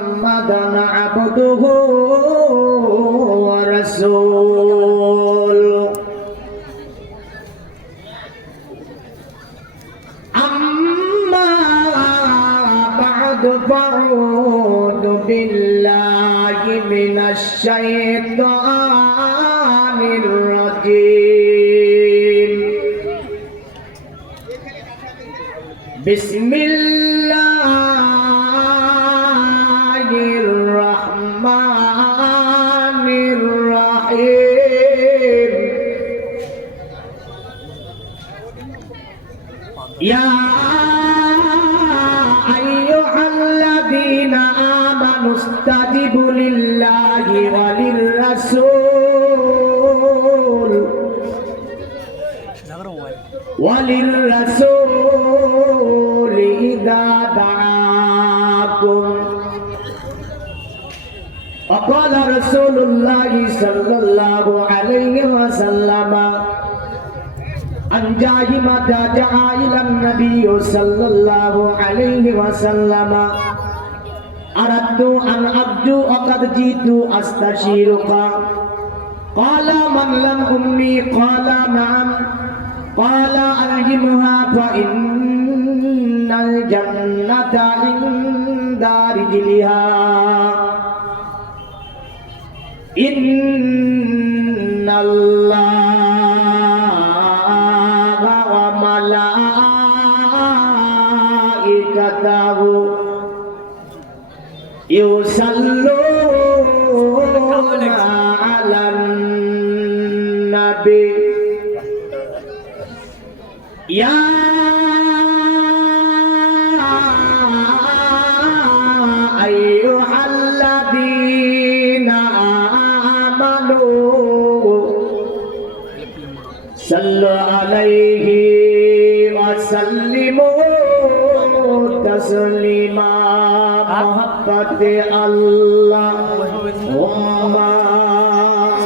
محمدًا عبده ورسوله أما بعد فأعوذ بالله من الشيطان الرجيم بسم الله الرحمن الرحيم يا أيها الذين آمنوا استجيبوا لله وللرسول إذا دعاكم وقال رسول الله صلى الله عليه وسلم عن جاهمة دعا إلى النبي صلى الله عليه وسلم أردت أن أبدو وقد جئت أستشيرك قال من لم أمي قال نعم قال ألهمها فإن الجنة عند رجلها إن الله وملائكته يصلون على النبي يا أيها الذين صلوا عليه وسلموا تسليما محبت اللهم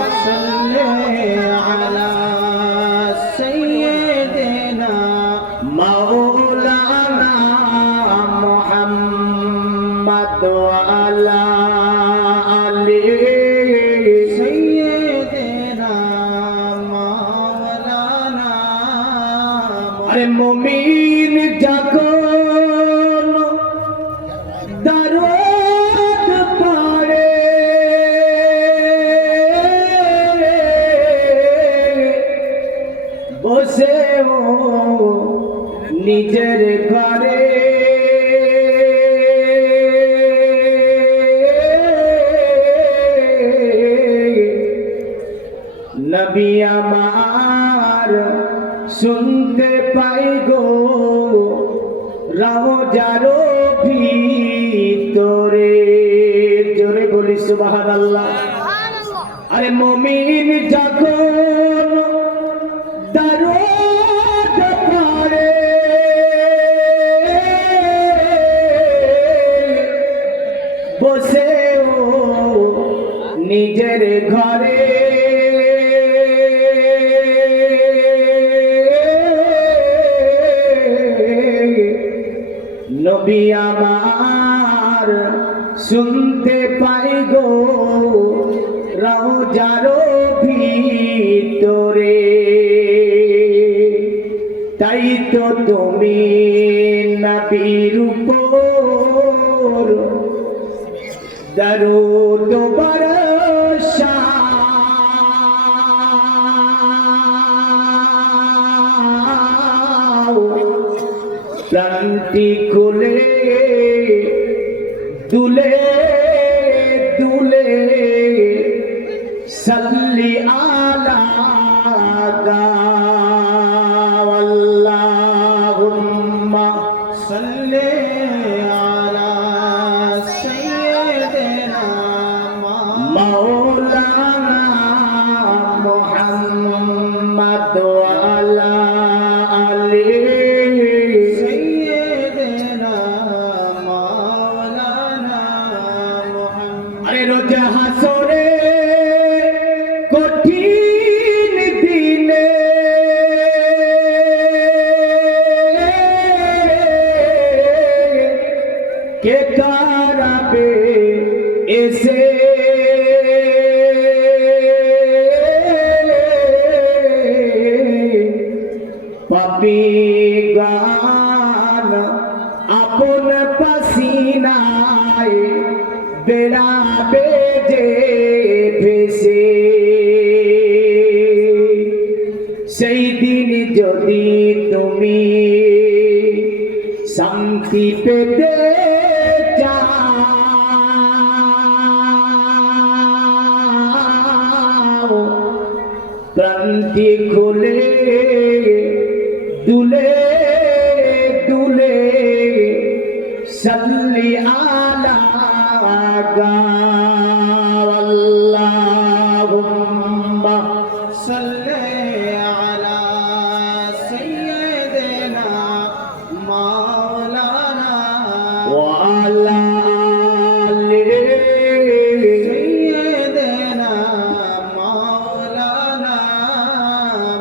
صل على سيدنا مولانا محمد وعلى آله মুমিন যখন দরুদ পড়ে বসেও নিজের ঘরে নবী আমার শুনতে পাই গো রওজার ভিতরে জোরে বলি সুবহানাল্লাহ। আরে মুমিন যখন দরুদ পড়ে বসেও নিজের ঘরে নবী আমার শুনতে পাই গো রওজার ভিতরে তাই তো তুমি নবীর উপর দরুদ বর্ষাও প্রান্তি খুলে দুলে দুলে সাল্লি আলা আল্লাহুম্মা সাল্লি আলা সাইয়্যিদিনা মাওলানা মুহাম্মদ ওয়া আলা আলিহি রোজ হাসরে কঠিন দিনে কে তারাবে বেড়াবে যে ভেসে, সেই দিন যদি তুমি শান্তি পেতে চাও, প্রান্তি খুলে দুলে দুলে সাল্লি আলা আল্লাহুম্মা সাল্লি আলা সাইয়্যিদিনা মাওলানা ওয়া আলা আলি সাইয়্যিদিনা মাওলানা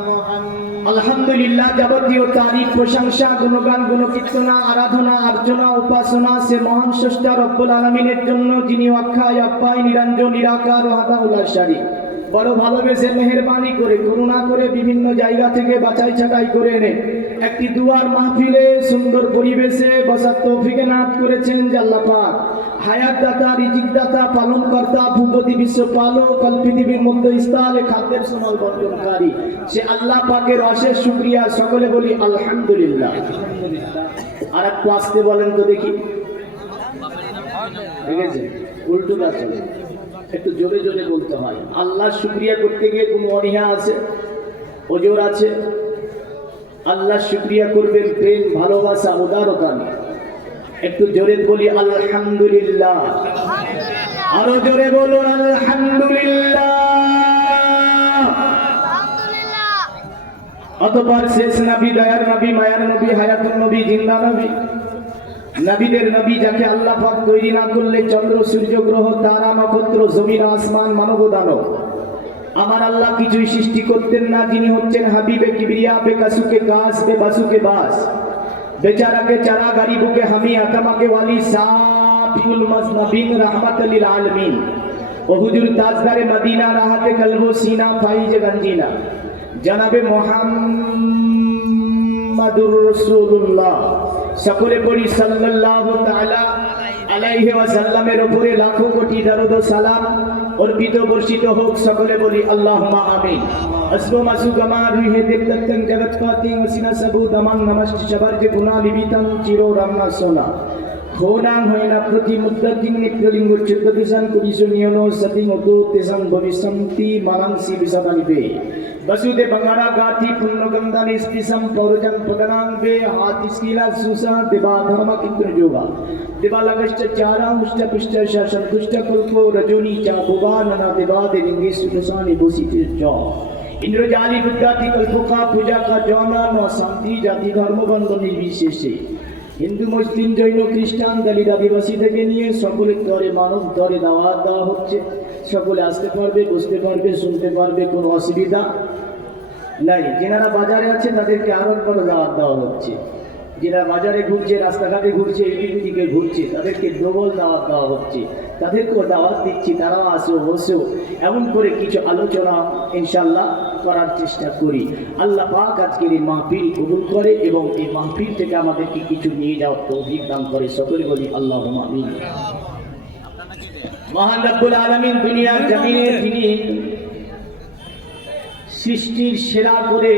মুহাম্মদ। আলহামদুলিল্লাহ, যাবতীয় তারিফ, প্রশংসা, গুণগান, গুণকীর্তনা, আরাধনা, অর্চনা, উপাসনা সে মহান স্রষ্টা রব্বুল আলামিনের জন্য, যিনি অক্ষয় অব্যয় নিরঞ্জন নিরাকার ও হাদাউল্লাহ শারী। বড় ভালোবেসে মেহেরবানি করে করুণা করে বিভিন্ন জায়গা থেকে বাছাই ছাঁটাই করে এনে একটি দুয়ার মাহফিলে সুন্দর পরিবেশে বসার তৌফিক এনায়েত করেছেন যে আল্লাহ পাক। হায়াত দাতা, রিজিক দাতা, পালন কর্তা, ভূপতি, বিশ্ব পালক, কাল পৃথিবীর মধ্যে স্থানে খাদ্যের সোনাল বন্টনকারী সে আল্লাহ পাকের অশেষ শুকরিয়া। সকলে বলি আলহামদুলিল্লাহ। আর একটু আসতে বলেন তো দেখি, ঠিক আছে? উল্টোটা চলে, একটু জোরে জোরে বলতে হয়। আল্লাহর শুকরিয়া করতে গিয়ে কোনো অনীহা আছে, ওজোর আছে? আল্লাহর শুকরিয়া করবেন প্রেম, ভালোবাসা, উদারতা নিয়ে। একটু জোরে বলি আলহামদুলিল্লাহ। আরো জোরে বলুন আলহামদুলিল্লাহ। অতঃপর শেষ নবী, দয়ার নবী, মায়ার নবী, হায়াতুন নবী, জিন্দা নবী, নবীদের নবী, যাকে আল্লাহ পাক তৈরি না করলে চন্দ্র, সূর্য, গ্রহ, তারা, নক্ষত্র, জমিন, আসমান, মানব দানব আমার আল্লাহ কিছুই সৃষ্টি করতেন না, যিনি হচ্ছেন হাবিবে কিবরিয়া, বেকাসুকে কাস, বেবাসুকে বাস, বেচারাকে চারা, গরিবুকে হামি, আকামাকে ওয়ালি, সাফিউল মাজনবিন, রাহমাতাল লিল আলামিন ও হুজুর তাজদারে মদিনা, রাহাতে কলবো সিনা, ফাইজে গঞ্জিনা, জনাবে মুহাম্মাদুর রাসূলুল্লাহ। সকলে পড়ি সাল্লাল্লাহু তাআলা আলাইহি ওয়াসাল্লামের উপরে লাখো কোটি দরুদ ও সালাম অর্পিত বর্ষিত হোক। সকলে বলি আল্লাহুম্মা আমিন। আসবো মাসু গামা রুহে দিল তত্তং জগৎ পাতি ওসিনা সবু দমান নমস্তি সবার যে গুণা লিবিতং চিরো রামনা সোনা খোনাং হয়না প্রতি মুদ্দাতিং নিত্যলিঙ্গ চিত্তদিশান কুদিশো নিয়নো সতিং অতো তেসাং ভবিষ্যন্তি মালাংসি বিসাদানিবে বসুদে বঙ্গারা গাতি পুণ্যগন্ধানি স্তিসম পৌরজং পদনাঙ্গে হাতিস্কিলা সুসা দেবা ধর্ম কিন্দ্র যোগা দেবা লগষ্ট চারা মুষ্ট পিষ্ট শাসন দুষ্ট কল্পো রজনী চা ভুবাননা দেবা দেলিঙ্গে সুদসানি বসিতে জ ইন্দ্রজালি বুদ্ধাতি কল্পকা পূজা কা জনান ও শান্তি জাতি ধর্মবন্ধ নির্বিশেষে হিন্দু, মুসলিম, জৈন, খ্রিস্টান, দলিত, আদিবাসী থেকে নিয়ে সকলের তরে মানব তরে দাওয়াত দেওয়া হচ্ছে। সকলে আসতে পারবে, বুঝতে পারবে, শুনতে পারবে, কোনো অসুবিধা নাই। যেনারা বাজারে আছে তাদেরকে আরো বড় দাওয়াত দেওয়া হচ্ছে। যারা বাজারে ঘুরছে, রাস্তাঘাটে ঘুরছে, এইদিকে দিকে ঘুরছে, তাদেরকে ডবল দাওয়াত দেওয়া হচ্ছে। তাদেরকেও দাওয়াত দিচ্ছি, তারাও আসো, বসেও এমন করে কিছু আলোচনা ইনশাল্লাহ করার চেষ্টা করি। আল্লাহ পাক আজকের এই মাহফিল কবুল করে এবং এই মাহফিল থেকে আমাদেরকে কিছু নিয়ে যাওয়ার তৌফিক দান করে। সকলে বলি আল্লাহুম্মা আমিন। মহান রব্বুল আলামিন দুনিয়ার জমিনে যিনি সৃষ্টির সেরা করে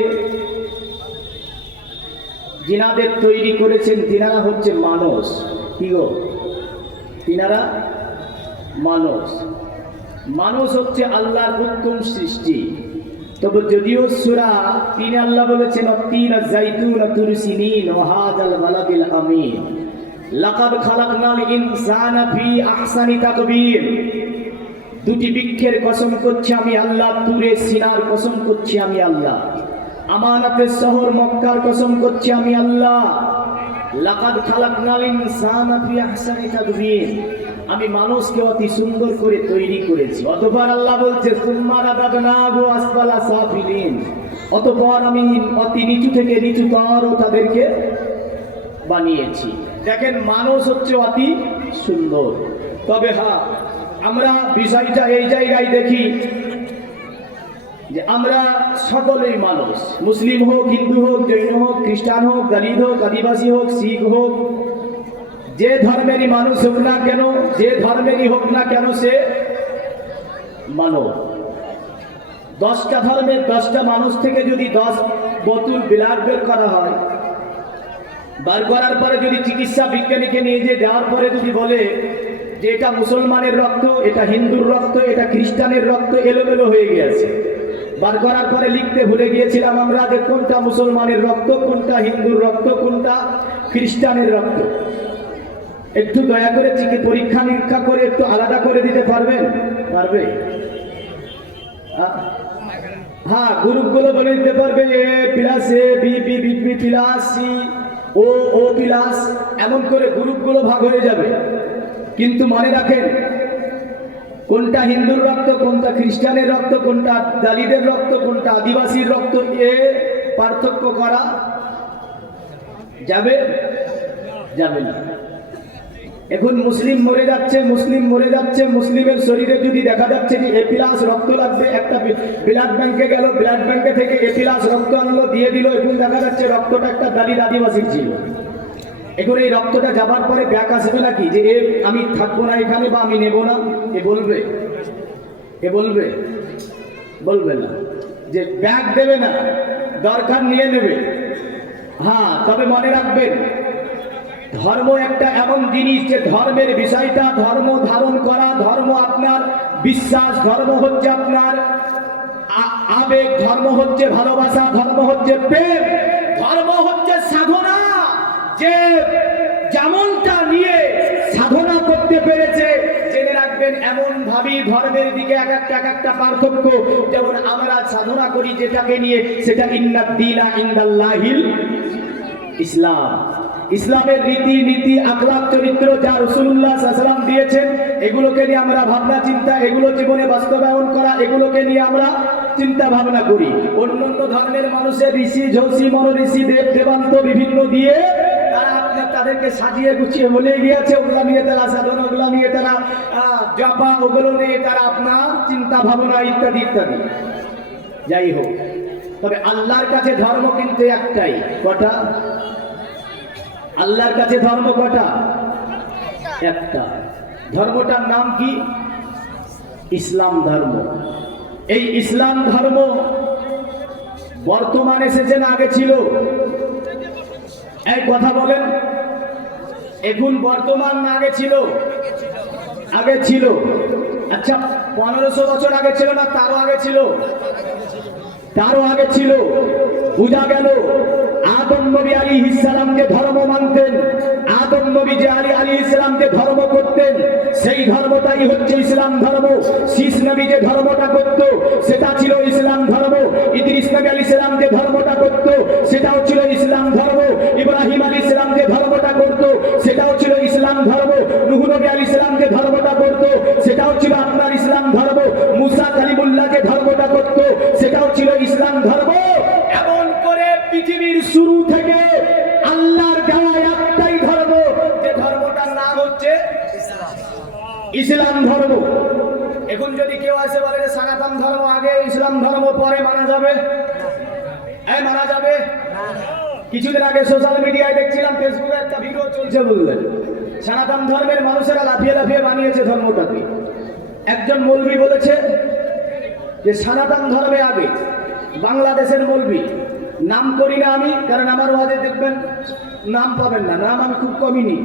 যিনাদের তৈরি করেছেন, তিনারা হচ্ছে মানুষ। কি গো? তিনারা মানুষ। মানুষ হচ্ছে আল্লাহর উত্তম সৃষ্টি। তবে যদিও সূরা তিনে আল্লাহ বলেছেন অত্তিন জাইতুন তুরসিনিন ওয়া হাযাল বালাদিল আমিন লাকাদ খালাকনাল ইনসানা ফি আহসানি তাকবীর। দুটি বৃক্ষের কসম করছি আমি আল্লাহ, তুরে সিনার কসম করছি আমি আল্লাহ, আমানতের শহর মক্কার কসম করছি আমি আল্লাহ। লাকাদ খালাকনাল ইনসানা ফি আহসানি তাকবীর, আমি মানুষকে অতি সুন্দর করে তৈরি করেছি। অতঃপর আল্লাহ বলছে সুম্মা রাদাদনাহু আসফালা সাফিলিন, অতঃপর আমি অতি নিচু থেকে নিচুতর তাদেরকে বানিয়েছি। দেখেন, মানুষ হচ্ছে অতি সুন্দর। তবে হ্যাঁ, আমরা বিষয়টা এই জায়গায় দেখি যে আমরা সকলেই মানুষ, মুসলিম হোক, হিন্দু হোক, জৈন হোক, খ্রিস্টান হোক, দলিত হোক, আদিবাসী হোক, শিখ হোক, যে ধর্মেরই মানুষ হোক না কেন, যে ধর্মেরই হোক না কেন, সে মানব। 10টা ধর্মের 10টা মানুষ থেকে যদি 10 বোতল ব্লাড বের করা হয়, বার করার পরে যদি চিকিৎসা বিজ্ঞানীকে নিয়ে যে দেওয়ার পরে যদি বলে যে এটা মুসলমানের রক্ত, এটা হিন্দুর রক্ত, এটা খ্রিস্টানের রক্ত, এলোমেলো হয়ে গিয়েছে। বার করার পরে লিখতে ভুলে গিয়েছিলাম আমরা যে কোনটা মুসলমানের রক্ত, কোনটা হিন্দুর রক্ত, কোনটা খ্রিস্টানের রক্ত। একটু দয়া করে পরীক্ষা নিরীক্ষা করে একটু আলাদা করে দিতে পারবেন? পারবে? হ্যাঁ, গ্রুপগুলো বলে দিতে পারবে, A plus A, B B B B plus C, O O plus, এমন করে গ্রুপগুলো ভাগ হয়ে যাবে। কিন্তু মনে রাখেন, কোনটা হিন্দুর রক্ত, কোনটা খ্রিস্টানের রক্ত, কোনটা দলিতের রক্ত, কোনটা আদিবাসীর রক্ত, এ পার্থক্য করা যাবে? যাবে না। এখন মুসলিম মরে যাচ্ছে, মুসলিম মরে যাচ্ছে, মুসলিমের শরীরে যদি দেখা যাচ্ছে যে এ প্লাস রক্ত লাগবে, একটা ব্লাড ব্যাংকে গেল, ব্লাড ব্যাংকে থেকে এ প্লাস রক্ত আনলো, দিয়ে দিল, এখন দেখা যাচ্ছে রক্তটা একটা দলিত আদিবাসীর ছিল। এখন এই রক্তটা যাবার পরে ব্যাক আসবে নাকি যে এ আমি থাকবো না এখানে, বা আমি নেব না? এ বলবে? এ বলবে? বলবে না। যে ব্যাক দেবে না, দরকার নিয়ে নেবে। হ্যাঁ, তবে মনে রাখবেন, ধর্ম একটা এমন জিনিস যে ধর্মের বিষয়টা, ধর্ম ধারণ করা, ধর্ম আপনার বিশ্বাস, ধর্ম হচ্ছে আপনার আবেগ, ধর্ম হচ্ছে ভালোবাসা, ধর্ম হচ্ছে প্রেম, ধর্ম হচ্ছে সাধনা। যে যেমনটা নিয়ে সাধনা করতে পেরেছে, জেনে রাখবেন এমন ভাবি ধর্মের দিকে এক একটা পার্থক্য। যেমন আমরা সাধনা করি যেটাকে নিয়ে, সেটা ইন্নাদ-দীনা ইনদাল্লাহিল ইসলাম। ইসলামের রীতি নীতি, আখলাক, চরিত্র যা রাসূলুল্লাহ সাল্লাল্লাহু আলাইহি ওয়াসাল্লাম দিয়েছেন, এগুলোকে নিয়ে আমরা ভাবনা চিন্তা, এগুলো জীবনে বাস্তবায়ন করা, এগুলোকে নিয়ে আমরা চিন্তা ভাবনা করি। অন্যান্য ধর্মের মানুষের ঋষি ঝষি মনোঋষি দেব দেবান্ত বিভিন্ন দিয়ে তারা তাদেরকে সাজিয়ে গুছিয়ে বলে গিয়েছে, ওগুলা নিয়ে তারা সাধনা, ওগুলা নিয়ে তারা জপা, ওগুলো নিয়ে তারা আপনার চিন্তা ভাবনা ইত্যাদি ইত্যাদি। যাই হোক, তবে আল্লাহর কাছে ধর্ম কিন্তু একটাই। কটা? আল্লাহর কাছে ধর্ম কটা? একটা। ধর্মটার নাম কি? ইসলাম ধর্ম। এই ইসলাম ধর্ম বর্তমান এসেছে না আগে ছিল? এই কথা বলেন, এখন বর্তমান না আগে ছিল? আগে ছিল। আচ্ছা, 1500 বছর আগে ছিল না তারও আগে ছিল? তারও আগে ছিল। বুঝা গেল আদম নবী আলাইহিস সালাম যে ধর্ম মানতেন, আদম নবী যে আলাইহিস সালাম যে ধর্ম করতেন, সেই ধর্মটাই হচ্ছে ইসলাম ধর্ম। শীষ নবী যে ধর্মটা করত, সেটা ছিল ইসলাম ধর্ম। ইদ্রিস নবী আলাইহিস সালাম যে ধর্মটা করত, সেটাও ছিল ইসলাম ধর্ম। ইব্রাহিম আলাইহিস সালাম যে ধর্মটা করত, সেটাও ছিল ইসলাম ধর্ম। নূহ নবী আলাইহিস সালাম যে ধর্মটা করত, সেটাও ছিল আপনার ইসলাম ধর্ম। মুসা কালিমুল্লাহ যে ধর্মটা করত, সেটাও ছিল ইসলাম ধর্ম। এমন করে পৃথিবীর শুরু থেকে আল্লাহর দেওয়া একটাই ধর্ম, যে ধর্মটার নাম হচ্ছে ইসলাম ধর্ম। এখন যদি কেউ আসে বলে যে সনাতন ধর্ম আগে, ইসলাম ধর্ম পরে, মানা যাবে? মানা যাবে? কিছুদিন আগে সোশ্যাল মিডিয়ায় দেখছিলাম, ফেসবুকে একটা ভিডিও চলছে, বললেন সনাতন ধর্মের মানুষেরা লাফিয়ে লাফিয়ে বানিয়েছে ধর্মটাকে। একজন মৌলবি বলেছে যে সনাতন ধর্মে আগে, বাংলাদেশের মৌলবি, নাম করি না আমি, কারণ আমার ওয়াজে দেখবেন নাম পাবেন না, নাম আমি খুব কমই নিই।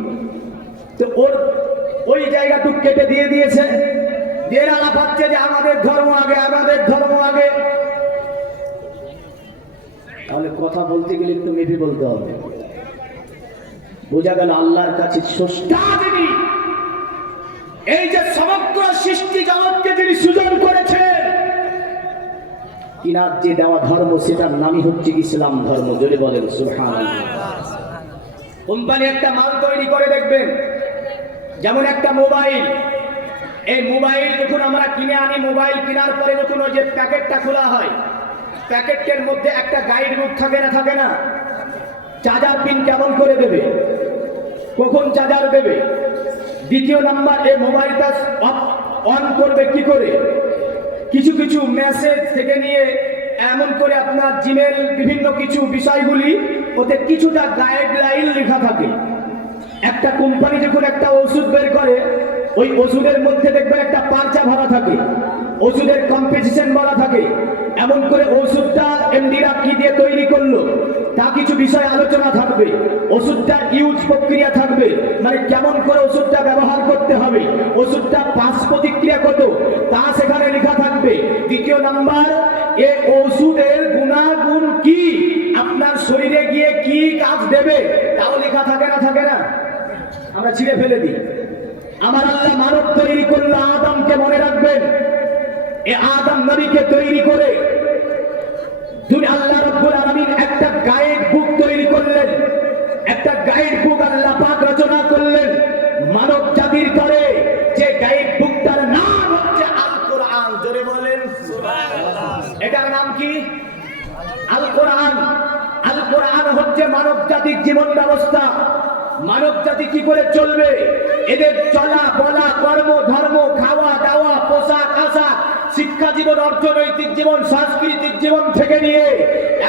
তো ওই জায়গাটুক কেটে দিয়ে দিয়েছে, এরা লাফাচ্ছে যে আমাদের ধর্ম আগে, আমাদের ধর্ম আগে। তাহলে কথা বলতে গেলে একটু মেপে বলতে হবে। বোঝা গেল আল্লাহর কাছে স্রষ্টা যিনি, এই যে সমগ্র সৃষ্টি জগৎকে যিনি সৃজন করেছেন, তিনার যে দেওয়া ধর্ম, সেটার নামই হচ্ছে ইসলাম ধর্ম। যদি বলেন সুবহানাল্লাহ। কোম্পানি একটা মাল তৈরি করে দেখবেন, যেমন একটা মোবাইল, এই মোবাইল যখন আমরা কিনে আনি, মোবাইল কেনার পরে যখন ওই যে প্যাকেটটা খোলা হয়, প্যাকেটের মধ্যে একটা গাইড বুক থাকে না? থাকে না? চার্জার পিন কেমন করে দেবে, কখন চার্জার দেবে, দ্বিতীয় নাম্বার এই মোবাইলটা অন করবে কি করে, কিছু কিছু মেসেজ থেকে নিয়ে এমন করে আপনার জিমেল বিভিন্ন কিছু বিষয়গুলি, ওতে কিছুটা গাইডলাইন লেখা থাকে। একটা কোম্পানি যখন একটা ওষুধ বের করে, ওই ওষুধের মধ্যে দেখবেন একটা পার্চা ভরা থাকে, ওষুধের কম্পোজিশন বলা থাকে, এমন করে ওষুধটা এমডিরা কি দিয়ে তৈরি করলো তা কিছু বিষয় আলোচনা থাকবে, ওষুধটা ইউজ প্রক্রিয়া থাকবে, মানে কেমন করে ওষুধটা ব্যবহার করতে হবে, ওষুধটা পার্শ্ব প্রতিক্রিয়া কত তা সেখানে লেখা থাকবে। দ্বিতীয় নাম্বার, এই ওষুধের গুণাগুণ কি, আপনার শরীরে গিয়ে কি কাজ দেবে তাও লেখা থাকে না, থাকে না? আমরা ছিঁড়ে ফেলে দিই। আমার আল্লাহ মানব তৈরি করলো আদমকে, মনে রাখবেন, এ আদম নবীকে তৈরি করে আল্লাহ রাব্বুল আলামিন একটা গাইড বুক তৈরি করলেন, একটা গাইড বুক আল্লাহ পাক রচনা করলেন মানব জাতির তরে। যে গাইড বুকটার নাম হচ্ছে আল কোরআন। জোরে বলেন সুবহানাল্লাহ। এটার নাম কি? আল কোরআন। আল কোরআন হচ্ছে মানব জাতির জীবন ব্যবস্থা। মানব জাতি কি করে চলবে, এদের চলা বলা, কর্ম ধর্ম, খাওয়া দাওয়া, পোশাক আশাক, শিক্ষা জীবন, অর্থনৈতিক জীবন, সাংস্কৃতিক জীবন থেকে নিয়ে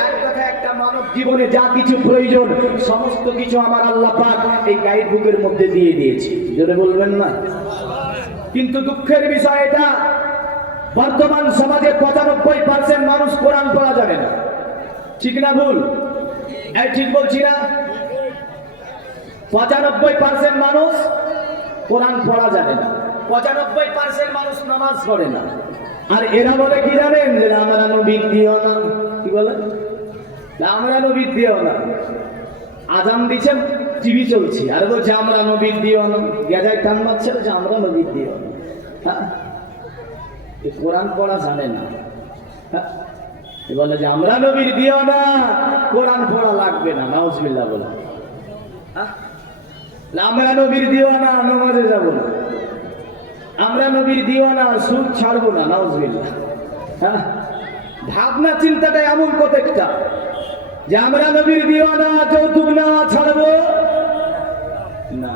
এক কথা একটা মানব জীবনে যা কিছু প্রয়োজন সমস্ত কিছু আমার আল্লাহ পাক এই গাইড বুকের মধ্যে দিয়ে দিয়েছে। জোরে বলবেন না? কিন্তু দুঃখের বিষয় এটা, বর্তমান সমাজে 95% মানুষ কোরআন পড়া জানে না। ঠিক না ভুল? এই ঠিক বলছি না? 95% মানুষ কোরআন পড়া জানে না, 95% মানুষ নামাজ পড়ে না। আর এরা বলে কি জানেন, যে আমরা নবীর দিও না। কি বলে? আমরা নবীর দিও না। আজান দিচ্ছেন, টিভি চলছে, আর বলছে আমরা নবীর দিও না। গেজায় টান মারছে, যে আমরা নবীর দিও না। হ্যাঁ, কোরআন পড়া জানে না। হ্যাঁ, বলে যে আমরা নবীর দিও না, কোরআন পড়া লাগবে না। নাউজুবিল্লাহ বলে। হ্যাঁ, আমরা নবীর দিওয়ানা, নামাজে যাব না। আমরা নবীর দিওয়ানা, সুদ ছাড়বো না। নাউজুবিল্লাহ। হ্যাঁ, ভাবনা চিন্তাটা এমন প্রত্যেকটা, যে আমরা নবীর দিওয়ানা, যৌতুক নেওয়া ছাড়বো না।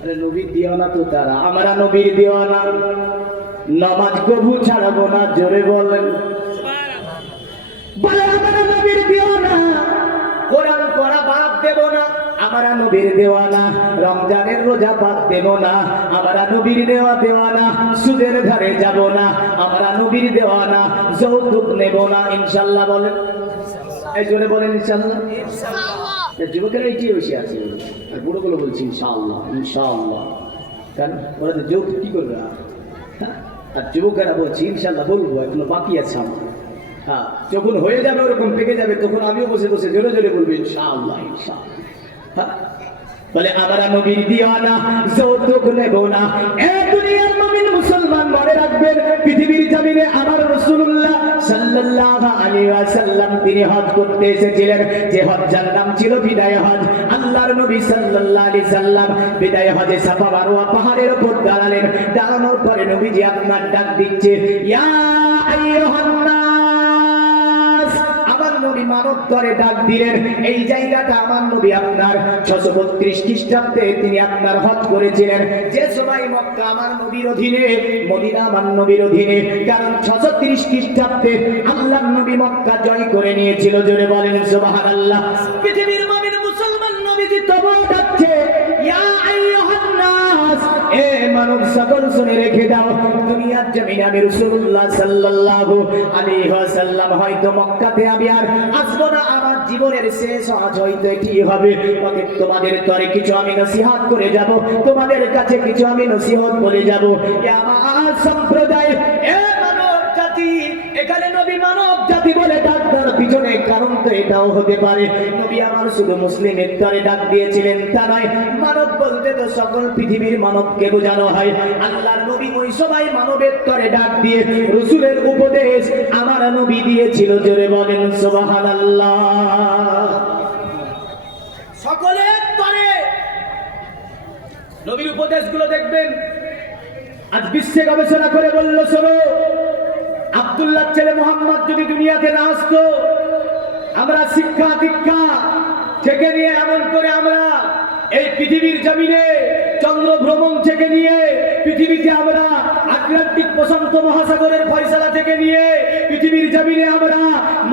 আরে নবীর দিওয়ানা তো তারা, আমরা নবীর দিওয়ানা, নামাজ কবু ছাড়বো না। জোরে বলেন। বলে আমরা নবীর দিওয়ানা, কোরআন পড়া বাদ দেব না। আমরা নবীর দেওয়ানা, রমজানের রোজা বাদ দেব না। আমরা নবীর দেওয়ানা, সুদের ধারে যাব না। আমরা নবীর দেওয়ানা, যৌতুক নেব না। ইনশাআল্লাহ বলেন। এই জোরে বলেন ইনশাআল্লাহ। যুবকেরা এটি বসে আছে, আর বুড়োগুলো বলছি ইনশাআল্লাহ ইনশাআল্লাহ। কারণ ওরা তো যৌতুক কি করবে না। হ্যাঁ, আর যুবকেরা বলছি ইনশাআল্লাহ বলবো, এখনো বাকি আছে আমার। হ্যাঁ, যখন হয়ে যাবে, ওরকম পেকে যাবে, তখন আমিও বসে বসে জোরে জোরে বলবো ইনশাআল্লাহ ইনশাআল্লাহ। বলে আমরা নবীর দিওয়ানা, যৌতুক নেব না। এ দুনিয়ার মুমিন মুসলমান মনে রাখবেন, পৃথিবীর জমিনে আমার রাসূলুল্লাহ সাল্লাল্লাহু আলাইহি ওয়াসাল্লাম তিনি হজ করতে এসেছিলেন। যে হজ্জের নাম ছিল বিদায় হজ। আল্লাহর নবী সাল্লাল্লাহু আলাইহি সাল্লাম বিদায় হজে সাফা মারওয়া পাহাড়ের উপর দাঁড়ালেন। দাঁড়ানোর পরে নবীজি আপনার ডাক দিচ্ছে, ইয়া আইয়ুহান নাস। আমার নবী মানব ধরে ডাক দিলেন। এই জায়গাটা আমার নবী আপনার 632 খ্রিস্টাব্দে তিনি আপনার হজ করেছিলেন। যে সময় মক্কা আমার নবীর অধীনে, মদিনা আমার নবীর অধীনে, কারণ 630 খ্রিস্টাব্দে আল্লাহর নবী মক্কা জয় করে নিয়েছিল। জোরে বলেন সুবহানাল্লাহ। পৃথিবীর মুমিন মুসলমান নবীজি তবু ডাকছে, ইয়া আইয়ুহান নাস। এ মানব সকল শুনে রেখে দাও, দুনিয়ার জমিনে আমি রাসূলুল্লাহ সাল্লাল্লাহু আলাইহি ওয়াসাল্লাম হয়তো মক্কাতে আমি আর আসবো না। আমার জীবনের শেষ হজ হয়তো এটি হবে। অতএব তোমাদের তরে কিছু আমি নসিহত করে যাব, তোমাদের কাছে কিছু আমি নসিহত বলে যাব। এ আমার সম্প্রদায়, এ মানব জাতি, এখানে নবী মানব জাতি বলে ডাক্তার পিছনে কারণ তো এটাও হতে পারে, নবী আমার শুধু মুসলিমের তরে ডাক দিয়েছিলেন তা নয়। মানব বলতে তো সকল পৃথিবীর মানবকে বোঝানো হয়। আল্লাহর নবী ওই সবাই মানবের তরে ডাক দিয়ে রাসূলের উপদেশ আমার নবী দিয়েছিল। জোরে বলেন সুবহানাল্লাহ। সকলের তরে নবীর উপদেশগুলো দেখবেন। আজ বিশ্বে গবেষণা করে বলল, শোনো, আব্দুল্লাহ ছেলে মোহাম্মদ যদি দুনিয়াতে না আসতো, আমরা শিক্ষা দীক্ষা থেকে নিয়ে এমন করে আমরা এই পৃথিবীর জমিনে চন্দ্র ভ্রমণ থেকে নিয়ে পৃথিবীতে আমরা আটলান্টিক প্রশান্ত মহাসাগরের ফয়সালা থেকে নিয়ে পৃথিবীর জমিনে আমরা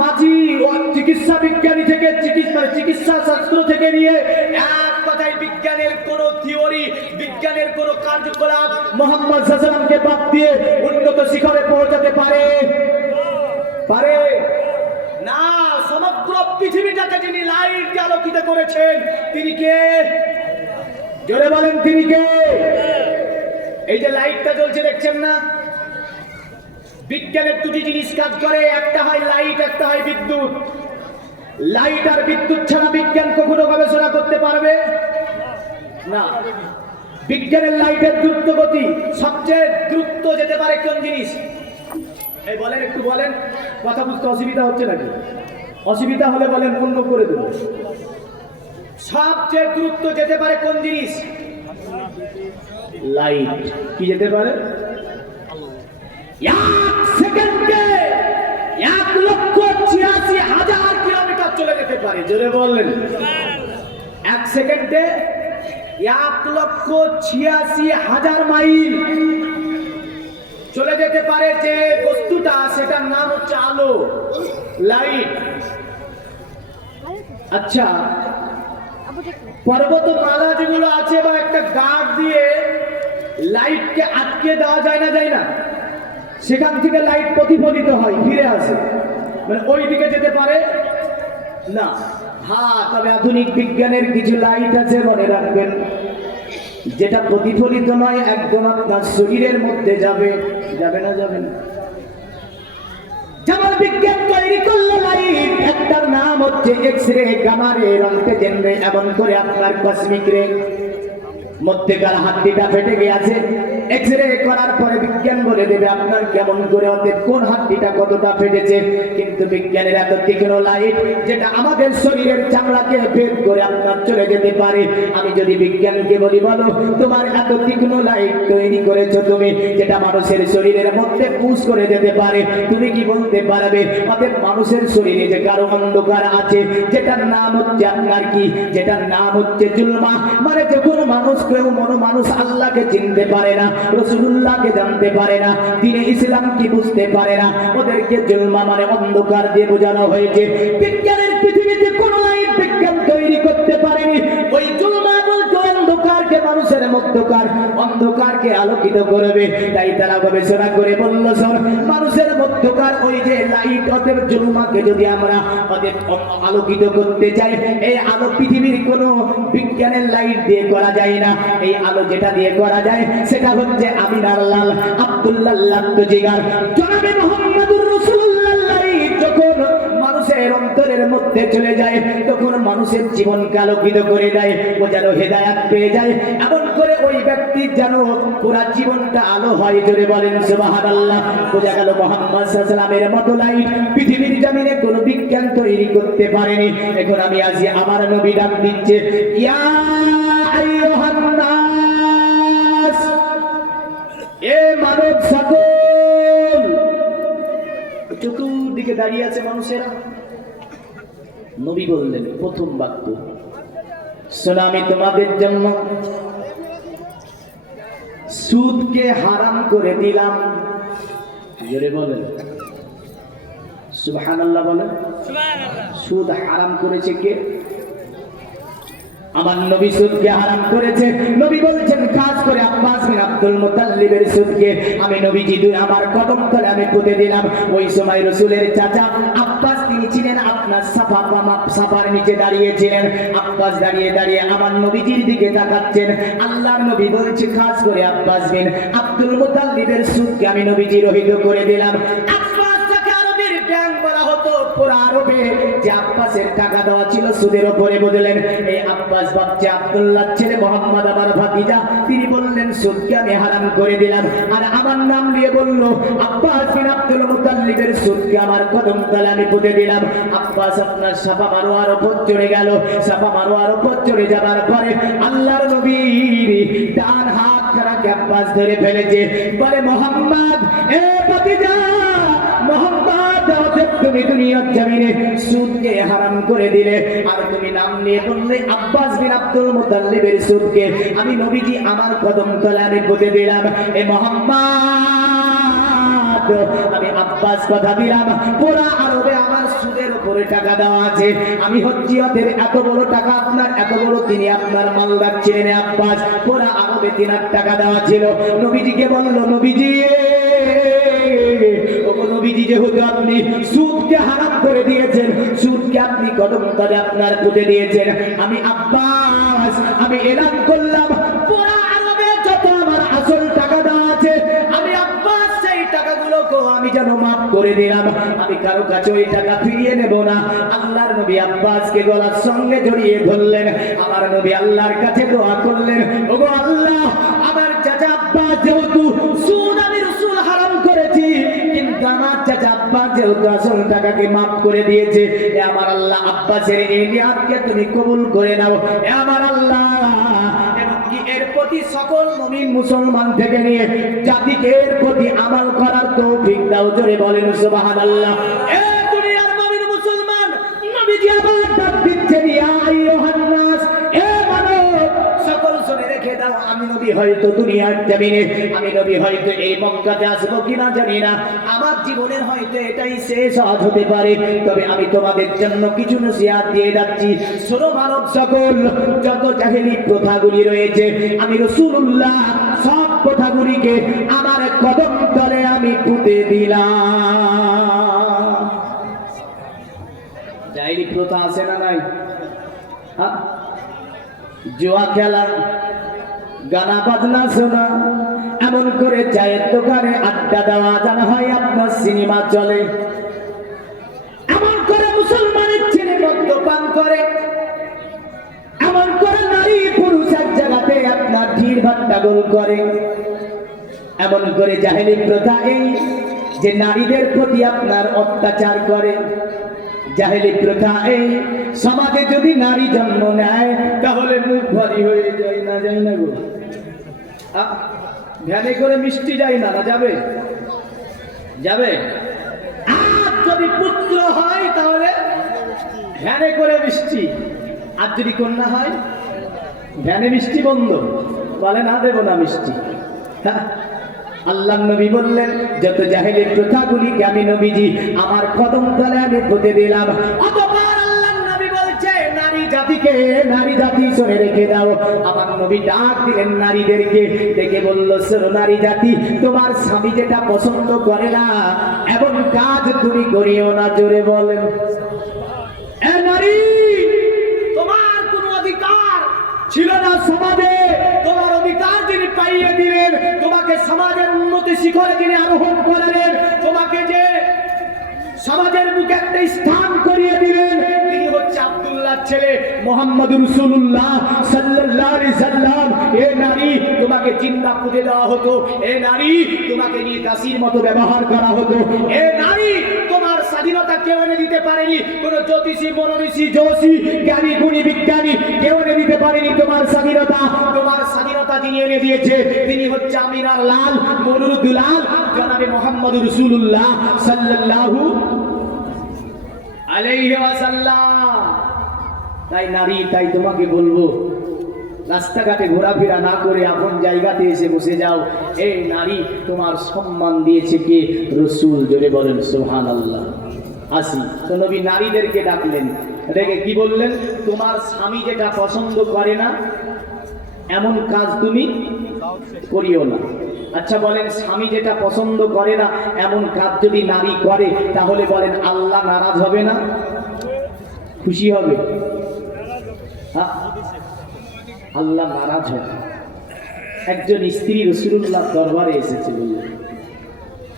মাঝি ও চিকিৎসা বিজ্ঞানী থেকে চিকিৎসা শাস্ত্র থেকে নিয়ে এক কথায় বিজ্ঞানের কোন থিওরি, বিজ্ঞানের কোন কার্যকলাপ মুহাম্মদ সাল্লাল্লাহু আলাইহি ওয়াসাল্লামকে বাদ দিয়ে উন্নত শিখরে পৌঁছাতে পারে? পারে না। সমগ্র পৃথিবীটাকে যিনি লাইট দিয়ে আলোকিত করেছেন তিনি কে? জোরে বলেন তিনি কে? এই যে লাইটটা জ্বলছে দেখছেন না, বিজ্ঞানের দুটি জিনিস কাজ করে, একটা হয় লাইট, একটা হয় বিদ্যুৎ। লাইট আর বিদ্যুৎ ছাড়া বিজ্ঞান কখনো গবেষণা করতে পারবে না। বিজ্ঞানের লাইটের দ্রুত গতি, সবচেয়ে দ্রুত যেতে পারে কোন জিনিস? এই বলেন, একটু বলেন, কথা বুঝতে অসুবিধা হচ্ছে নাকি? অসুবিধা হলে বলেন, অন্য করে দেবো। সবচেয়ে দ্রুত যেতে পারে কোন জিনিস? লাইট। কি যেতে পারে? 1 সেকেন্ডে 1,86,000 কিলোমিটার চলে যেতে পারে। জোরে বললেন। 1 সেকেন্ডে 1,86,000 মাইল চলে যেতে পারে। যে বস্তুটা, সেটার নাম হচ্ছে আলো, লাইট। আচ্ছা, পর্বতমালা যেগুলো আছে, বা একটা গার্ড দিয়ে লাইটকে আটকে দেওয়া যায় না, যায় না? সেখান থেকে লাইট প্রতিফলিত হয়, ফিরে আসে, মানে ওই দিকে যেতে পারে না। হ্যাঁ, তবে আধুনিক বিজ্ঞানের কিছু লাইট আছে, মনে রাখবেন, যেটা প্রতিফলিত নয়, একদম আপনার শরীরের মধ্যে যাবে। যাবে না? যাবে না। যেমন বিজ্ঞান তৈরি করলো লাইট, একটার নাম হচ্ছে এক্স রে, গামা রে, রন্টেজেন রে, এমন করে আপনার কসমিক রে। মধ্যেকার হাড্ডিটা ফেটে গিয়েছে, এক্স রে করার পরে বিজ্ঞান বলে দেবে আপনার কেমন করে, অতএব কোন হাড্ডিটা কতটা ফেটেছে। কিন্তু বিজ্ঞানের এত তীক্ষ্ণ লাইট, যেটা আমাদের শরীরের চামড়াকে ভেদ করে আপনার চলে যেতে পারে। আমি যদি বিজ্ঞানকে বলি, বলো তোমার এত তীক্ষ্ণ লাইট তৈরি করেছো তুমি, যেটা মানুষের শরীরের মধ্যে পুশ করে যেতে পারে, তুমি কি বলতে পারবে? অতএব মানুষের শরীরে যে কারো অন্ধকার আছে, যেটার নাম হচ্ছে আপনার কি, যেটার নাম হচ্ছে জুলমা, মানে যে কোনো মানুষ, কেউ মানুষ আল্লাহকে চিনতে পারে না, রাসূলুল্লাহকে জানতে পারে না, দ্বীনে ইসলাম কি বুঝতে পারে না, ওদেরকে জুলমা মানে অন্ধকার দিয়ে বোঝানো হয়েছে। বিজ্ঞানের পৃথিবীতে কোন লাইট বিজ্ঞান তৈরি করতে পারেনি। ওই জুলমা বলতে অন্ধকারকে, মানুষের মধ্যকার অন্ধকারকে আলোকিত করবে। তাই তারা গবেষণা করে বলল, শোন, মানুষের মধ্যকার ওই যে লাইট, অতএব জুলমাকে যদি আমরা অতএব আলোকিত করতে চাই, এই আলো পৃথিবীর কোনো বিজ্ঞানের লাইট দিয়ে করা যায় না। এই আলো যেটা দিয়ে করা যায়, সেটা হচ্ছে আমিনার লাল, আব্দুল্লাহ লাত্তজিগার, জনাবে মুহাম্মদুর রাসূলুল্লাহ লাইট যখন মানুষের অন্তরের মধ্যে চলে যায়, তখন মানুষের জীবনকে আলোকিত করে দেয়, ও যেন হেদায়াত পেয়ে যায়। এমন করে ওই ব্যক্তির যেন পুরা জীবনটা আলো হয়। জোরে বলেন সুবহানাল্লাহ। বোঝা গেল মুহাম্মদ সাল্লাল্লাহু আলাইহি ওয়াসাল্লামের মতো লাইট পৃথিবীর জমিনে কোনো বিজ্ঞান তৈরি করতে পারেনি। এখন আমি আজ আমার নবী ডাক দিচ্ছে, ইয়া আইয়ুহান নাস, এ মানব সকল। চতুর্দিকে দাঁড়িয়ে আছে মানুষেরা। নবী বললেন প্রথম বাক্য, শোনো, আমি তোমাদের জন্য সুদকে হারাম করে দিলাম। জোরে বলেন সুবহানাল্লাহ। বলেন সুদ হারাম করেছে কে? আমার নবী সুদকে হারাম করেছে। নবী বলছেন, খাস করে আব্বাস বিন আব্দুল মুতাল্লিবের সুদকে আমি নবীজি আমার কদম তলে আমি পুঁতে দিলাম। ওই সময় রাসূলের চাচা আব্বাস, তিনি ছিলেন আপনার সাফার নিচে দাঁড়িয়েছিলেন। আব্বাস দাঁড়িয়ে দাঁড়িয়ে আমার নবীজির দিকে তাকাচ্ছেন। আল্লাহর নবী বলছে, খাস করে আব্বাস বিন আব্দুল মুতাল্লিবের সুদকে আমি নবীজি রহিত করে দিলাম। যে আব্বাসের টাকা দেওয়া ছিল সুদের উপরে, বললেন এই আব্বাস বাচ্চা আব্দুল্লাহ ছেলে মোহাম্মদ আমার ভাতিজা, তিনি বললেন সুদকে আমি হারাম করে দিলাম। আর আমার নাম নিয়ে বলল, আব্বাস বিন আব্দুল মুতাল্লিবের সুদকে আমার কদম তলে আমি পুঁতে দিলাম। আব্বাস আপনার সাফা মারোয়ার উপর চড়ে গেল। সাফা মারোয়ার উপর চড়ে যাবার পরে আল্লাহর নবীর ডান হাত খানাকে আব্বাস ধরে ফেলেছে। বলে, মোহাম্মদ, এ ভাতিজা মোহাম্মদ, তুমি দুনিয়ার জমিনে সুদকে হারাম করে দিলে, আর তুমি নাম নিয়ে বললে আব্বাস বিন আব্দুল মুতাল্লিবের সুদকে আমি নবীজি আমার কদম তলে আমি পুঁতে দিলাম। এ মোহাম্মদ, আমি আব্বাস কথা দিলাম পুরা আরবে আমার সুদের উপরে টাকা দেওয়া আছে, আমি হজ্জিয়তের এত বড় টাকা আপনার, এত বড় তিনি আপনার মালদার ছিলেন আব্বাস, পুরা আরবে 3 টাকা দেওয়া ছিল। নবীজিকে বলল নবীজি, নবীজি যেহেতু আপনি সুদকে হারাম করে দিয়েছেন, সুদকে আপনি কদম তলে আপনার পুঁতে দিয়েছেন, আমি আব্বাস আমি এলান করলাম পুরা আরবে যত আমার আসল টাকা দেওয়া আছে আমি আব্বাস সেই টাকাগুলোকে আমি যেন মাফ করে দিলাম, আমি কারো কাছে ওই টাকা ফিরিয়ে নেব না। আল্লাহর নবী আব্বাসকে গলার সঙ্গে জড়িয়ে ধরলেন, আমার নবী আল্লাহর কাছে দোয়া করলেন, ওগো আল্লাহ আমার চাচা আব্বাস যেহেতু সুদ আমি রাসূল হারাম করেছি, কিন্তু আমার চাচা আব্বাস যেহেতু আসল টাকাকে মাফ করে দিয়েছে, এ আমার আল্লাহ আব্বাসের এই নিয়াতকে তুমি কবুল করে নাও, এ আমার আল্লাহ। এমনকি এর প্রতি সকল মুমিন মুসলমান থেকে নিয়ে জাতিকে এর প্রতি আমল করার তৌফিক দাও, জোরে বলেন সুবহানাল্লাহ। এ দুনিয়ার মুমিন মুসলমান, নবীজি আবার ডাক দিচ্ছেন, ইয়া আইয়ুহান নাস, এ মানব সকল শুনে রেখে দাও, আমি নবী হয়তো দুনিয়ার জমিনে, আমি নবী হয়তো এই মক্কাতে আসবো কিনা জানি না, আমার জীবনের হয়তো এটাই শেষ হজ হতে পারে, তবে আমি তোমাদের জন্য কিছু নসিহত দিয়ে যাচ্ছি। শোনো মানব সকল, যত জাহেলি প্রথাগুলি রয়েছে আমি রাসূলুল্লাহ সব প্রথাগুলিকে আমার কদম তলে আমি পুঁতে দিলাম। জাহেলি প্রথা আছে না নাই? হ্যাঁ, জুয়া খেলা, গানা বাজনা শোনা, এমন করে চায়ের দোকানে আড্ডা দেওয়া জানা হয়, আপনার সিনেমা চলে, এমন করে মুসলমানের ছেলে মদ্যপান করে, এমন করে নারী পুরুষ এক জায়গাতে আপনার ভিড় ভাট্টাগোল করে, এমন করে জাহেলি প্রথা এই যে নারীদের প্রতি আপনার অত্যাচার করে, জাহেলি প্রথা এই সমাজে যদি নারী জন্ম নেয় তাহলে মুখ ভারী হয়ে যায় না, যায় না গো, ভ্যানে করে মিষ্টি যায় না, না যাবে যাবে, আর যদি পুত্র হয় তাহলে ভ্যানে করে মিষ্টি, আর যদি কন্যা হয় ভ্যানে মিষ্টি বন্ধ, বলে না দেব না মিষ্টি। আল্লাহ নবী বললেন যত জাহেলি প্রথাগুলিকে আমি নবীজি আমার কদম তলে আমি পুঁতে দিলাম। অতঃপর আল্লাহ নবী বলছে নারী জাতিকে, নারী জাতি শুনে রেখে দাও, আমার নবী ডাক দিলেন নারীদেরকে, ডেকে বলল শোনো নারী জাতি, তোমার স্বামী যেটা পছন্দ করে না এমন কাজ তুমি করিও না, জোরে বলেন। এ নারী, তোমার কোনো অধিকার ছিল না সমাজে, তোমার অধিকার যিনি পাইয়ে দিলেন, তোমাকে সমাজের উন্নতি শিখরে যিনি আরোহণ করালেন, তোমাকে যে সমাজের বুকে একটা স্থান করিয়ে দিলেন, তিনি হচ্ছে আব্দুল্লাহর ছেলে মুহাম্মদুর রাসূলুল্লাহ সাল্লাল্লাহু আলাইহি সাল্লাম। এ নারী, তোমাকে জিন্দা পুঁতে দেওয়া হতো, এ নারী তোমাকে নিয়ে দাসীর মতো ব্যবহার করা হতো, এ নারী তোমার স্বাধীনতা কেউ এনে দিতে পারেনি, কোন জ্যোতিষী মনোঋষি যোশী জ্ঞানী গুণী বিজ্ঞানী কেউ এনে দিতে পারেনি তোমার স্বাধীনতা। তোমার স্বাধীনতা যিনি এনে দিয়েছে তিনি হচ্ছে আমিনার লাল মনুরুদ্দুলাল জনাবে মুহাম্মদুর রাসূলুল্লাহ সাল্লাল্লাহু আলাইহি ওয়াসাল্লাম। তাই নারী, তাই তোমাকে বলবো রাস্তাঘাটে ঘোরাফেরা না করে আপন জায়গাতে এসে বসে যাও। এই নারী, তোমার সম্মান দিয়েছে কে? রাসূল, জোরে বলেন সুবহানাল্লাহ। আসি তো নবী নারীদেরকে ডাকলেন, ডেকে কি বললেন? তোমার স্বামী যেটা পছন্দ করে না এমন কাজ তুমি করিও না। আচ্ছা বলেন, স্বামী যেটা পছন্দ করে না এমন কাজ যদি নারী করে তাহলে বলেন আল্লাহ নারাজ হবে না? খুশি হবে? আল্লাহ নারাজ হবে। একজন স্ত্রী রাসূলুল্লাহ দরবারে এসেছে, বললেন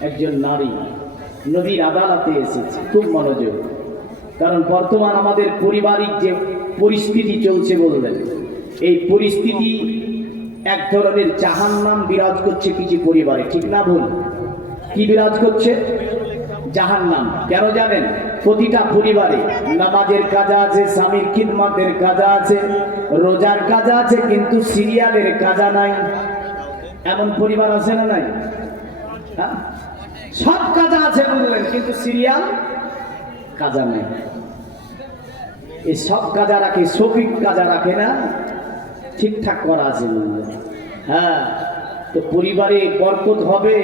একজন নারী নবীর আদালতে এসেছে। খুব মনোযোগ, কারণ বর্তমান আমাদের পারিবারিক যে পরিস্থিতি চলছে, বললেন এই পরিস্থিতি এক ধরনের জাহান্নাম বিরাজ করছে কিছু পরিবারে, ঠিক না ভুল? কি বিরাজ করছে? জাহান্নাম। কেন জানেন? প্রতিটা পরিবারে নামাজের কাজ আছে, স্বামীর খিদমতের কাজ আছে, রোজার কাজ আছে, কিন্তু সিরিয়ালের কাজা নাই। এমন পরিবার আছে না নাই? সব কাজা আছে বললেন, কিন্তু সিরিয়াল কাজা নাই। এই সব কাজা রাখে, সফিক কাজা রাখে না, ঠিকঠাক করা আছে বললেন। হ্যাঁ, তো পরিবারে বরকত হবে,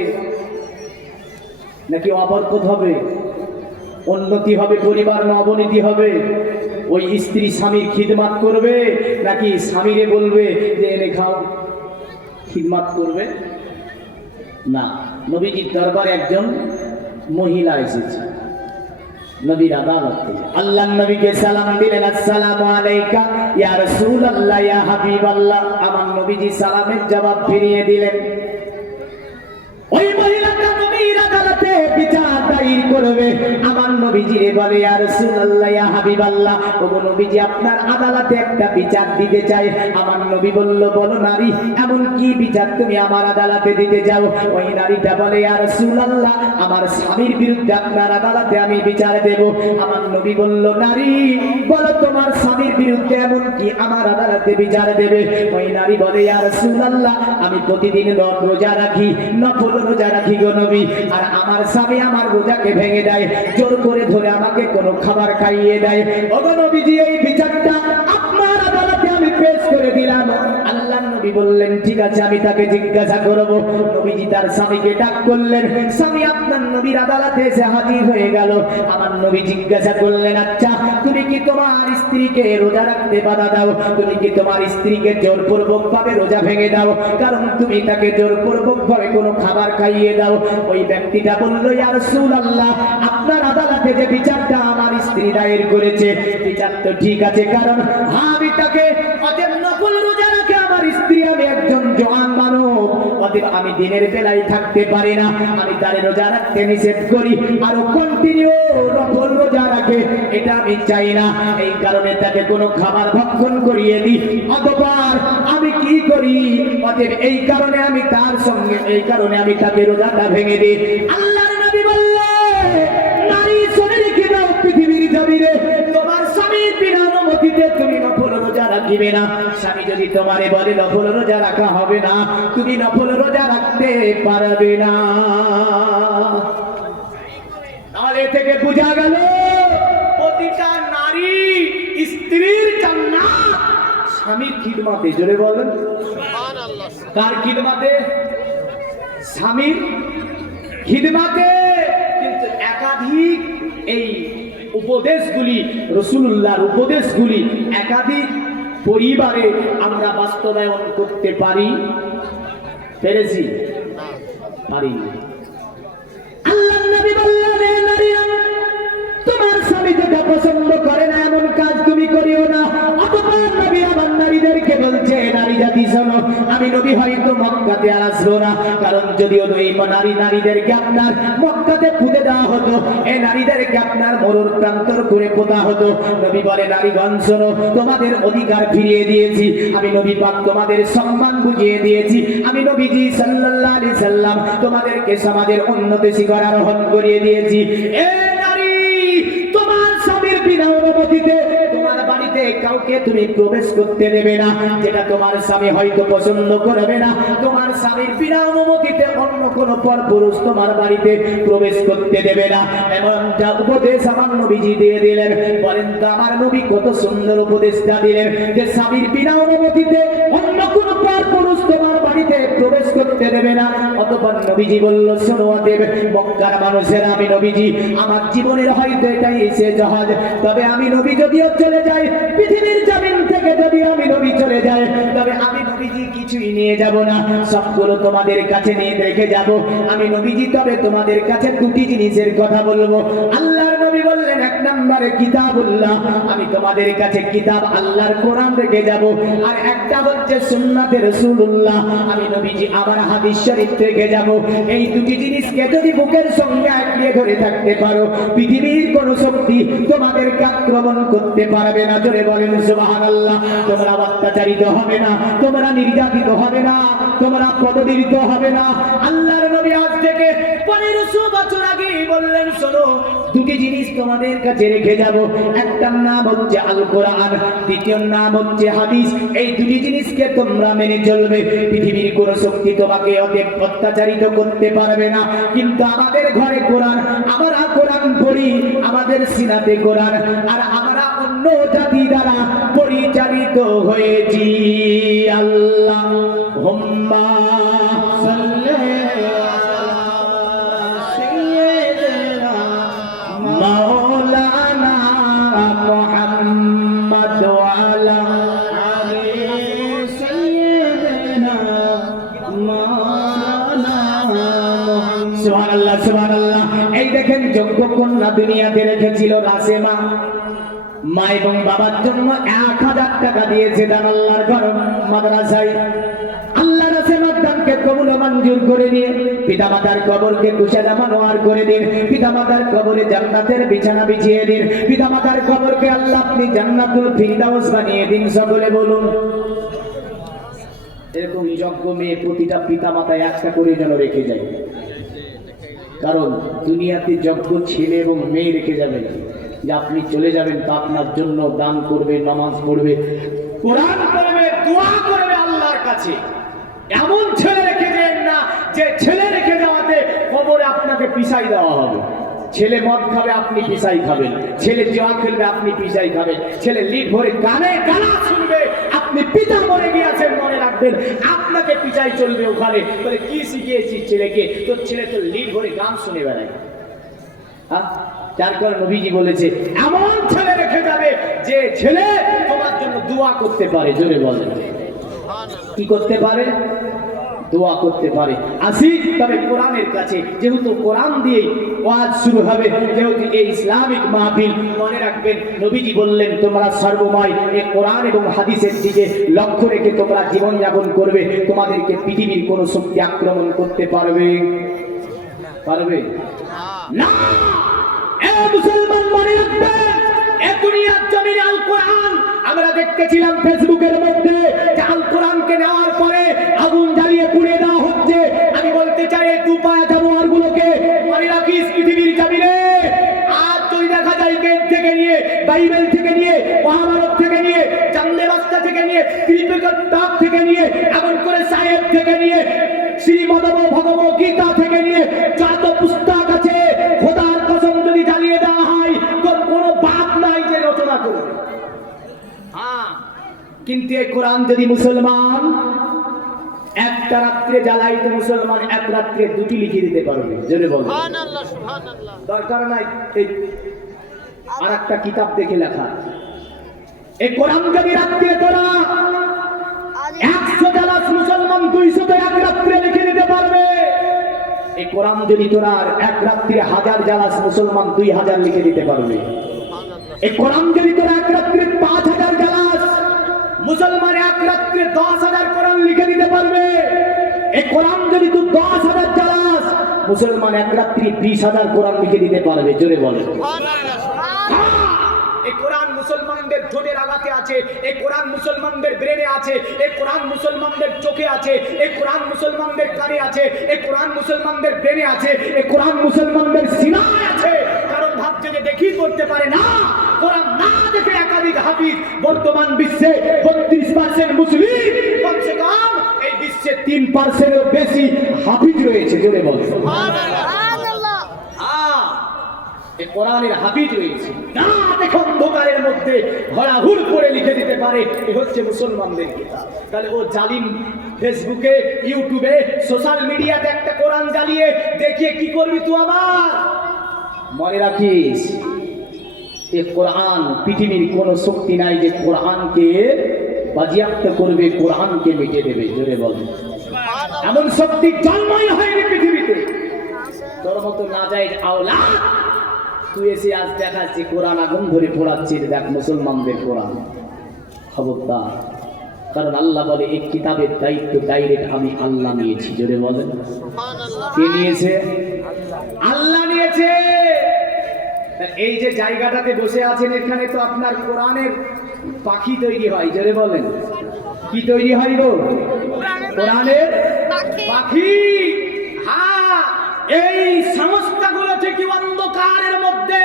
নাকি অবরকত হবে, উন্নতি হবে, পরিবার না অবনতি হবে? ওই স্ত্রী স্বামীর খিদমাত করবে নাকি স্বামীরে বলবে যে এনে খাও, খিদমাত করবে? না, নবীজির দরবারে একজন মহিলা এসেছে নবীর আদালতে। আল্লাহর নবীকে সালাম দিলেন, আসসালামু আলাইকা ইয়া রাসূলুল্লাহ ইয়া হাবিবাল্লাহ। আমার নবীজি সালামের জবাব ফিরিয়ে দিলেন। ওই মহিলাটা নবীর আদালতে বিচার দায়ের করবে। আমার নবীজিরে বলে, ইয়া রাসূলুল্লাহ ইয়া হাবিবাল্লাহ, ওগো নবীজি আপনার আদালতে একটা বিচার দিতে চাই। আমার নবী বলল, বলো নারী, এমন কি বিচার তুমি আমার আদালতে দিতে যাও? ওই নারীটা বলে, ইয়া রাসূলুল্লাহ আমার স্বামীর বিরুদ্ধে আপনার আদালতে আমি বিচার দেব। আমার নবী বলল, নারী বলো তোমার স্বামীর বিরুদ্ধে এমন কি আমার আদালতে বিচার দেবে? ওই নারী বলে, ইয়া রাসূলুল্লাহ আমি প্রতিদিন রোজা রাখি, নফল রোজা রাখি গো নবী, আর আমার স্বামী আমার রোজাকে ভেঙে দেয়, জোর করে ধরে আমাকে কোনো খাবার খাইয়ে দেয়। ওগো নবীজি এই বিচারটা আপনার আদালতে আমি পেশ করে দিলাম। আল্লাহর নবী বললেন, ঠিক আছে আমি তাকে জিজ্ঞাসা করব। নবীজি তার স্বামীকে ডাক করলেন। স্বামী আপনার নবীর আদালতে এসে হাজির হয়ে গেল। আমার নবী জিজ্ঞাসা করলেন, আচ্ছা তুমি কি তোমার স্ত্রীকে রোজা রাখতে বাধা দাও? তুমি কি তোমার স্ত্রীকে জোরপূর্বক ভাবে রোজা ভেঙে দাও? কারণ তুমি তাকে জোরপূর্বক ভাবে কোনো খাবার খাইয়ে দাও। ওই ব্যক্তিটা বলল, ইয়া রাসূলুল্লাহ আপনার আদালতে যে বিচারটা আমার স্ত্রী দায়ের করেছে বিচার তো ঠিক আছে, কারণ আমি তাকে অতএব নফল রোজা রাখে আমার স্ত্রী, আমি একজন জওয়ান মানব, অতএব আমি দিনের বেলায় থাকতে পারি না, আমি তার রোজা রাখতে নিষেধ করি, আর কন্টিনিউ নফল রোজা রাখে, এটা আমি চাই না। এই কারণে তাকে কোনো খাবার ভক্ষণ করিয়ে দিই, অতঃপর আমি কি করি, অতএব এই কারণে আমি তার সঙ্গে, এই কারণে আমি তাকে রোজাটা ভেঙে দিই। আল্লাহর নবী বললেন, নারী শুনে রেখে দাও পৃথিবীর জমিনে, তোমার স্বামীর বিনা অনুমতিতে তুমি নফল রোজা রাখিবে না। স্বামী যদি তোমারে বলে নফল রোজা রাখা হবে না, তুমি নফল রোজা রাখতে পারবে না। তাহলে থেকে বোঝা গেল প্রতিটা নারী স্ত্রীর জান্নাত স্বামীর খিদমতে। জোরে বলেন সুবহানাল্লাহ। কার খিদমতে? স্বামীর খিদমতে। কিন্তু একাধিক এই উপদেশগুলি, রাসূলুল্লাহর উপদেশগুলি একাধিক পরিবারে আমরা বাস্তবায়ন করতে পেরেছি? পারি। আল্লাহর নবী বললেন, নারীরা তোমার স্বামী যেটা পছন্দ করে না এমন কাজ তুমি করিও না। অতঃপর নবী আমার নারীদেরকে বলছে, নারী জাতি শোনো, আমি নবী হয়তো মক্কাতে আর আসবো না, কারণ যদিও এই নারীদেরকে আপনার মক্কাতে পুঁতে দেওয়া হতো, এই নারীদেরকে আপনার মরুর প্রান্তর করে পোতা হতো। নবী বলে, নারীগণ শোনো, তোমাদের অধিকার ফিরিয়ে দিয়েছি, আমি নবী পাক তোমাদের সম্মান বুঝিয়ে দিয়েছি, আমি নবীজি সাল্লাল্লাহু আলাইহি সাল্লাম তোমাদেরকে সমাজের উন্নতি শিখর আরোহণ করিয়ে দিয়েছি। তোমার স্বামীর বিনা অনুমতিতে তোমার বাড়িতে কাউকে তুমি প্রবেশ করতে দেবে না, যেটা তোমার স্বামী হয়তো পছন্দ করবে না। তোমার স্বামীর বিনা অনুমতিতে অন্য কোনো পরপুরুষ তোমার বাড়িতে প্রবেশ করতে দেবে না, এমনটা উপদেশ আমার নবীজি দিয়ে দিলেন। বলেন তো আমার নবী কত সুন্দর উপদেশটা দিলেন, যে স্বামীর বিনা অনুমতিতে অন্য কোনো পরপুরুষ তোমার বাড়িতে প্রবেশ করতে দেবে না। অতঃপর নবীজি বলল, শোনো অতএব মক্কার মানুষেরা, আমি নবীজি আমার জীবনের হয়তো এটাই শেষ হজ, তবে আমি নবী যদিও চলে যাই পৃথিবীর জমিন থেকে, যদিও আমি নবী চলে যাই, তবে আমি নবীজি কিছুই নিয়ে যাব না, সবগুলো তোমাদের কাছে নিয়ে রেখে যাব আমি নবীজি। তবে তোমাদের কাছে দুটি জিনিসের কথা বলবো। আল্লাহর নবী বললেন, এক নম্বরে কিতাবুল্লাহ, আমি তোমাদের কাছে কিতাব আল্লাহর কোরআন রেখে যাব, আর একটা হচ্ছে সুন্নাতে রাসূলুল্লাহ, আমি নবীজি আমার হাদিস শরীফ রেখে যাব। এই দুটি জিনিসকে যদি বুকের সঙ্গে আঁকড়িয়ে ধরে থাকতে পারো, পৃথিবীর কোন শক্তি তোমাদেরকে আক্রমণ করতে পারবে না। জোরে বলেন সুবহানাল্লাহ। তোমরা অত্যাচারিত হবে না, তোমরা নির্যাতিত হবে না, তোমরা পদদলিত হবে না। আল্লাহর নবী আজ থেকে 1500 বছর আগে বললেন, শোনো দুটি জিনিস তোমাদের কাছে রেখে যাব, একটার নাম হচ্ছে আল কোরআন, দ্বিতীয় নাম হচ্ছে হাদিস। এই দুটি জিনিসকে তোমরা মেনে চলবে, পৃথিবীর কোন শক্তি তোমাকে অত্যাচারিত করতে পারবে না। কিন্তু আমাদের ঘরে কোরআন, আমরা কোরআন পড়ি, আমাদের সিনাতে কোরআন, আর আমরা অন্য জাতি দ্বারা পরিচালিত হয়েছি। আল্লাহুম্মা সাল্লি আলা সুবহানাল্লাহ সুবহানাল্লাহ। এই দেখেন যোগ্য কন্যা দুনিয়াতে রেখেছিল রাসেমা, মা এবং বাবার জন্য 1000 টাকা দিয়েছে দান আল্লাহর ঘর মাদ্রাসায়। আল্লাহ রাসেমার দানকে কবুল ও মঞ্জুর করে নিয়ে পিতামাতার কবরকে কুশাদা মানোয়ার করে দিন, পিতামাতার কবরে জান্নাতের বিছানা বিছিয়ে দিন, পিতামাতার কবরকে আল্লাহ আপনি জান্নাতুল ফিরদাউস বানিয়ে দিন। সকলে বলুন। এরকম যোগ্য মেয়ে প্রতিটা পিতামাতায় একটা করে যেন রেখে যায়, কারণ দুনিয়াতে যোগ্য ছেলে এবং মেয়ে রেখে যাবেন যে আপনি চলে যাবেন তা আপনার জন্য দান করবে, নামাজ পড়বে, কোরআন পড়বে, দোয়া করবে আল্লাহর কাছে। এমন ছেলে রেখে যান না যে ছেলে রেখে যাওয়াতে কবরে আপনাকে পিছাই দেওয়া হবে। ছেলে মদ খাবে, আপনি পিছাই খাবেন। ছেলে জুয়া খেলবে, আপনি পিছাই খাবেন। ছেলে লিড ভরে গানে গানা শুনবে, আপনি পিতা মরে গিয়েছেন মনে রাখবেন, আপনাকে পিছাই চলবে ওখানে। বলে কি শিখিয়েছিস ছেলেকে? তোর ছেলে তো লিড ভরে গান শুনে বেড়ায়। যার কারণে নবীজি বলেছে এমন ছেলে রেখে যাবে যে ছেলে তোমার জন্য দোয়া করতে পারে। জোরে বলেন, কি করতে পারে? দোয়া করতে পারে। আসি তবে কোরআনের কাছে, যেহেতু কোরআন দিয়ে ওয়াজ শুরু হবে, যেহেতু এই ইসলামিক মাহফিল, মনে রাখবেন নবীজি বললেন তোমরা সর্বময় এই কোরআন এবং হাদিসের দিকে লক্ষ্য রেখে তোমরা জীবন যাপন করবে, তোমাদেরকে পৃথিবীর কোন শক্তি আক্রমণ করতে পারবে পারবে না। এ মুসলমান মনে রাখবেন, এ দুনিয়ার জমিনে আল কোরআন, আমরা দেখতেছিলাম ফেসবুকের মধ্যে যে আল কোরআনকে নেওয়ার পরে আগুন জ্বালিয়ে পুড়িয়ে দেওয়া হচ্ছে। আমি বলতে চাই এই দুপায়া জানোয়ার গুলোকে মনে রাখিস পৃথিবীর জমিনে আর যদি দেখা যায় বেদ থেকে নিয়ে, বাইবেল থেকে নিয়ে, মহাভারত থেকে নিয়ে, চান্দে বাস্তা থেকে নিয়ে, ত্রিপিটক থেকে নিয়ে, এমন করে সাহেব থেকে নিয়ে, শ্রীমদ ভগবত গীতা থেকে নিয়ে যত পুস্তক আছে, খোদার কসম যদি জ্বালিয়ে দেওয়া হয় তোর কোনো বাপ নাই যে রচনা করবে। কিন্তু এই কোরআন যদি মুসলমান একটা রাত্রে জ্বালাই, তো মুসলমান এক রাত্রে দুটি লিখে দিতে পারবে। জোরে বলুন সুবহানাল্লাহ সুবহানাল্লাহ। দরকার নাই এই আর একটা কিতাব দেখে লেখা। এই কোরআন যদি রাত্রে তোরা 100 জালাস মুসলমান 200 তে এক রাত্রে লিখে দিতে পারবে। এই কোরআন যদি তোরা এক রাত্রে 1000 জালাস মুসলমান 2000 লিখে দিতে পারবে। এই কোরআন যদি তোরা এক রাত্রে 5000 জালাস মুসলমান এক রাত্রে 10,000 কোরআন লিখে দিতে পারবে। এই কোরআন যদি তুই 10,000 জালাস মুসলমান এক রাত্রে 20,000 কোরআন লিখে দিতে পারবে। জোরে বলে এই কোরআন মুসলমানদের ঠোঁটের আগাতে আছে, এই কোরআন মুসলমানদের ব্রেনে আছে, এই কোরআন মুসলমানদের চোখে আছে, এই কোরআন মুসলমানদের কানে আছে, এই কোরআন মুসলমানদের ব্রেনে আছে, এই কোরআন মুসলমানদের সিনায় আছে। কারণ ভাবছে যে দেখি করতে পারে না, কোরআন না দেখে একাধিক হাফিজ। বর্তমান বিশ্বে 32% মুসলিম, কমসে কম এই বিশ্বে 3%-এরও বেশি হাফিজ রয়েছে। জোরে বলে সুবহানাল্লাহ। এই কোরআনের হাফিজ রয়েছে, না দেখো অন্ধকারের মধ্যে ঘোরাঘুর করে লিখে দিতে পারে। এ হচ্ছে মুসলমানদের কিতাব। তাহলে ও জালিম ফেসবুকে, ইউটিউবে, সোশ্যাল মিডিয়াতে একটা কোরআন জ্বালিয়ে দেখিয়ে কি করবি তুই? আমার মনে রাখিস এই কোরআন, পৃথিবীর কোনো শক্তি নাই যে কোরআনকে বাজেয়াপ্ত করবে, কোরআনকে মিটে দেবে। জোরে বল এমন শক্তি জন্মই হয়নি পৃথিবীতে। তোর মতো নাজায়েজ আওলাদ তুই এসে আজ দেখাচ্ছি কোরআন আগুন ধরে পোড়াচ্ছিস। দেখ মুসলমানদের কোরআন, খবরদার। কারণ আল্লাহ বলে এই কিতাবের দায়িত্ব ডাইরেক্ট আমি আল্লাহ নিয়েছি। জোরে বলেন কে নিয়েছে? আল্লাহ নিয়েছে। এই যে জায়গাটাতে বসে আছেন, এখানে তো আপনার কোরআনের পাখি তৈরি হয়। জোরে বলেন কি তৈরি হয় গো? কোরআনের পাখি। হ্যাঁ, এই সংস্থাগুলো থেকে অন্ধকারের মধ্যে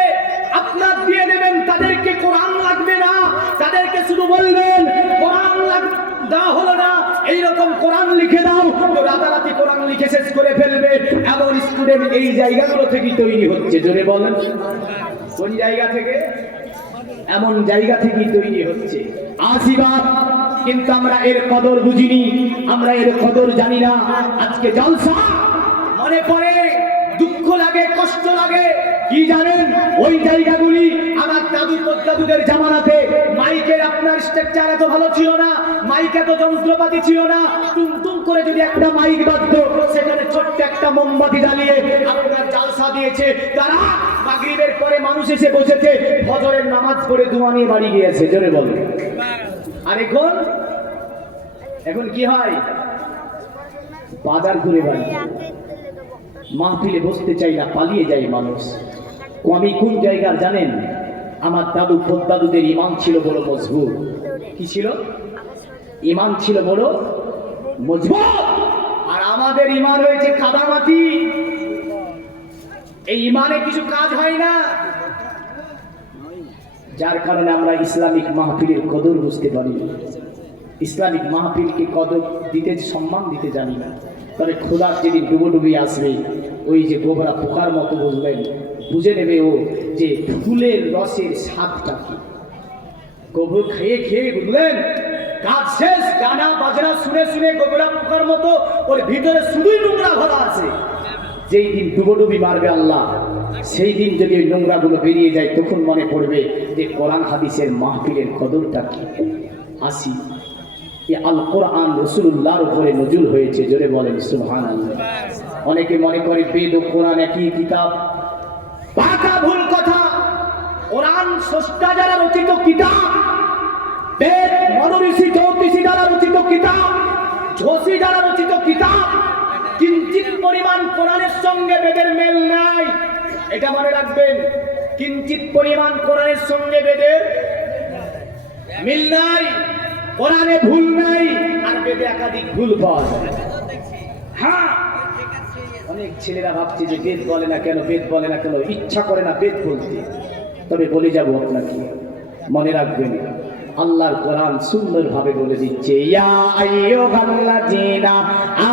আপনার দিয়ে দেবেন, তাদেরকে কোরআন লাগবে না, তাদেরকে শুধু বলবেন কোরআন দেওয়া হলো না, এইরকম কোরআন লিখে দাও, তো রাতারাতি কোরআন লিখে শেষ করে ফেলবে। এমন স্টুডেন্ট এই জায়গাগুলো থেকে তৈরি হচ্ছে। জোরে বলেন কোন জায়গা থেকে? এমন জায়গা থেকেই তৈরি হচ্ছে। আশীর্বাদ, কিন্তু আমরা এর কদর বুঝিনি, আমরা এর কদর জানি না। আজকে জলসা মনে পড়ে, দুঃখ লাগে, কষ্ট লাগে। কি জানেন, ওই জায়গাগুলি আমার দাদু পদ্দাদুদের জামানাতে মাইকের আপনার স্ট্রাকচার এত ভালো ছিল না, মাইক এত যন্ত্রপাতি ছিল না। টুমটুম করে যদি একটা মাইক বাজতো, সেখানে ছোট্ট একটা মোমবাতি জ্বালিয়ে আপনার জালসা দিয়েছে। তারা মাগরিবের পরে মানুষ এসে বসেছে, ফজরের নামাজ পড়ে দোয়া নিয়ে বাড়ি গিয়েছে। জোরে বলে। আর এখন কি হয়? বাজার ঘুরে বাড়ি, মাহফিলে বসতে চাই না, পালিয়ে যায় মানুষ। আমি কোন জায়গার জানেন? আমার দাদু দাদুদের ইমান ছিল বড় মজবুত। কি ছিল? ইমান ছিল বড় মজবুত। আর আমাদের ইমান হয়েছে কাদামাটি। এই ইমানে কিছু কাজ হয় না, যার কারণে আমরা ইসলামিক মাহফিলের কদর বুঝতে পারি না। ইসলামিক মাহফিলকে কদর দিতে, সম্মান দিতে জানি না। তবে খোদার যেদিন ডুবোডুবি আসবে, ওই যে গোবরা পোকার মতো বুঝবেন, বুঝে নেবে ও যে ফুলের রসের স্বাদটা কি। গোবর খেয়ে খেয়ে বুঝলেন কাজ শেষ, গানা বাজনা শুনে শুনে গোবরা পোকার মতো ওর ভিতরে শুধুই নোংরা ভরা আছে। যেই দিন ডুবোডুবি মারবে আল্লাহ, সেই দিন যদি ওই নোংরাগুলো বেরিয়ে যায়, তখন মনে পড়বে যে কোরআন হাদিসের মাহফিলের কদরটা কি। আসি, আল কোরআন রাসূলুল্লাহর উপরে নজুল হয়েছে। জোরে বলেন সুবহানাল্লাহ। অনেকে মনে করে বেদ ও কোরআন একই কিতাব। পাকা ভুল কথা। কোরআন স্রষ্টা যারা রচিত কিতাব, বেদ মনীষী জ্যোতিষী যারা রচিত কিতাব, যোশী যারা রচিত কিতাব। কিঞ্চিত পরিমাণ কোরআনের সঙ্গে বেদের মেল নাই, এটা মনে রাখবেন। কিঞ্চিত পরিমাণ কোরআনের সঙ্গে বেদের মিল নাই। কোরআনে ভুল নাই, আর বেদে একাধিক ভুল পাওয়া যায়। হ্যাঁ, অনেক ছেলেরা ভাবছে যে বেদ বলে না কেন, বেদ বলে না কেন, ইচ্ছা করে না বেদ বলতে। তবে বলে যাব আপনাকে, মনে রাখবেন আল্লাহর কোরআন সুন্দরভাবে বলে দিচ্ছে, ইয়া আইয়ুহাল্লাযীনা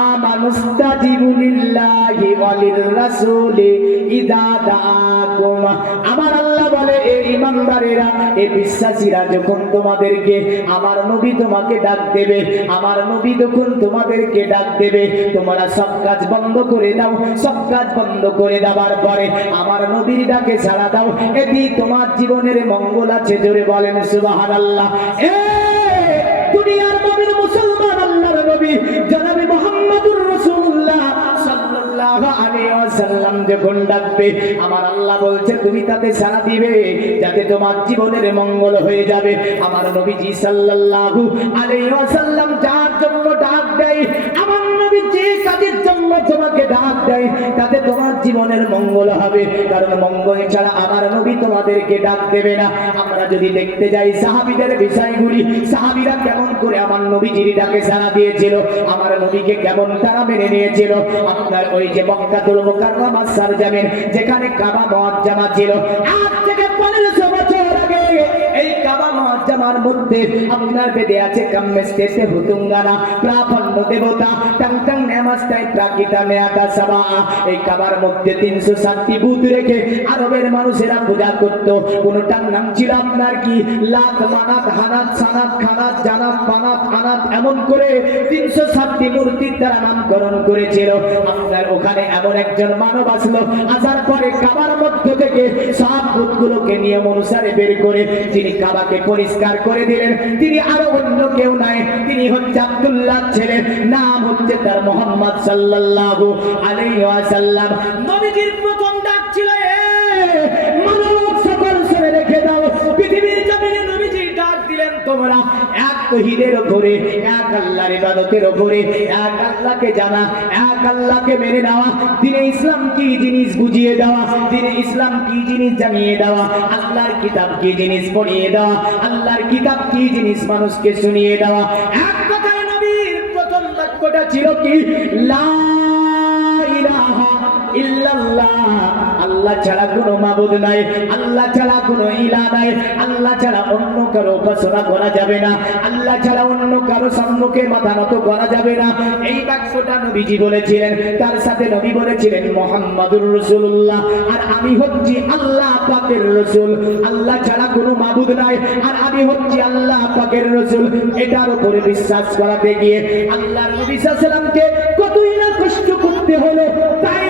আমানুস্তাজিবু লিল্লাহি ওয়া লির-রাসূলি ইযা দাআকুম। আমার আল্লাহ বলে, এই ঈমানদারেরা, এই বিশ্বাসীরা, যখন তোমাদেরকে আমার নবী তোমাকে ডাক দেবে, আমার নবী যখন তোমাদেরকে ডাক দেবে, তোমরা সব কাজ বন্ধ করে দাও। সব কাজ বন্ধ করে দেওয়ার পরে আমার নবীর ডাকে সাড়া দাও, এটি তোমার জীবনের মঙ্গল আছে। জোরে বলেন সুবহানাল্লাহ। দুনিয়ার নবীর মুসলমান আল্লাহর নবী জনাবে মুহাম্মদুর রাসূলুল্লাহ সাল্লাল্লাহু আলাইহি ওয়াসাল্লাম যখন ডাকবে, আমার আল্লাহ বলছে তুমি তাতে সাড়া দিবে, যাতে তোমার জীবনের মঙ্গল হয়ে যাবে। আমার নবীজি সাল্লাল্লাহু আলাইহি ওয়াসাল্লাম যার জন্য ডাক দেয়, আমার নবী যে কাজের জন্য তোমাকে ডাক দেয়, তাতে তোমার জীবনের মঙ্গল হবে। কারণ মঙ্গল ছাড়া আমার নবী তোমাদেরকে ডাক দেবে না। আমরা যদি দেখতে যাই সাহাবীদের বিষয়গুলি, সাহাবীরা কেমন করে আমার নবীজির ডাকে সাড়া দিয়েছিল, আমার নবীকে কেমন তারা মেনে নিয়েছিল। আপনার ওই যে মক্কাতুল মুকাররমা সরজমিন, যেখানে কাবা মুআজ্জামা ছিল, আজ থেকে 1500 বছর আগে এই কাবা মুআজ্জামার মধ্যে আপনার বেদে আছে কাম্মেস্তেতে হুতুঙ্গানা, প্রাফন্ন দেবতা টাংটাং নেমাস্তাই প্রাকিতা নেয়াতা সাবা। এই কাবার মধ্যে 360টি বুত রেখে আরবের মানুষেরা পূজা করত। কোনটার নাম ছিল আপনার কি লাত, মানাত, হানাত, সানাত, খানাত, জানাত, পানাত, আনাত, এমন করে 360টি মূর্তির দ্বারা নামকরণ করেছিল। আপনার ওখানে এমন একজন মানব আসলো, আসার পরে কাবার মধ্য থেকে সব বুতগুলোকে নিয়ম অনুসারে বের করে যিনি কাবাকে পরিষ্কার করে দিলেন, তিনি আরো অন্য কেউ নাই, তিনি হচ্ছে আব্দুল্লাহ ছেলে, নাম হচ্ছে তার মুহাম্মদ সাল্লাল্লাহু আলাইহি ওয়াসাল্লাম। নবীজির প্রথম ডাক ছিল, মানব সকল শুনে রেখে দাও, পৃথিবীর জমিনে নবীজি ডাক দিলেন, তোমরা এক তৌহিদের উপরে, এক আল্লাহর ইবাদতের উপরে, এক আল্লাহকে জানা, এক আল্লাহকে মেনে নেওয়া, দ্বীনে ইসলাম কি জিনিস বুঝিয়ে দেওয়া, দ্বীনে ইসলাম কি জিনিস জানিয়ে দেওয়া, আল্লাহর কিতাব কি জিনিস পড়িয়ে দেওয়া, আল্লাহর কিতাব কি জিনিস মানুষকে শুনিয়ে দেওয়া। এক কথায় নবীর প্রথম বাক্যটা ছিল কি, লা ইলাহা ইল্লাল্লাহ, আল্লাহ ছাড়া কোনো মাবুদ নাই, আল্লাহ ছাড়া কোনো ইলাহ নাই, আল্লাহ ছাড়া অন্য কারো উপাসনা করা যাবে না, আল্লাহ ছাড়া অন্য কারো সম্মুখে মাথা নত করা যাবে না। এই বাক্যটা নবীজি বলেছিলেন। তার সাথে নবী বলেছিলেন মুহাম্মাদুর রাসূলুল্লাহ, আর আমি হচ্ছি আল্লাহ পাকের রাসূল, আল্লাহ ছাড়া কোনো মাবুদ নাই, আর আমি হচ্ছি আল্লাহ পাকের রাসূল। এটার উপরে বিশ্বাস করাতে গিয়ে আল্লাহর নবী সাল্লাল্লাহু আলাইহি ওয়াসাল্লামকে কতই না কষ্ট করতে হলো। তাই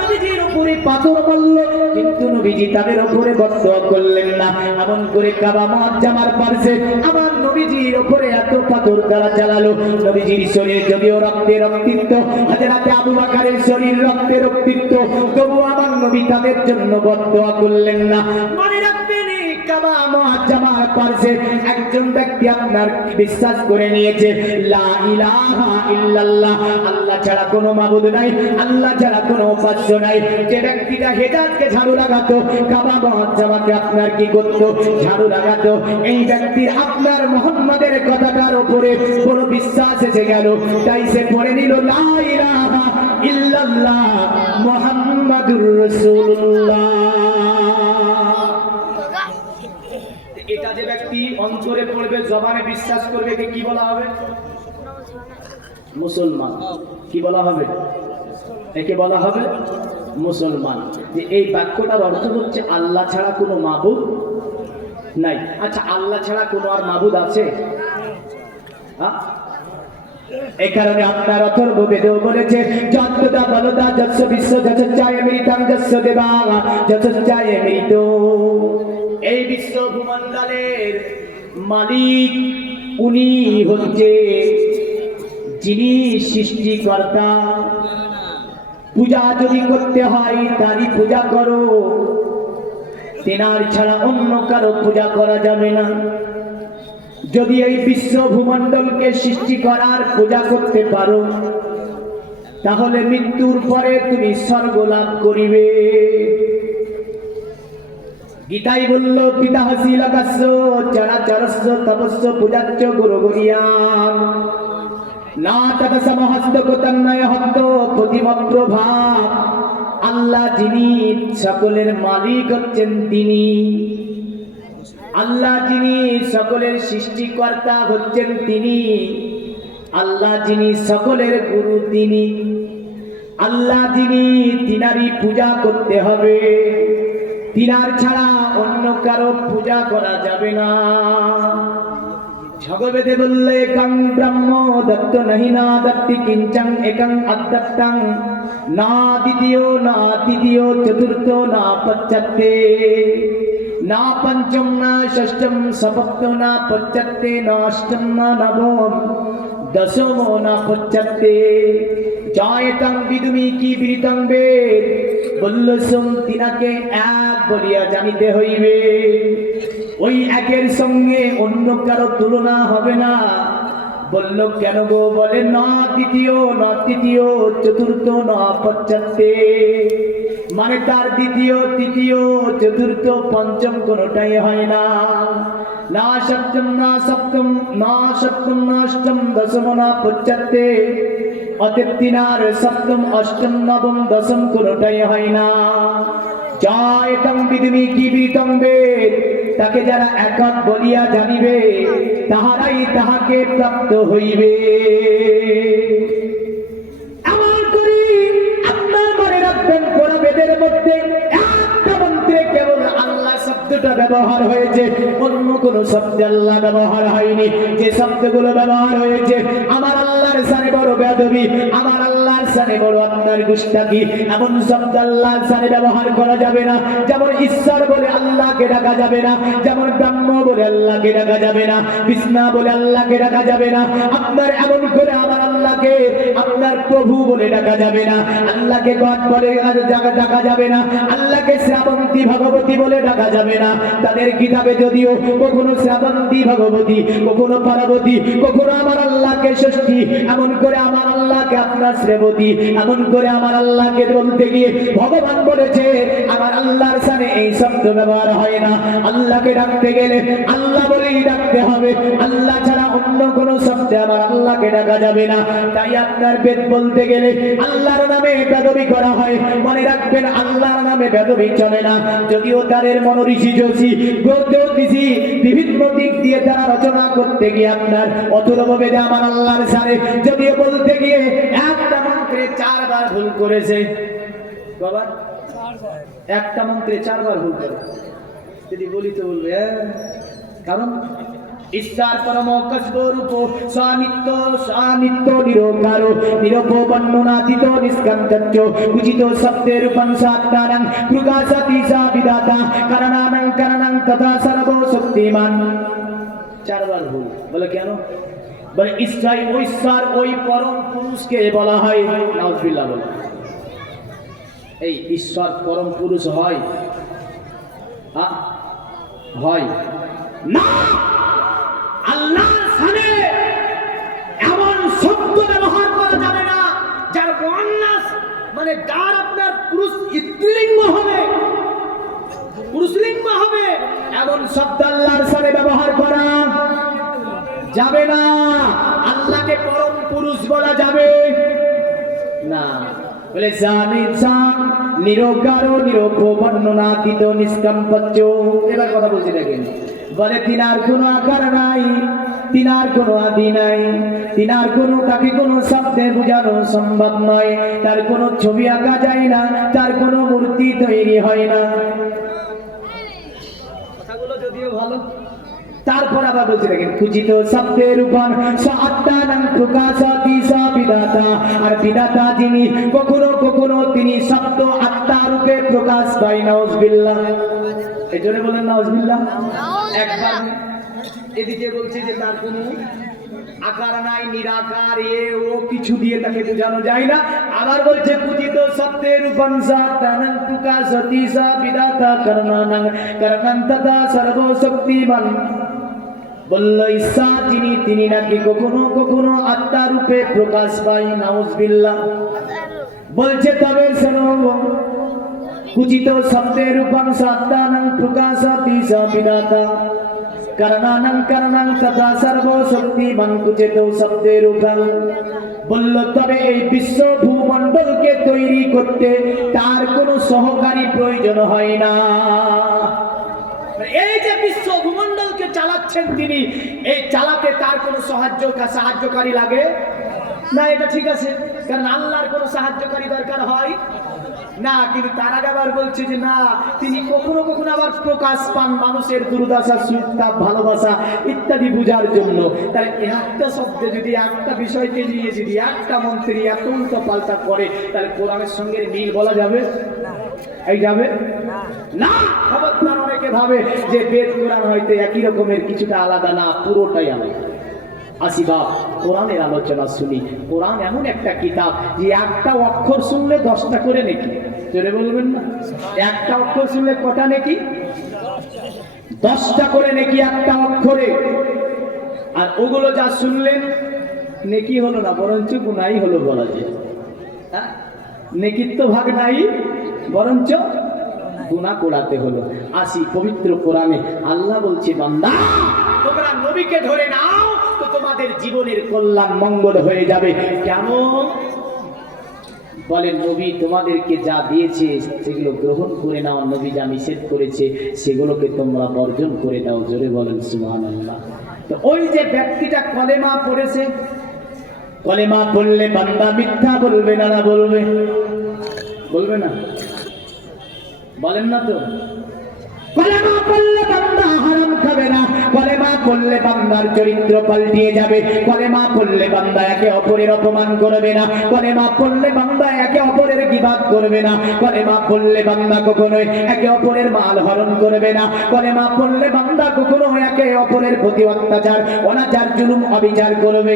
নবীজির উপরে করে পাথর মারল, কিন্তু নবীজি তাদের উপরে বদদোয়া করলেন না। এমন করে কাবা মুআজ্জামার পাশে আমার নবীজির উপরে এত পাথর দ্বারা চালালো, নবীজির শরীর যদিও রক্তে রক্তিত, হযরতে আবু বকরের শরীর রক্তে রক্তিত, তবু আমার নবী তাদের জন্য বদদোয়া করলেন না। মনে রাখবেন, কাবা মুআজ্জামার পাশে একজন ব্যক্তি আপনার বিশ্বাস করে নিয়েছে লা ইলাহা ইল্লাল্লাহ, আল্লাহ ছাড়া কোনো মাবুদ নাই, আল্লাহ ছাড়া কোনো উপাস্য নাই। যে ব্যক্তিটা হেজাজকে ঝাড়ু লাগাতো, কাবা মুআজ্জামাকে আপনার কি করতো? ঝাড়ু লাগাতো। এই ব্যক্তির আপনার মুহাম্মাদের কথাটার উপরে কোনো বিশ্বাস এসে গেল, তাই সে পড়ে নিল লা ইলাহা ইল্লাল্লাহ মুহাম্মাদুর রাসূলুল্লাহ। এটা যে ব্যক্তি অন্তরে পড়বে, জবানে বিশ্বাস করবে, একে কি বলা হবে? মুসলমান। কি বলা হবে? একে বলা হবে মুসলমান। যে এই বাক্যটার অর্থ হচ্ছে আল্লাহ ছাড়া কোনো মাবুদ নাই। আচ্ছা, আল্লাহ ছাড়া কোনো আর মাবুদ আছে? এই কারণে আপনার অথর্ব বেদেও বলেছে যতদা বলদা যৎস বিশ্ব যৎ চায় মৃতাং যৎস দেবা যৎ চায় মৃত। এই বিশ্ব ভূমণ্ডলের মালিক উনি হচ্ছে যিনি সৃষ্টিকর্তা। পূজা যদি করতে হয় তারই পূজা করো, তেনার ছাড়া অন্য কারো পূজা করা যাবে না। যদি এই বিশ্ব ভূমণ্ডলকে সৃষ্টি করার পূজা করতে পারো, তাহলে মৃত্যুর পরে তুমি স্বর্গ লাভ করিবে। গীতাই বলল পিতা হাসিলাকাস্য চরাচরস্য তপস্য পূজাচ্চ গুরুগরিয়াম না তপসমহস্তগতন্নয় হস্ত প্রতিমপ্রভাব। আল্লাহ যিনি সকলের মালিক হচ্ছেন তিনি, আল্লাহ যিনি সকলের সৃষ্টিকর্তা হচ্ছেন তিনি, আল্লাহ যিনি সকলের গুরু তিনি, আল্লাহ যিনি তিনারই পূজা করতে হবে, তিনার ছাড়া অন্য কারো পূজা করা যাবে না। ঝগবেদে বললে একাং ব্রহ্ম দত্ত নহি না দত্তি কিঞ্চং একাং অদ্দত্তং না দ্বিতীয় না তৃতীয় চতুর্থ না পঞ্চমে না পঞ্চম না ষষ্ঠম সপ্তম না পঞ্চমে না অষ্টম না নবম দশম না পঞ্চমে জয়তং বিদুমি কি বৃতং বেদ বলল সোম তিনাকে এক বলিয়া জানিতে হইবে। ওই একের সঙ্গে অন্য কারো তুলনা হবে না। বলল কেন গো? বলে না দ্বিতীয় না তৃতীয় চতুর্থ না পঞ্চমে, মানে তার দ্বিতীয় তৃতীয় চতুর্থ পঞ্চম কোনটাই হয় না। না সপ্তম না সপ্তম না সপ্তম না অষ্টম দশম না পঞ্চমে, অতএব তিনার সপ্তম অষ্টম নবম দশম কোনটাই হয় না। জয়তং বিদুমি কি বৃতং বেদ, তাকে যারা একক বলিয়া জানিবে তাহারাই তাহাকে প্রাপ্ত হইবে। আমার করি আপনার মনে রাখবেন, কোন বেদের মধ্যে একটা মন্ত্রে কেবল আল্লাহ শব্দটা ব্যবহার হয়েছে, অন্য কোন শব্দে আল্লাহ ব্যবহার হয়নি। যে শব্দগুলো ব্যবহার হয়েছে আমার আল্লাহর শানে বড় বেয়াদবি, আমার আল্লাহর শানে বড় আপনার গুস্তাখি, এমন শব্দ আল্লাহর শানে ব্যবহার করা যাবে না। যেমন ঈশ্বর বলে আল্লাহকে ডাকা যাবে না, যেমন ব্রহ্ম বলে আল্লাহকে ডাকা যাবে না, বিষ্ণু বলে আল্লাহকে ডাকা যাবে না। আপনার এমন করে আমার আল্লাহকে আপনার প্রভু বলে ডাকা যাবে না, আল্লাহকে গড বলে ডাকা যাবে না, আল্লাহকে শ্রাবন্তী ভগবতী বলে ডাকা যাবে না। তাদের কিতাবে যদিও কখনো শ্রাবন্তী ভগবতী, কখনো পার্বতী, কখনো আমার আল্লাহকে ষষ্ঠী, এমন করে আমার আল্লাহকে আপনার শ্রেবতী, এমন করে আমার আল্লাহকে বলতে গিয়ে ভগবান বলেছে আমার আল্লাহর সামনে এই শব্দ ব্যবহার হয় না। আল্লাহকে ডাকতে গেলে আল্লাহ বলেই ডাকতে হবে, আল্লাহ ছাড়া অন্য কোনো শব্দে আমার আল্লাহকে ডাকা যাবে না। তাই আপনার বেদ বলতে গেলে আল্লাহর নামে বেদবি করা হয়। মনে রাখবেন, আল্লাহর নামে বেদবি চলে না। যদিও তাদের মনঋষি যোশী জ্যোতিষী বিভিন্ন দিক দিয়ে তারা রচনা করতে গিয়ে আপনার অথর্ব বেদে আমার আল্লাহর সারে যদিও বলতে গিয়ে একটা মন্ত্রে 4 বার ভুল করেছে। বাবা, একটা মন্ত্রে 4 বার ভুল করে যদি বলি তো বলবে, কারণ ঈশ্বর পরম কসবরূপ স্বানিত্য নিরকার নিরূপ বর্ণনাতীত নিষ্কান্তচ্চ উচিত শব্দের রূপাংশাত্মানাং প্রকাশাতি সা বিধাতা কারণাং তথা সর্বশক্তিমান। চারবার ভুল বলে কেন? বলে ঈশ্বর ওই পরম পুরুষকে বলা হয়। নাউজুবিল্লাহ বলে এই ঈশ্বর পরম পুরুষ হয়? হয় না। আল্লাহর সামনে এমন শব্দ ব্যবহার করা যাবে না যার মুআন্নাস মানে যার আপনার পুরুষ স্ত্রীলিঙ্গ হবে, পুরুষলিঙ্গ হবে, এমন শব্দ আল্লাহর সামনে ব্যবহার করা যাবে না। আল্লাহকে পরম পুরুষ বলা যাবে না। বলে নিরকার নিরূপ বর্ণনাতীত নিষ্কম্পচ্চ। এবার কথা বলছি দেখেন, বলে তিনার কোনো আকার নাই, তিনার কোনো আদি নাই, তিনার কোনো তাকে কোনো শব্দে বোঝানো সম্ভব নয়, তার কোনো ছবি আঁকা যায় না, তার কোনো মূর্তি তৈরি হয় না। কথাগুলো যদিও ভালো, তারপর আবার বলতে দেখেন খুঁজিত শব্দের উপর আত্মানাং প্রকাশাতি সা বিধাতা। আর বিধাতা যিনি কখনো কখনো তিনি শব্দ আত্মা রূপে প্রকাশ পায়। নাউজুবিল্লাহ। এই জন্য বলেন নাউজুবিল্লাহ। একবার এদিকে বলছে যে তার কোনো আকার নাই, নিরাকার, ও কিছু দিয়ে তাকে বোঝানো যায় না। আবার বলছে পূজিত শব্দের রূপাংশাত্মানাং প্রকাশাতি সা বিধাতা কারণাং তথা সর্বশক্তিমান। বলল ঈশ্বর যিনি তিনি নাকি কখনো কখনো আত্মা রূপে প্রকাশ পায়। নাউজুবিল্লাহ। বলছে তবে শোনো, কুচিত শব্দের রূপাংশাত্মানাং প্রকাশাতি সা বিধাতা কারণাং তথা সর্বশক্তিমান কুচিত শব্দের রূপাং। বলল তবে এই বিশ্ব ভূমণ্ডলকে তৈরি করতে তার কোনো সহকারী প্রয়োজন হয় না। এই যে বিশ্ব ভূমণ্ডলকে চালাচ্ছেন তিনি, এই চালাতে তার কোনো সাহায্যকারী লাগে না। এটা ঠিক আছে, কারণ আল্লাহর কোনো সাহায্যকারী দরকার হয় না। কিন্তু তার আগে আবার বলছে যে না, তিনি কখনো কখনো আবার প্রকাশ পান মানুষের দুর্দশা, সুখ, তাপ, ভালোবাসা ইত্যাদি বোঝার জন্য। তাহলে একটা শব্দে যদি একটা বিষয়কে নিয়ে যদি একটা মন্ত্রী এত উল্টো পাল্টা করে, তাহলে কোরআনের সঙ্গে মিল বলা যাবে? এই যাবে না। খবরদার, অনেকে ভাবে যে বেদ কোরআন হয়তো একই রকমের, কিছুটা আলাদা না, পুরোটাই আলাদা। আসি বাপ, কোরআনের আলোচনা শুনি। কোরআন এমন একটা কিতাব যে একটা অক্ষর শুনলে 10টা করে নেকি। জোরে বলবেন না? একটা অক্ষর শুনলে কটা নেকি? 10টা করে নেকি একটা অক্ষরে। আর ওগুলো যা শুনলেন নেকি হলো না, বরঞ্চ গুনাই হলো বলা যায়। নেকির তো ভাগ নাই, বরঞ্চ গুনাহ কোড়াতে হলো। আসি পবিত্র কোরআনে আল্লাহ বলছে, বান্দা তোমরা নবীকে ধরে নাও তো তোমাদের জীবনের কল্যাণ মঙ্গল হয়ে যাবে। কেমন? বলে নবী তোমাদেরকে যা দিয়েছে সেগুলো গ্রহণ করে নাও, নবী যা নিষেধ করেছে সেগুলোকে তোমরা বর্জন করে দাও। জোরে বলেন সুবহানাল্লাহ। তো ওই যে ব্যক্তিটা কলেমা পড়েছে, কলেমা পড়লে বান্দা মিথ্যা বলবে না? না বলবে? বলবে না? বলেন না তো? কলেমা পড়লে বান্দা হারাম খাবে না, কলেমা পড়লে বান্দার চরিত্র পাল্টিয়ে যাবে, কলেমা পড়লে বান্দা একে অপরের অপমান করবে না, কলেমা পড়লে বান্দা একে অপরের গীবাত করবে না, কলেমা পড়লে বান্দা কখনোই একে অপরের মাল হরণ করবে না, কলেমা পড়লে বান্দা কখনো একে অপরের প্রতি অত্যাচার, অনাচার, জুলুম, অবিচার করবে।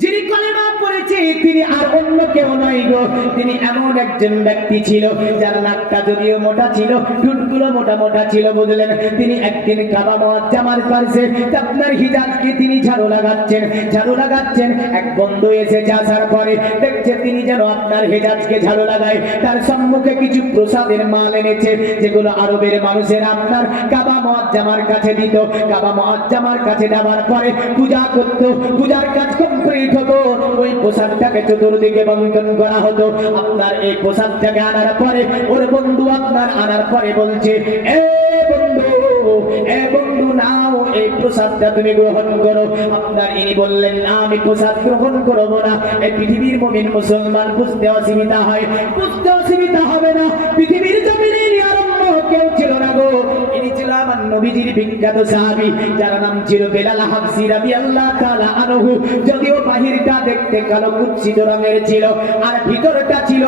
যিনি কলেমা পড়েছে তিনি আর অন্য কেউ নয় গো, তিনি এমন একজন ব্যক্তি ছিল যার নাকটা যদিও মোটা ছিল, ঠোঁটগুলো মোটা মোটা ছিল, বুঝলেন? তিনি একদিন কাবা মুআজ্জামার পাশে আপনার হিজাজকে তিনি ঝাড়ু লাগাচ্ছেন। এক বন্ধু এসেছে, আসার পরে দেখছে তিনি যেন আপনার হিজাজকে ঝাড়ু লাগায়। তার সম্মুখে কিছু প্রসাদের মাল এনেছে, যেগুলো আরবের মানুষেরা আপনার কাবা মুআজ্জামার কাছে দিত। কাবা মুআজ্জামার কাছে দেওয়ার পরে পূজা করত, পূজার কাজ কমপ্লিট হতো, ওই প্রসাদটাকে চতুর্দিকে বন্টন করা হতো। আপনার এই প্রসাদটাকে আনার পরে ওর বন্ধু আপনার আনার পরে বলছে, এ বন্ধু নাও এই প্রসাদটা তুমি গ্রহণ করো। আপনার ইনি বললেন, না আমি প্রসাদ গ্রহণ করবো না। এই পৃথিবীর মুমিন মুসলমান বুঝতে অসুবিধা হয়, বুঝতে অসুবিধা হবে না। পৃথিবীর জমিনে আরম্ভ কেউ ছিল না গো, ইনি ছিল আমার নবীজির বিখ্যাত সাহাবী, যার নাম ছিল বেলাল হাবসি রাদিয়াল্লাহু তাআলা আনহু। যদিও বাহিরটা দেখতে কালো কুৎসিত রঙের ছিল, আর ভিতরটা ছিল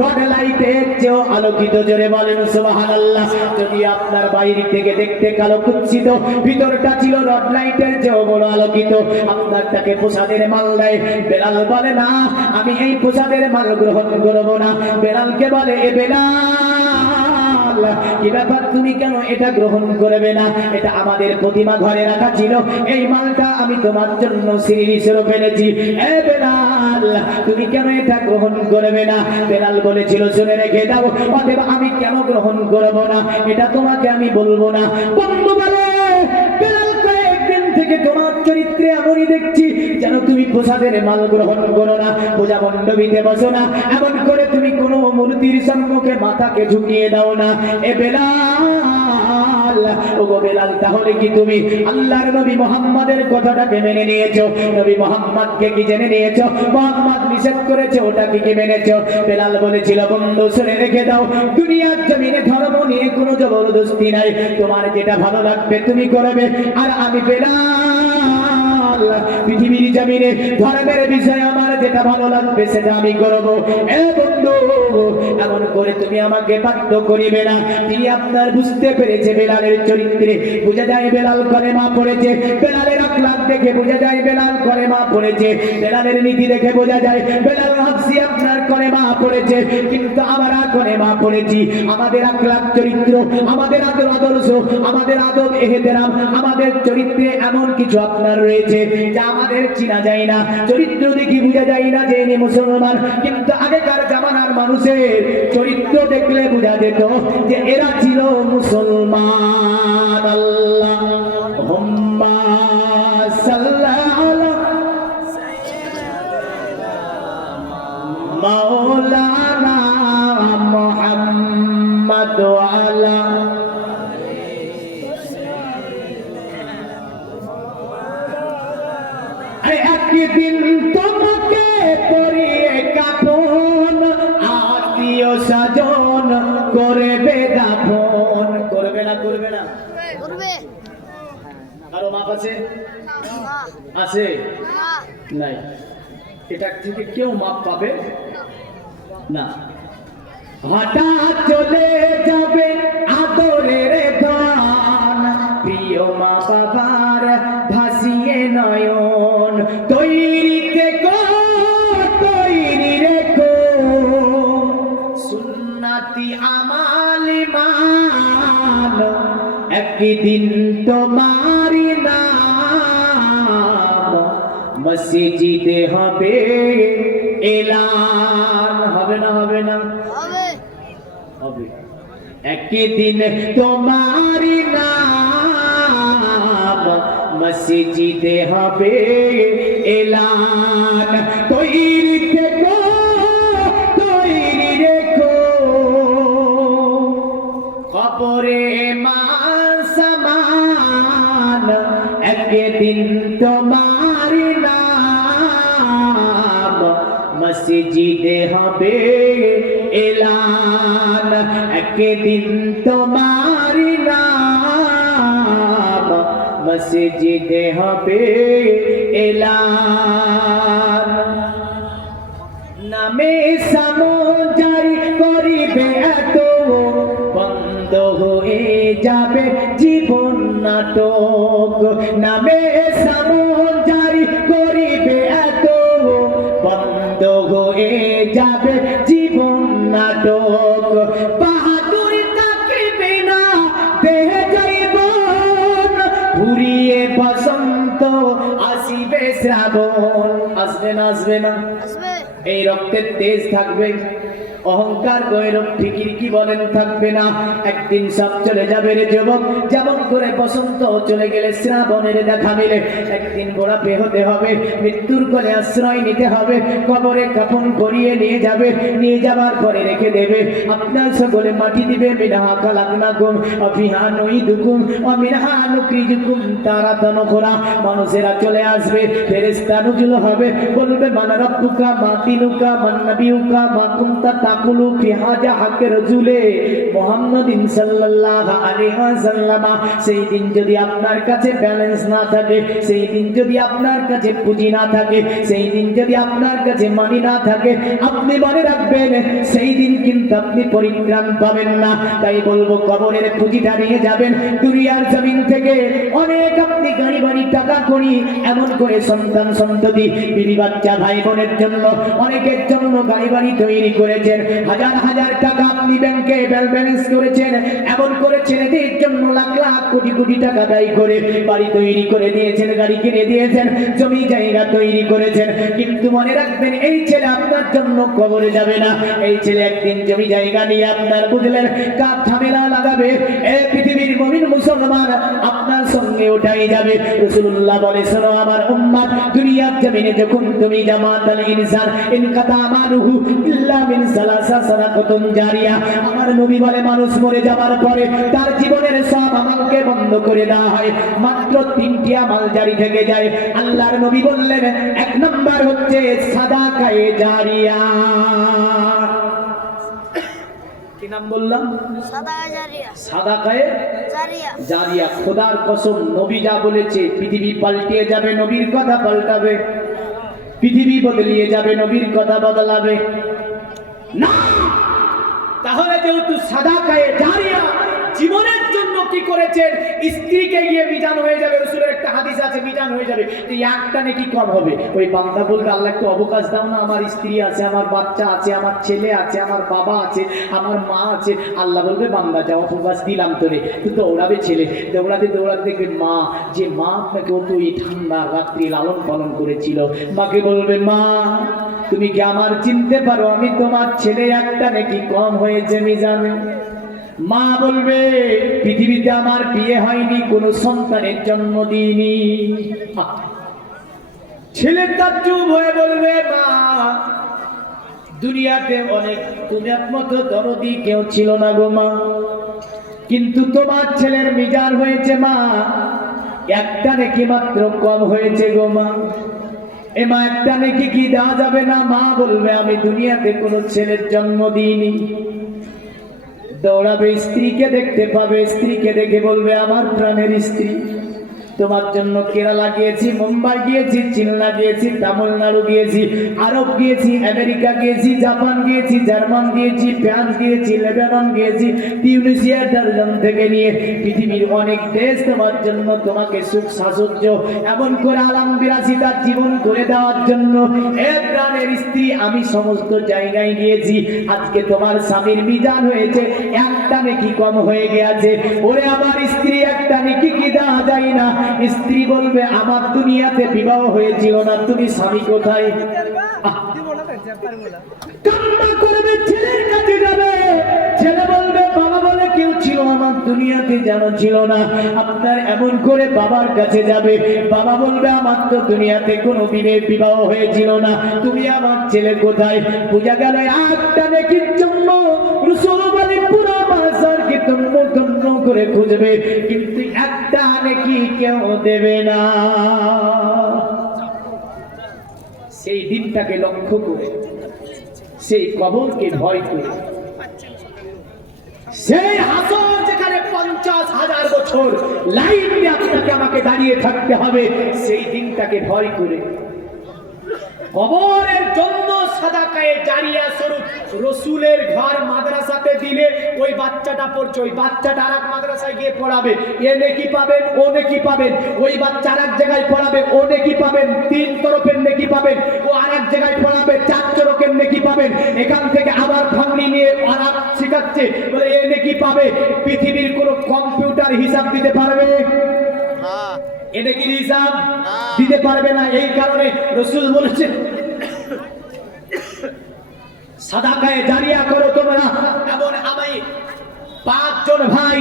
রড লাইটের চেয়েও আলোকিত। জোরে বলেন সুবহানাল্লাহ। যদি আপনার বাইরে থেকে দেখতে কালো কুৎসিত, ভিতরটা ছিল রড লাইটের চেয়েও বড় আলোকিত। আপনারটাকে প্রসাদের মাল দেয়, বেলাল বলে না, আমি এই প্রসাদের মাল গ্রহণ করব না। বেলালকে বলে, এ বেলাল, কি ব্যাপার, তুমি কেন এটা গ্রহণ করবে না? এটা আমাদের প্রতিমা ঘরে রাখা ছিল, এই মালটা আমি তোমার জন্য সিঁড়ি স্বরূপ এনেছি। এ বেলাল, তুমি কেন এটা গ্রহণ করবে না? বেলাল বলেছিল, শুনে রেখে দাও, অতএব আমি কেন গ্রহণ করব না এটা তোমাকে আমি বলবো না। বন্ধু বলে, বেলাল কয়েকদিন থেকে তোমার চরিত্রে এমনই দেখছি যেন তুমি প্রসাদের মাল গ্রহণ করো না, পূজা মণ্ডপীতে বসো না, এমন করে তুমি কোনো মূর্তির সম্মুখে মাথাকে ঝুঁকিয়ে দাও না। এ বেলাল, ও গো বেলাল, তাহলে কি তুমি আল্লাহর নবী মুহাম্মাদের কথাটাকে মেনে নিয়েছো? নবী মুহাম্মদকে কি জেনে নিয়েছো? মুহাম্মদ নিষেধ করেছে, ওটাকে কি মেনেছো? বেলাল বলেছিল, বন্ধু শুনে রেখে দাও, দুনিয়ার জমিনে ধর্ম নিয়ে কোনো জবরদস্তি নাই, তোমার যেটা ভালো লাগবে তুমি করবে, আর আমি বেলাল পৃথিবীর জমিনে ধর্মের বিষয়ে আমার যেটা ভালো লাগবে সেটা আমি করব। এ বন্ধু, এমন করে তুমি আমাকে বাধ্য করিবে না। তিনি আপনার বুঝতে পেরেছে বেলালের চরিত্রে, বুঝা যায় বেলাল কলেমা পড়েছে, বেলালের আখলাক দেখে বোঝা যায় বেলাল কলেমা পড়েছে, বেলালের নীতি দেখে বোঝা যায় বেলাল হাবসি আপনার কলেমা পড়েছে। কিন্তু আমরা কলেমা পড়েছি, আমাদের আখলাক চরিত্র, আমাদের আদর্শ, আমাদের আদব এহতেরাম, আমাদের চরিত্রে এমন কিছু আপনার রয়েছে যা আমাদের চিনা যায় না। চরিত্র দেখি বোঝা যায় না যে ইনি মুসলমান, কিন্তু আগেকার জামানার মানুষের চরিত্র দেখলে বোঝা যেত যে এরা ছিল মুসলমান। আল্লাহুম্মা সাল্লি আলা মাওলানা মুহাম্মদ ওয়া আলা একদিন তোমাকে পরিয়ে কাফন, আত্মীয় স্বজন করবে দাফন। করবে না? করবে না? করবে। কারো মাপ আছে? না। আছে? না। নাই। এটা থেকে কেউ মাপ পাবে না। হঠাৎ চলে যাবে আদরের ধন, প্রিয় মা বাবার ভাসিয়ে নয়ন। তৈরি থেকো, তৈরি রেখো, সুন্নতি আমাল মান, একদিন তোমারি নাম মসজিদে হবে এলান। হবে না? হবে না? হবে। হবে। একদিন তোমারি নাম মসজিদে হবে এলান। তৈরি থেকো, তৈরি রেখো, খবরে মান সমান, একদিন তোমারি নাম মসজিদে হবে এলান। একদিন তোমারি নাম মসজিদে হবে এলান। নামে সামজারি করিবে এত, বন্ধ হয়ে যাবে জীবন নাটক। নামে সামজারি করিবে এত, বন্ধ হয়ে যাবে জীবন নাটক। বাহাদুর থাকিবে না দেহে যাইবন, ঘুরিয়ে বসন্ত আসিবে শ্রাবণ। আসবে না? আসবে না? আসবে। এই রক্তের তেজ থাকবে, অহংকার গৌরব ফিকির কি বলেন থাকবে না। একদিন সব চলে যাবে রে যুবক, যেমন করে বসন্ত চলে গেলে শ্রাবণের দেখা মিলে। একদিন গোড়াপে হতে হবে, মৃত্যুর কোলে আশ্রয় নিতে হবে, কবরে কাফন করিয়ে নিয়ে যাবে, নিয়ে যাবার পরে রেখে দেবে। আপনার সকলে মাটি দিবে, মিনহা খালাকনাকুম ওয়া ফিহা নুঈদুকুম ওয়া মিনহা নুখরিজুকুম তারাতান উখরা। মানুষেরা চলে আসবে, ফেরেশতা নুজুল হবে, বলবে মান রাব্বুকা মা দিনুকা মান নাবিয়ুকা মা কুনতা নাকুলু ফি হাজা হাক্কে রাসূলে মুহাম্মাদিন সাল্লাল্লাহু আলাইহি ওয়াসাল্লাম। সেই দিন যদি আপনার কাছে ব্যালেন্স না থাকে, সেই দিন যদি আপনার কাছে পুঁজি না থাকে, সেই দিন যদি আপনার কাছে মানি না থাকে, আপনি মনে রাখবেন সেই দিন কিন্তু আপনি পরিত্রাণ পাবেন না। তাই বলবো কবরের পুঁজিটা নিয়ে যাবেন দুনিয়ার জমিন থেকে। অনেক আপনি গাড়ি বাড়ি টাকা করি, এমন করে সন্তান সন্ততি বিবি বাচ্চা ভাই বোনের জন্য অনেকের জন্য গাড়ি বাড়ি তৈরি করেছেন, হাজার হাজার টাকা আপনি ব্যাংকে ব্যালেন্স করেছেন, এমন করে ছেলেদের জন্য লাখ লাখ কোটি কোটি টাকা ব্যয় করে বাড়ি তৈরি করে দিয়েছেন, গাড়ি কিনে দিয়েছেন, জমি জায়গা তৈরি করেছেন। কিন্তু মনে রাখবেন এই ছেলে আপনার জন্য কবরে যাবে না। এই ছেলে একদিন জমি জায়গা নিয়ে আপনার বুঝলেন কার ঝামেলা লাগাবে। এই পৃথিবীর মুমিন মুসলমান আপনার সঙ্গে ওঠাই যাবে। রাসূলুল্লাহ বলে, শোনো আমার উম্মত, দুনিয়ার জমিনে যখন তুমি জামাতাল ইনসান ইনকাতা আমারুহু ইল্লা মিন সালাসা সাদাকাতুন জারিয়া, আমার নবী বলে মানুষ মরে যাবার পরে তার জীবনের সব আমলকে বন্ধ করে দেওয়া হয়, মাত্র তিনটি আমল জারি থেকে যায়। আল্লাহর নবী বললেন এক নাম্বার হচ্ছে সাদাকায়ে জারিয়া। কি নাম বললাম? সাদাকায়ে জারিয়া। খোদার কসম, নবী যা বলেছে পৃথিবী পাল্টিয়ে যাবে, নবীর কথা পাল্টাবে। পৃথিবী বদলিয়ে যাবে, নবীর কথা বদলাবে না। তাহলে যেহেতু সাদাকায়ে জারিয়া জীবনের জন্য কি করেছেন, স্ত্রীকে গিয়ে মিজান হয়ে যাবে। রাসূলের একটা হাদিস আছে মিজান হয়ে যাবে, তো একটা নাকি কম হবে। ওই বান্দা বলবে আল্লাহ একটু অবকাশ দাও না, আমার স্ত্রী আছে, আমার বাচ্চা আছে, আমার ছেলে আছে, আমার বাবা আছে, আমার মা আছে। আল্লাহ বলবে বান্দা যাও, অবকাশ দিলাম তোরে। তো দৌড়াবে ছেলে, দৌড়াতে দৌড়াতে দেখবে মা, যে মা আপনাকে অত এই ঠান্ডা রাত্রি লালন পালন করেছিল, মাকে বলবে মা তুমি কি আমার চিনতে পারো, আমি তোমার ছেলে, একটা নাকি কম হয়েছে মিজানে। মা বলবে পৃথিবীতে আমার বিয়ে হয়নি, কোনো সন্তানের জন্ম দিইনি। ছেলে তাজ্জুব হয়ে বলবে মা দুনিয়াতে অনেক তোমার মতো দরদি কেউ ছিল না গো মা, কিন্তু তোমার ছেলের মিজান হয়েছে মা, একটা নাকি মাত্র কম হয়েছে গো মা। এ মা একটা নাকি কি দেওয়া যাবে না? মা বলবে আমি দুনিয়াতে কোনো ছেলের জন্ম দিইনি। দৌড়াবে, স্ত্রীকে দেখতে পাবে, স্ত্রীকে দেখে বলবে আমার প্রাণের স্ত্রী, তোমার জন্য কেরালা গিয়েছি, মুম্বাই গিয়েছি, চিল্লা গিয়েছি, তামিলনাড়ু গিয়েছি, আরব গিয়েছি, আমেরিকা গিয়েছি, জাপান গিয়েছি, জার্মান গিয়েছি, ফ্রান্স গিয়েছি, লেবানন গিয়েছি, তিউনিসিয়া দার্জন থেকে নিয়ে পৃথিবীর অনেক দেশ তোমার জন্য, তোমাকে সুখ সাহায্য এমন করে আলাম বিলাসিতার জীবন করে দেওয়ার জন্য। এ প্রাণের স্ত্রী আমি সমস্ত জায়গায় গিয়েছি, আজকে তোমার স্বামীর মিজান হয়েছে, একটা নেকি কম হয়ে গেছে। ওরে আমার স্ত্রী, একটা নেকি কি দেওয়া যায় না? স্ত্রী বলবে আমার দুনিয়াতে বিবাহ হয়েছিল না, তুমি স্বামী কোথায়? কান্না করবে, ছেলের কাছে যাবে, ছেলে বলবে বাবা বলে কেউ ছিল আমার দুনিয়াতে, যেন ছিল না। আপনার এমন করে বাবার কাছে যাবে, বাবা বলবে আমার তো দুনিয়াতে কোনো বিবাহ হয়েছিল না, তুমি আমার ছেলে কোথায়? বোঝা গেল একটা নেকির জন্য রাসূল বলে পুরো বাজারকে তন্ন তন্ন করে খুঁজবে, কিন্তু একটা নেকি কেউ দেবে না। সেই দিনটাকে লক্ষ্য করে, সেই কবরকে ভয় করে, সেই হাসর যেখানে 50,000 বছর লাইন দিয়ে আপনাকে আমাকে দাঁড়িয়ে থাকতে হবে, সেই দিনটাকে ভয় করে কবরের জন্য সাদাকায়ে জারিয়া স্বরূপ রাসূলের ঘর মাদ্রাসাতে দিলে ওই বাচ্চাটা পড়ছে, ওই বাচ্চাটা আরেক মাদ্রাসায় গিয়ে পড়াবে, এ নেকি পাবেন, ও নেকি পাবেন। ওই বাচ্চা আরেক জায়গায় পড়াবে, ও নেকি পাবেন, 3 তরফের নেকি পাবেন। ও আরেক জায়গায় পড়াবে, 4 তরফের নেকি পাবেন। এখান থেকে আবার ভাঙনি নিয়ে আরেক শেখাচ্ছে, বলে এ নেকি পাবে। পৃথিবীর কোনো কম্পিউটার হিসাব দিতে পারবে? এটা কি হিসাব দিতে পারবে না। এই কারণে রাসূল বলেছেন সাদাকায়ে জারিয়া করো তোমরা। এমন আমি 5 জন ভাই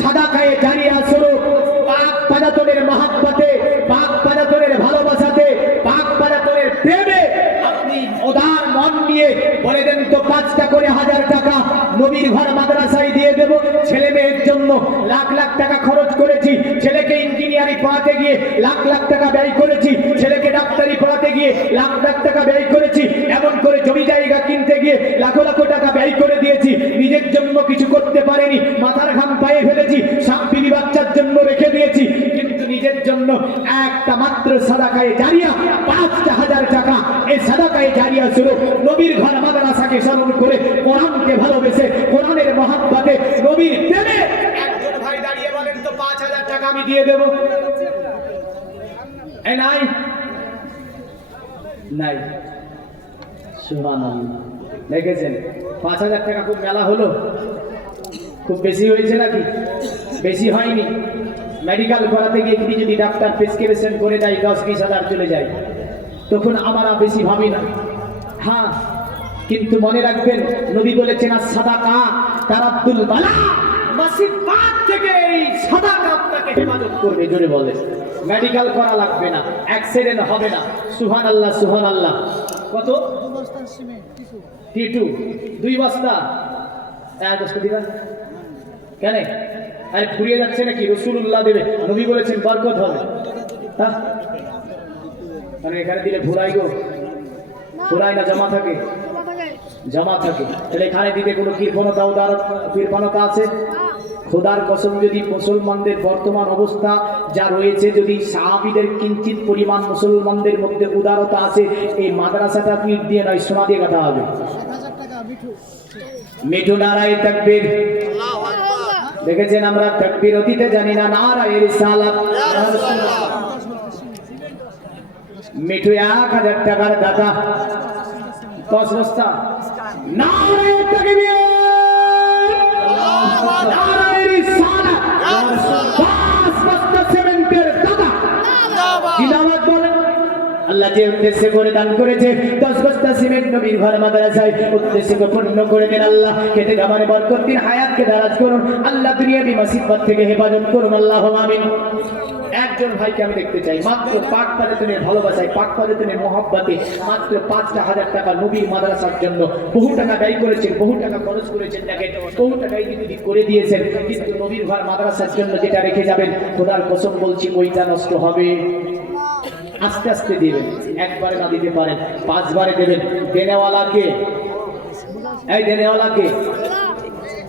সাদাকায়ে জারিয়া স্বরূপ পাক পাজাতনের মহব্বতে, পাক পাজাতনের ভালোবাসাতে, পাক পাজাতনের প্রেমে আপনি উদার মন নিয়ে বলে দেন তো 5টা করে 1000 টাকা নবীর ঘর মাদ্রাসায় দিয়ে দেব। ছেলে মেয়ের জন্য লাখ লাখ টাকা খরচ করেছি, ছেলেকে ইঞ্জিনিয়ারিং পড়াতে গিয়ে লাখ লাখ টাকা ব্যয় করেছি, ছেলেকে ডাক্তারি পড়াতে গিয়ে লাখ লাখ টাকা ব্যয় করেছি, এমন করে জমি জায়গা কিনে কিনতে গিয়ে লাখো লাখো টাকা ব্যয় করে দিয়েছি, নিজের জন্য কিছু করতে পারেনি, মাথার ঘাম পায়ে ফেলেছি, বিবি বাচ্চার জন্য রেখে দিয়েছি, কিন্তু নিজের জন্য একটা মাত্র সাদাকায়ে জারিয়া ৫,০০০ টাকা, এই সাদাকায়ে জারিয়া ছিল নবীর ঘর মাদ্রাসাকে স্মরণ করে, কোরআনকে ভালোবেসে, কোরআনের মহব্বতে, নবীর প্রেমে। একজন ভাই দাঁড়িয়ে বলেন তো ৫,০০০ টাকা আমি দিয়ে দেব? এই নাই নাই, সুবহানাল্লাহ। দেখেছেন ৫,০০০ টাকা খুব মেলা হলো? খুব বেশি হয়েছে নাকি? বেশি হয়নি। মেডিকেল করাতে গিয়ে যদি ডাক্তার প্রেসক্রিপশন করে দেয় ১০-২০ হাজার চলে যায়, তখন আমরা বেশি ভাবি না। হ্যাঁ, কিন্তু মনে রাখবেন নবী বলেছেন সাদাকা তারাদ্দুল বালা, মুসিবত থেকে এই সাদাকা আপনাকে হেফাজত করবে। জোরে বলে, মেডিকেল করা লাগবে না, অ্যাক্সিডেন্ট হবে না। সুবহানাল্লাহ সুবহানাল্লাহ। কত? 2 বস্তা সিমেন্ট টিটু, 2 বস্তা। 1 বস্তা দিবেন কেন? আরে ফুরিয়ে যাচ্ছে নাকি? রাসূলুল্লাহ দেবে, নবী বলেছেন বরকত হবে। হ্যাঁ, মানে এখানে দিলে ফুরাই গো, ফুরাই না, জমা থাকে, জমা থাকে। তাহলে এখানে দিতে কোনো কৃপণতা আছে? খোদার কসম, যদি মুসলমানদের বর্তমান অবস্থা যা রয়েছে, যদি সাহাবীদের কিঞ্চিত পরিমাণ মুসলমানদের মধ্যে উদারতা আছে, এই মাদ্রাসাটা ইট দিয়ে নয়, সোনা দিয়ে কাটা হবে। মিঠু নারায়ে তাকবীর। দেখেছেন আমরা তাকবীর অতীতে জানি না, নারায়ে রিসালাত। মিঠু ১,০০০ টাকার দাতা, 10 বস্তা। নারায়ে তাকবীর, নারায়ে রিসালাত। 10 বস্তা সিমেন্টের দাতা। জিন্দাবাদ বলেন। আল্লাহ যে উদ্দেশ্যে করে দান করেছে 10 বস্তা সিমেন্ট নবীর ঘর মাদ্রাসায়, উদ্দেশ্যকে পূর্ণ করে দেন আল্লাহ। খেতে খাবারে বরকত দিন, হায়াতকে দারাজ করুন আল্লাহ, দুনিয়াবি মুসিবত থেকে হেফাজত করুন, আল্লাহুম্মা আমিন। একজন ভাইকে আমি দেখতে চাই, মাত্র পাক পাজাতনের ভালোবাসায়, পাক পাজাতনের মহব্বতে মাত্র ৫,০০০ টাকা নবীর মাদ্রাসার জন্য বহু টাকা ব্যয় করেছেন, বহু টাকা খরচ করেছেন, দেখেন বহু টাকা ইতিমধ্যে করে দিয়েছেন, কিন্তু নবীর ঘর মাদ্রাসার জন্য যেটা রেখে যাবেন, খোদার কসম বলছি ওইটা নষ্ট হবে। আস্তে আস্তে দিবেন, একবারে না দিতে পারেন 5 বারে দেবেন। দেনেওয়ালাকে, এই দেনেওয়ালাকে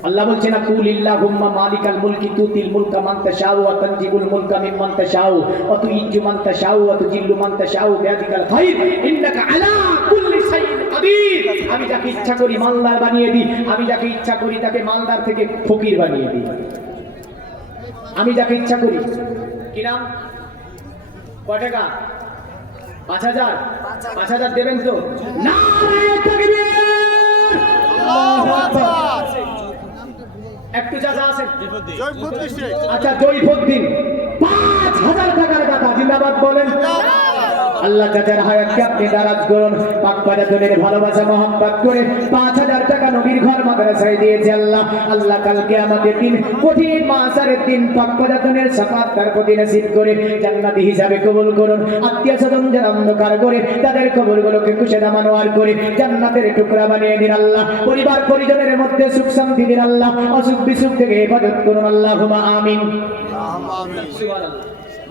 আল্লাহ বলছেন না, কুলিল্লাহুম্মা মালিকাল মুলকি তুতিল মুলকা মান তাশাউ ওয়া তানজিবুল মুলকা মিম্মান তাশাউ ওয়া তুইজ্জু মান তাশাউ ওয়া তুজিল্লু মান তাশাউ বিয়াদিকাল খায়র ইন্নাকা আলা কুল্লি শাইইন কাদির। আমি যাকে ইচ্ছা করি মালদার বানিয়ে দিই, আমি যাকে ইচ্ছা করি তাকে মালদার থেকে ফকির বানিয়ে দিই, আমি যাকে ইচ্ছা করি। কি নাম? কয় টাকা? ৫,০০০। ৫,০০০ দেবেন তো? নারায়ে তাকবীর, আল্লাহু আকবার। একটু চাচা আছেন? আচ্ছা, জয়ফুদ্দিন ৫,০০০ টাকার দাতা, জিন্দাবাদ বলেন। আল্লাহ চাচার হায়াতকে আপনি দারাজ করুন, পাক পাজাতনের ভালোবাসা মহব্বত করে ৫,০০০ টাকা নবীর ঘর মাদ্রাসায় দিয়েছে আল্লাহ। আল্লাহ কালকে আমাদের দিন কঠিন মাহশারের দিন পাক পাজাতনের সাফাত তার প্রতি নসিব করে জান্নাতি হিসাবে কবুল করুন। আত্মীয় স্বজন যারা অন্ধকার করে তাদের কবরগুলোকে কুশেদা মানোয়ার করে জান্নাতের টুকরা বানিয়ে দিন আল্লাহ। পরিবার পরিজনের মধ্যে সুখ শান্তি দিন আল্লাহ, অসুখ বিসুখ থেকে হেফাজত করুন, আল্লাহুম্মা আমিন।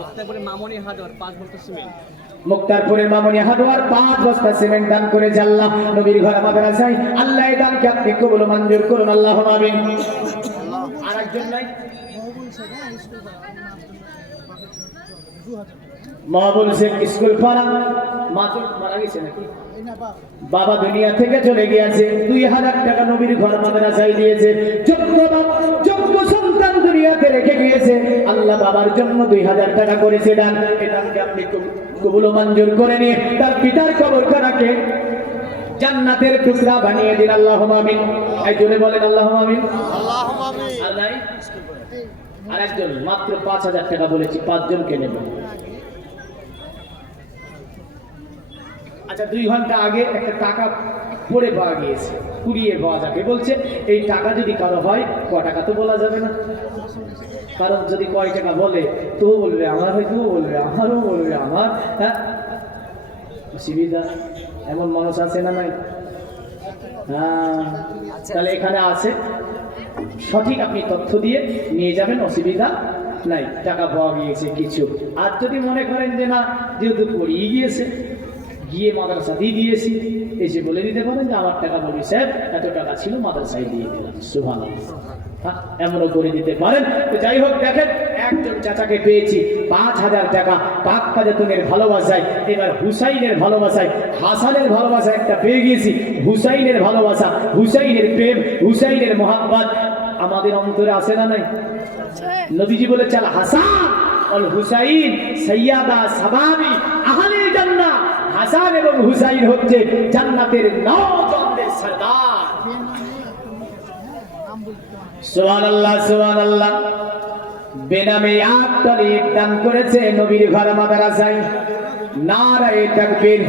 মুক্তারপুরের মামনি হাজার 5 বস্তা সিমেন্ট, মুক্তারপুরের মামনি হাজার 5 বস্তা সিমেন্ট দান করে আল্লাহ নবীর ঘর মাদ্রাসায়, আল্লাহ এই দানকে আপনি কবুল মঞ্জুর করুন, আল্লাহুম্মা আমিন। আরেকজন নাই? মাহবুব শেখ স্কুল পাড়া, মাতুল মারা গেছে নাকি? বাবা দুনিয়া থেকে চলে গিয়েছে, ২,০০০ টাকা নবীর ঘর মাদ্রাসায় দিয়েছে। যোগ্য সন্তান দুনিয়াতে রেখে গিয়েছে, আল্লাহ বাবার জন্য ২,০০০ টাকা করেছে দান। এই দানকে আপনি কবুল মঞ্জুর করে নিয়ে তার পিতার কবরখানাকে জান্নাতের টুকরা বানিয়ে দিন, আল্লাহুম্মা আমিন। এই জোরে বলেন আল্লাহুম্মা আমিন। আল্লাহুম্মা আমিন। আর নাই? আরেকজন মাত্র ৫,০০০ টাকা বলেছি, 5 জনকে নেব। আচ্ছা, 2 ঘন্টা আগে একটা টাকা পড়ে পাওয়া গিয়েছে, কুড়িয়ে পাওয়া যাবে বলছে। এই টাকা যদি কারো হয়, ক টাকা তো বলা যাবে না, কারণ যদি কয় টাকা বলে তো বলবে আমার, হয়তো বলবে আমারও, বলবে আমার। হ্যাঁ, অসুবিধা এমন মানুষ আছে না নাই? হ্যাঁ, তাহলে এখানে আছে, সঠিক আপনি তথ্য দিয়ে নিয়ে যাবেন, অসুবিধা নাই। টাকা পাওয়া গিয়েছে কিছু। আর যদি মনে করেন যে না, যেহেতু পড়িয়ে গিয়েছে, গিয়ে মাদ্রাসা দিয়ে দিয়েছি, এসে বলে দিতে পারেন যে আমার টাকা বলি সাহেব এত টাকা ছিল মাদ্রাসায় দিয়ে দিলাম, সুবহানাল্লাহ। হ্যাঁ, এমনও করে দিতে পারেন। তো যাই হোক, দেখেন একজন চাচাকে পেয়েছি 5,000 টাকা পাক পাজাতুনের ভালোবাসায়, এবার হুসাইনের ভালোবাসায়, হাসানের ভালোবাসা একটা পেয়ে গিয়েছি, হুসাইনের ভালোবাসা, হুসাইনের প্রেম, হুসাইনের মোহাব্বত আমাদের অন্তরে আসে না নাই? নবীজি বলে চাল হাসান অল হুসাইন সাইয়্যিদা শাবাবি আহলে জান্নাহ। হাসান এবং হুসাইন হচ্ছে জান্নাতের নওজওয়ানদের সরদার। সুবহানাল্লাহ, সুবহানাল্লাহ। বেনামে আটটি দান করেছে নবীর ঘর মাদ্রাসায়। নারায়ে তাকবীর,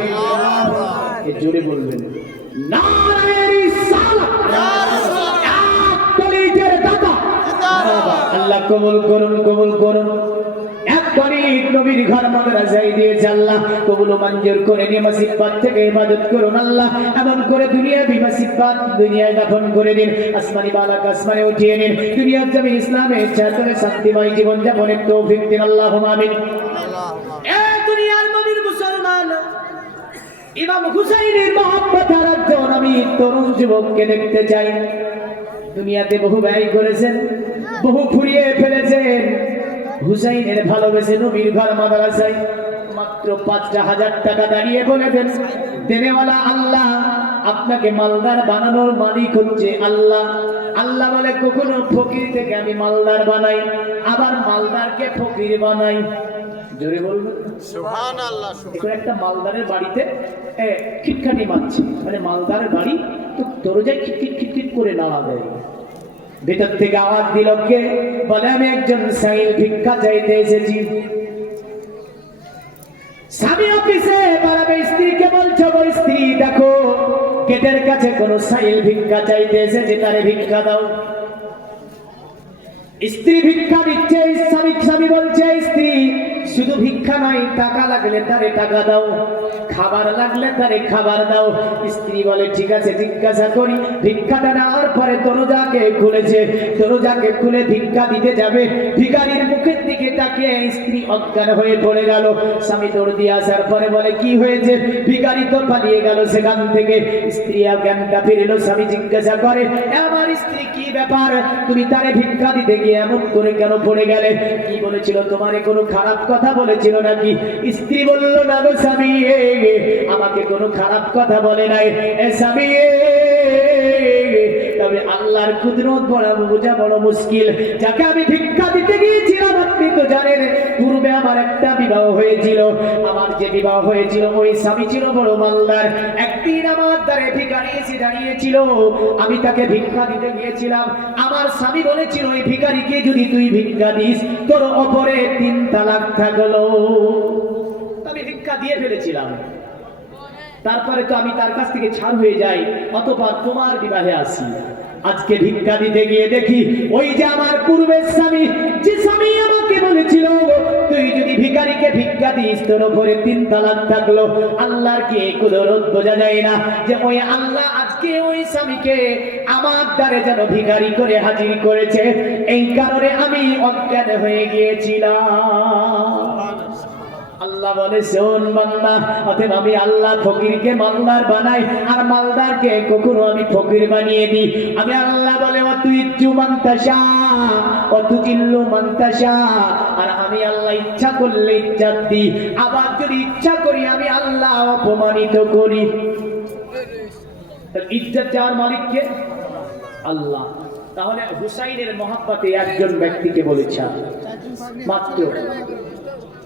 জোরে বলবেন নারায়ে রিসালাত। আটটির দাতা আল্লাহ কবুল করুন, কবুল করুন। নবীর ঘর মাদ্রাসায় দিয়েছে আল্লাহ, কবুল ও মঞ্জুর করে নিয়ে মুসিবত থেকে ইবাদত করুন আল্লাহ। এমন করে দুনিয়াবি মুসিবত দুনিয়ায় দাফন করে দিন, আসমানি বালাক আসমানে উঠিয়ে নিন, দুনিয়ার জমিন ইসলামের ছাত্রে শান্তিময় জীবন যাপনের তৌফিক দিন, আল্লাহুম্মা আমিন। এ দুনিয়ার নবীর মুসলমান, ইমাম হুসাইনের মহব্বত আর একজন আমি তরুণ যুবককে দেখতে চাই। দুনিয়াতে বহু ব্যয় করেছেন, বহু ফুরিয়ে ফেলেছেন, হুসাইনের ভালোবেসে নবীর ঘর মাদ্রাসায় মাত্র 5,000 টাকা দাঁড়িয়ে বলে দেন, দেনেওয়ালা আল্লাহ, আপনাকে মালদার বানানোর মালিক হচ্ছে আল্লাহ। আল্লাহ বলে কখনো ফকির থেকে আমি মালদার বানাই, আবার মালদারকে ফকির বানাই। জোরে বলবেন সুবহানাল্লাহ। এখন একটা মালদারের বাড়িতে খিটখাটি মারছে, মানে মালদারের বাড়ি তো দরজায় খিটখিট খিটখিট করে নাড়া দেয়। ভিতর থেকে আওয়াজ দিল কে? বলে আমি একজন সাইল ভিক্ষা চাইতে এসেছি। স্বামী অফিসে বাড়াবে, স্ত্রীকে বলছো গো স্ত্রী দেখো গেটের কাছে কোন সাইল ভিক্ষা চাইতে এসেছে, তারে ভিক্ষা দাও। স্ত্রী ভিক্ষা দিচ্ছে, স্বামী বলছে স্ত্রী শুধু ভিক্ষা নয়, টাকা লাগলে তারে টাকা দাও, খাবার লাগলে তারে খাবার দাও। স্ত্রী বলে ঠিক আছে জিজ্ঞাসা করি। ভিক্ষাটা নেওয়ার পরে দরজাকে খুলেছে, দরজাকে খুলে ভিক্ষা দিতে যাবে, ভিখারির মুখের দিকে তাকিয়ে স্ত্রী অজ্ঞান হয়ে পড়ে গেল। স্বামী দৌড় দিয়ে আসার পরে বলে কি হয়েছে? ভিখারি তো পালিয়ে গেল সেখান থেকে। স্ত্রী জ্ঞানটা ফিরল, স্বামী জিজ্ঞাসা করে আমার স্ত্রী কি ব্যাপার, তুমি তারে ভিক্ষা দিতে গিয়ে এমন করে কেন পড়ে গেলে? কি বলেছিল তোমারে, কোনো খারাপ কথা বলেছিল নাকি? স্ত্রী বলল না গো স্বামী, আমাকে কোনো খারাপ কথা বলে নাই। এ স্বামী, তবে আল্লাহর কুদরত বড় বোঝা বড় মুশকিল। যাকে আমি ভিক্ষা দিতে গিয়েছিলাম আপনি তো জানেন, পূর্বে আমার একটা বিবাহ হয়েছিল। আমার যে বিবাহ হয়েছিল ওই স্বামী ছিল বড় মালদার। একদিন আমার দ্বারে ভিখারি এসে দাঁড়িয়েছিল, আমি তাকে ভিক্ষা দিতে গিয়েছিলাম। আমার স্বামী বলেছিল ওই ভিখারিকে যদি তুই ভিক্ষা দিস তোর অপরে 3 তালাক থাকলো। আমি ভিক্ষা দিয়ে ফেলেছিলাম, তারপরে তো আমি তার কাছ থেকে ছাড় হয়ে যাই, অতঃপর তোমার বিবাহে আসি। আজকে ভিক্ষা দিতে গিয়ে দেখি ওই যে আমার পূর্বের স্বামী, যে স্বামী আমাকে বলেছিল তুই যদি ভিখারিকে ভিক্ষা দিস তোর উপরে 3 তালাক থাকলো। আল্লাহর কি কুদরত বোঝা যায় না যে ওই আল্লাহ আজকে ওই স্বামীকে আমার দ্বারে যেন ভিখারি করে হাজির করেছে। এই কারণে আমি অজ্ঞান হয়ে গিয়েছিলাম। আল্লাহ বলে শোন বান্দা, অতএব আমি আল্লাহ ফকিরকে মালদার বানাই আর মালদারকে কখনো আমি ফকির বানিয়ে দিই। আমি আল্লাহ বলে অতুইজ্জু মানতাশা অতুজিল্লু মানতাশা, আর আমি আল্লাহ ইচ্ছা করলে ইজ্জত দিই, আবার যদি ইচ্ছা করি আমি আল্লাহ অপমানিত করি। ইজ্জত যার মালিক কে? আল্লাহ। তাহলে হুসাইনের মহব্বতে একজন ব্যক্তিকে বলেছে মাত্র।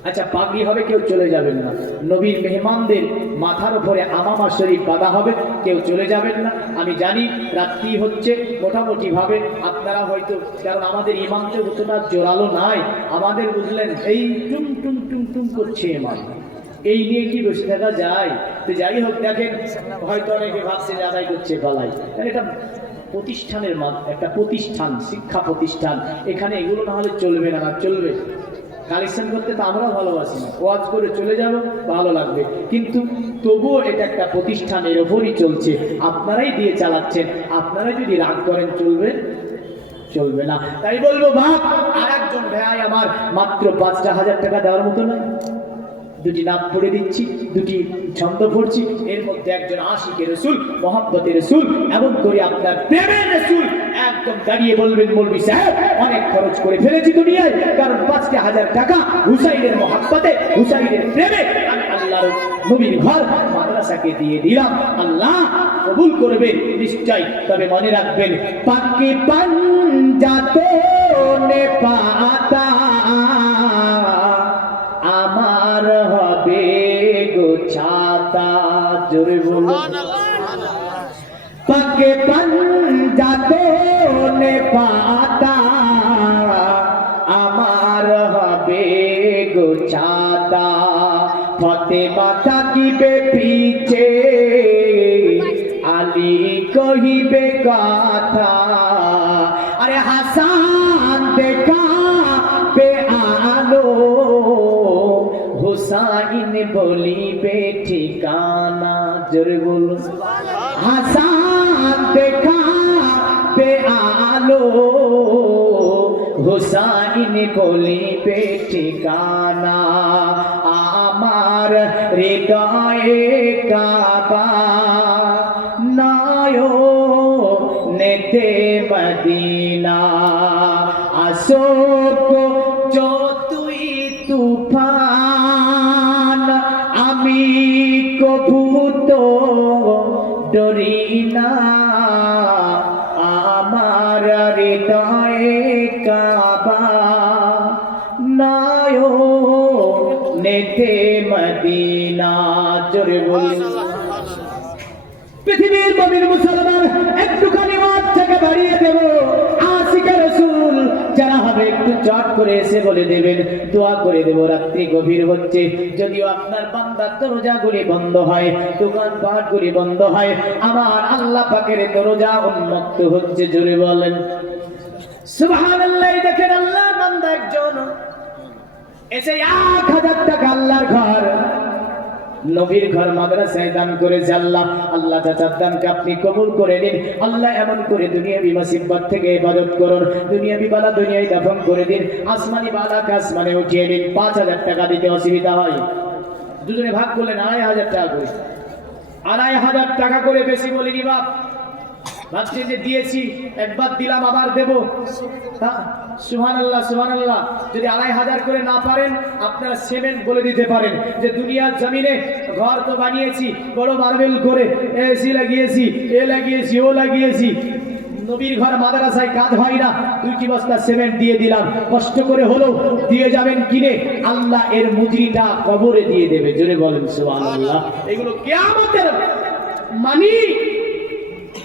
আচ্ছা পাগড়ি হবে, কেউ চলে যাবেন না। নবীর মেহমানদের মাথার উপরে আমামা শরীফ বাঁধা হবে, কেউ চলে যাবেন না। আমি জানি রাত্রি হচ্ছে, মোটামুটি ভাবে আপনারা হয়তো, কারণ আমাদের ইমাম তো অতটা জোরালো নাই আমাদের, বুঝলেন, এই টুম টুম টুম টুম করছে ইমাম, এই নিয়ে কি বসে থাকা যায়? তো যাই হোক, দেখেন হয়তো অনেকে ভাবছে যে আদায় করছে পালাই, এটা প্রতিষ্ঠানের একটা প্রতিষ্ঠান, শিক্ষা প্রতিষ্ঠান, এখানে এগুলো না হলে চলবে না। চলবে কালেকশন করতে তো আমরাও ভালোবাসি না, ওয়াজ করে চলে যাব ভালো লাগবে, কিন্তু তবুও এটা একটা প্রতিষ্ঠানের ওপরই চলছে, আপনারাই দিয়ে চালাচ্ছেন। আপনারাই যদি রাগ করেন চলবে? চলবে না। তাই বলবো বাপ, আর একজন ভাই আমার মাত্র 5,000 টাকা দেওয়ার মতো নয়, দুটি নাম পড়ে দিচ্ছি, দুটি ছন্দ পড়ছি, এর মধ্যে একজন আশিকের রাসূল, মহব্বতের রাসূল, এমন করে আপনার প্রেমের রাসূল একদম দাঁড়িয়ে বলবেন, মৌলভী সাহেব অনেক খরচ করে ফেলেছি দুনিয়ায়, কারণ ৫,০০০ টাকা হুসাইনের মহব্বতে, হুসাইনের প্রেমে আমি আল্লাহর নবীর ঘর মাদ্রাসাকে দিয়ে দিলাম, আল্লাহ কবুল করবে নিশ্চয়। তবে মনে রাখবেন, পাকে পাঞ্জাতো নে পাতা আমার হবে গো ছাতা, জোরে বলুন, পাকে পাঞ্জাতো নে পাতা আমার হবে গো ছাতা, ফাতেমা থাকিবে পিছে আলী কহিবে কথা, আরে হাসান দেখাবে আলো হুসাইন বলিবে ঠিকানা, জোরে বলুন, হাসান দেখাবে আলো হুসাইন বলিবে ঠিকানা, আমার হৃদয়ে কাবা নয়নেতে মদিনা, আসোক যতই তুফান আমি কবু তো ডরি না, আমার হৃদয়ে কাবা নয়নেতে মদিনা, জোরে বলুন। পৃথিবীর নবীর মুসলমান একটুখানি মাঠ থেকে বাড়িয়ে দেব, আশিকে রাসূল যারা হবে একটু চট করে এসে বলে দেবেন, দোয়া করে দেব। রাত্রি গভীর হচ্ছে, যদিও আপনার বান্দার দরজাগুলি বন্ধ হয়, দোকান পাটগুলি বন্ধ হয়, আমার আল্লাহ পাকের দরজা উন্মুক্ত হচ্ছে, জোরে বলেন সুবহানাল্লাহ। দেখেন আল্লাহর বান্দা একজন এসে ১,০০০ টাকা আল্লাহর ঘর, নবীর ঘর মাদ্রাসায় দান করেছে, আল্লাহ আল্লাহ চাচার দানকে আপনি কবুল করে নিন, আল্লাহ এমন করে দুনিয়াবি মুসিবত থেকে ইবাদত করুন, দুনিয়াবি বালা দুনিয়ায় দাফন করে দিন, আসমানি বালাকে আসমানে উঠিয়ে দিন। ৫,০০০ টাকা দিতে অসুবিধা হয়, দুজনে ভাগ করলেন ২,৫০০ টাকা করে, ২,৫০০ টাকা করে, বেশি বলিনি বাপ, ভাবছি যে দিয়েছি একবার দিলাম আবার দেব, সুবহানাল্লাহ সুবহানাল্লাহ। যদি ২,৫০০ করে না পারেন আপনারা সিমেন্ট বলে দিতে পারেন যে দুনিয়ার জমিনে ঘর তো বানিয়েছি বড় মার্বেল করে, এসি লাগিয়েছি, এ লাগিয়েছি, ও লাগিয়েছি, নবীর ঘর মাদ্রাসায় কাজ হয় না, ২টি বস্তা সিমেন্ট দিয়ে দিলাম, কষ্ট করে হলো দিয়ে যাবেন কিনে, আল্লাহ এর মজুরিটা কবরে দিয়ে দেবে, জোরে বলেন সুবহানাল্লাহ। এগুলো কিয়ামতের মানি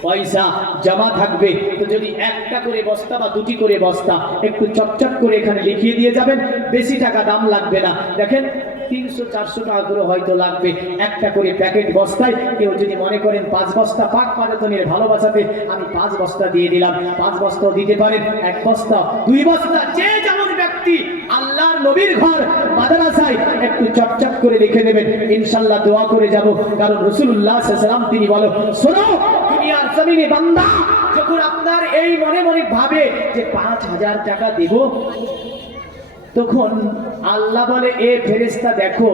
পয়সা জমা থাকবে, তো যদি একটা করে বস্তা বা দুটি করে বস্তা একটু চটচট করে এখানে লিখিয়ে দিয়ে যাবেন, বেশি টাকা দাম লাগবে না। দেখেন ৩০০-৪০০ টাকা করে হয়তো লাগবে একটা করে প্যাকেট বস্তায়। কেউ যদি মনে করেন ৫ বস্তা পাক পাজাতনের ভালোবাসাতে আমি ৫ বস্তা দিয়ে দিলাম, ৫ বস্তাও দিতে পারেন, ১ বস্তা ২ বস্তা, যে যেমন ব্যক্তি আল্লাহর নবীর ঘর মাদ্রাসায় একটু চটচট করে লিখে দেবেন, ইনশাআল্লাহ দোয়া করে যাব। কারণ রাসূলুল্লাহ সাল্লাল্লাহু আলাইহি ওয়াসাল্লাম তিনি বলো, শোনো দুনিয়ার জমিনে বান্দা যখন আপনার এই মনে মনে ভাবে যে ৫,০০০ টাকা দেব, তখন আল্লাহ বলে, এ ফেরেশতা দেখো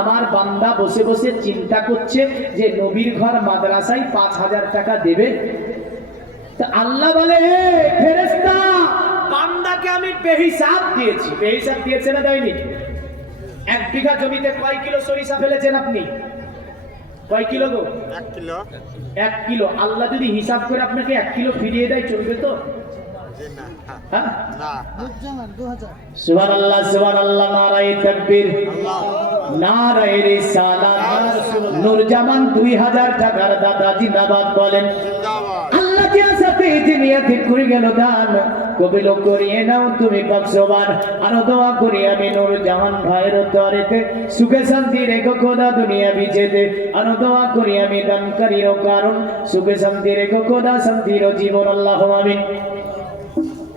আমার বান্দা বসে বসে চিন্তা করছে যে নবীর ঘর মাদ্রাসায় ৫,০০০ টাকা দেবে। তা আল্লাহ বলে, এ ফেরেশতা বান্দাকে আমি বেহিসাব দিয়েছি। বেহিসাব দিয়েছে না দেয়নি? ১ বিঘা জমিতে কয় কিলো সরিষা ফেলেছেন আপনি? কয় কিলো গো? ১ কিলো। ১ কিলো। আল্লাহ যদি হিসাব করে আপনাকে ১ কিলো ফিরিয়ে দেয়, চলবে তো? হ্যাঁ না। সুবহানাল্লাহ সুবহানাল্লাহ, নারায়ে তাকবীর, নারায়ে রিসালাত। নূরজামান ২০০০ টাকার দাদা জিন্দাবাদ বলেন। আল্লাহ যে সাথে জিনিয়াতে করে গেল দান, কবিল করিয়ে নাও তুমি বক্সবান। আর দোয়া করি আমি নূরজামান ভাইয়ের তরেতে সুখে শান্তি রেখো খোদা দুনিয়া বিজেতে। আর দোয়া করি আমি দানকারীর কারণ সুখে শান্তি রেখো খোদা শান্তির জীবন, আল্লাহুম্মা আমিন।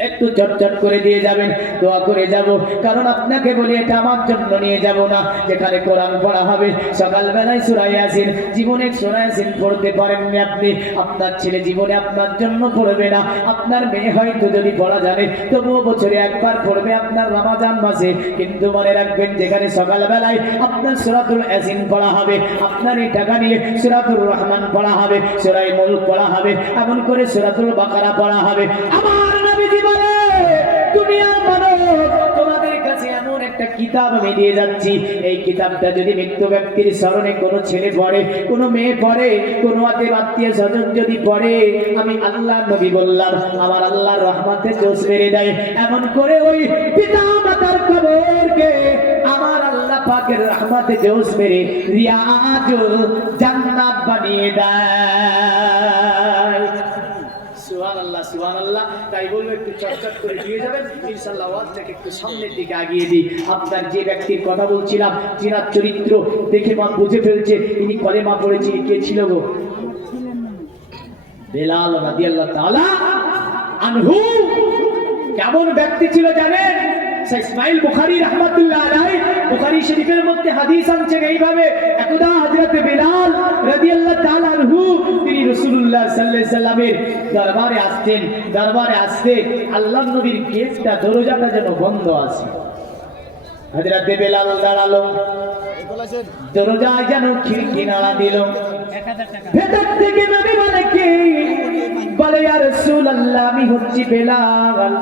একটু চটচট করে দিয়ে যাবেন, দোয়া করে যাব, কারণ আপনাকে বলি এটা আমার জন্য নিয়ে যাব না, যেখানে কোরআন পড়া হবে সকালবেলায় সূরা ইয়াসিন। জীবনে সূরা ইয়াসিন পড়তে পারেননি আপনি, আপনার ছেলে জীবনে আপনার জন্য পড়বে না, আপনার মেয়ে হয়তো যদি পড়া জানে তবুও বছরে একবার পড়বে আপনার রমাজান মাসে। কিন্তু মনে রাখবেন, যেখানে সকালবেলায় আপনার সূরাতুল ইয়াসিন পড়া হবে, আপনার এই টাকা নিয়ে সূরাতুর রহমান পড়া হবে, সূরা মুলক পড়া হবে, এমন করে সূরাতুল বাকারা পড়া হবে। আমার নবীজি বলে, দুনিয়ার মানব, তোমাদের কাছে এমন একটা কিতাব আমি দিয়ে যাচ্ছি, এই কিতাবটা যদি মৃত্যু ব্যক্তির স্মরণে কোনো ছেলে পড়ে, কোনো মেয়ে পড়ে, কোনো আত্মীয় স্বজন যদি পড়ে, আমি আল্লাহ নবী বললাম আমার আল্লাহর রহমতে জোশ মেরে দেয়। এমন করে ওই পিতা মাতার কবরকে আমার আল্লাহ পাকের রহমতে জোশ মেরে রিয়াজুল জান্নাত বানিয়ে দেয়। সুবহানাল্লাহ, সুবহানাল্লাহ। তাই বলবো একটু চটচট করে দিয়ে যাবেন, ইনশাআল্লাহ ওয়াজটাকে একটু সামনের দিকে আগিয়ে দিই। আপনার যে ব্যক্তির কথা বলছিলাম, যিনার চরিত্র দেখে মা বুঝে ফেলছে ইনি কলেমা পড়েছি, কে ছিল গো? বেলাল রাদিয়াল্লাহু তাআলা আনহু। কেমন ব্যক্তি ছিল জানেন? ইসমাইল বুখারী রাহমাতুল্লাহ আলাইহি বুখারী শরীফের মধ্যে হাদিস আনছেন এইভাবে, একদা হযরত বেলাল রাদিয়াল্লাহু তাআলা আনহু তিনি রাসূলুল্লাহ সাল্লাল্লাহু আলাইহি সাল্লামের দরবারে আসতেন। দরবারে আসতে আল্লাহর নবীর গেটটা, দরজাটা যেন বন্ধ আছে। হযরত বেলাল দাঁড়ালো, দরজায় যেন খিড়কি নাড়া দিল। ভেতর থেকে নবী বলে, কে? বলে, ইয়া রাসূলুল্লাহ, আমি হচ্ছি বেলাল।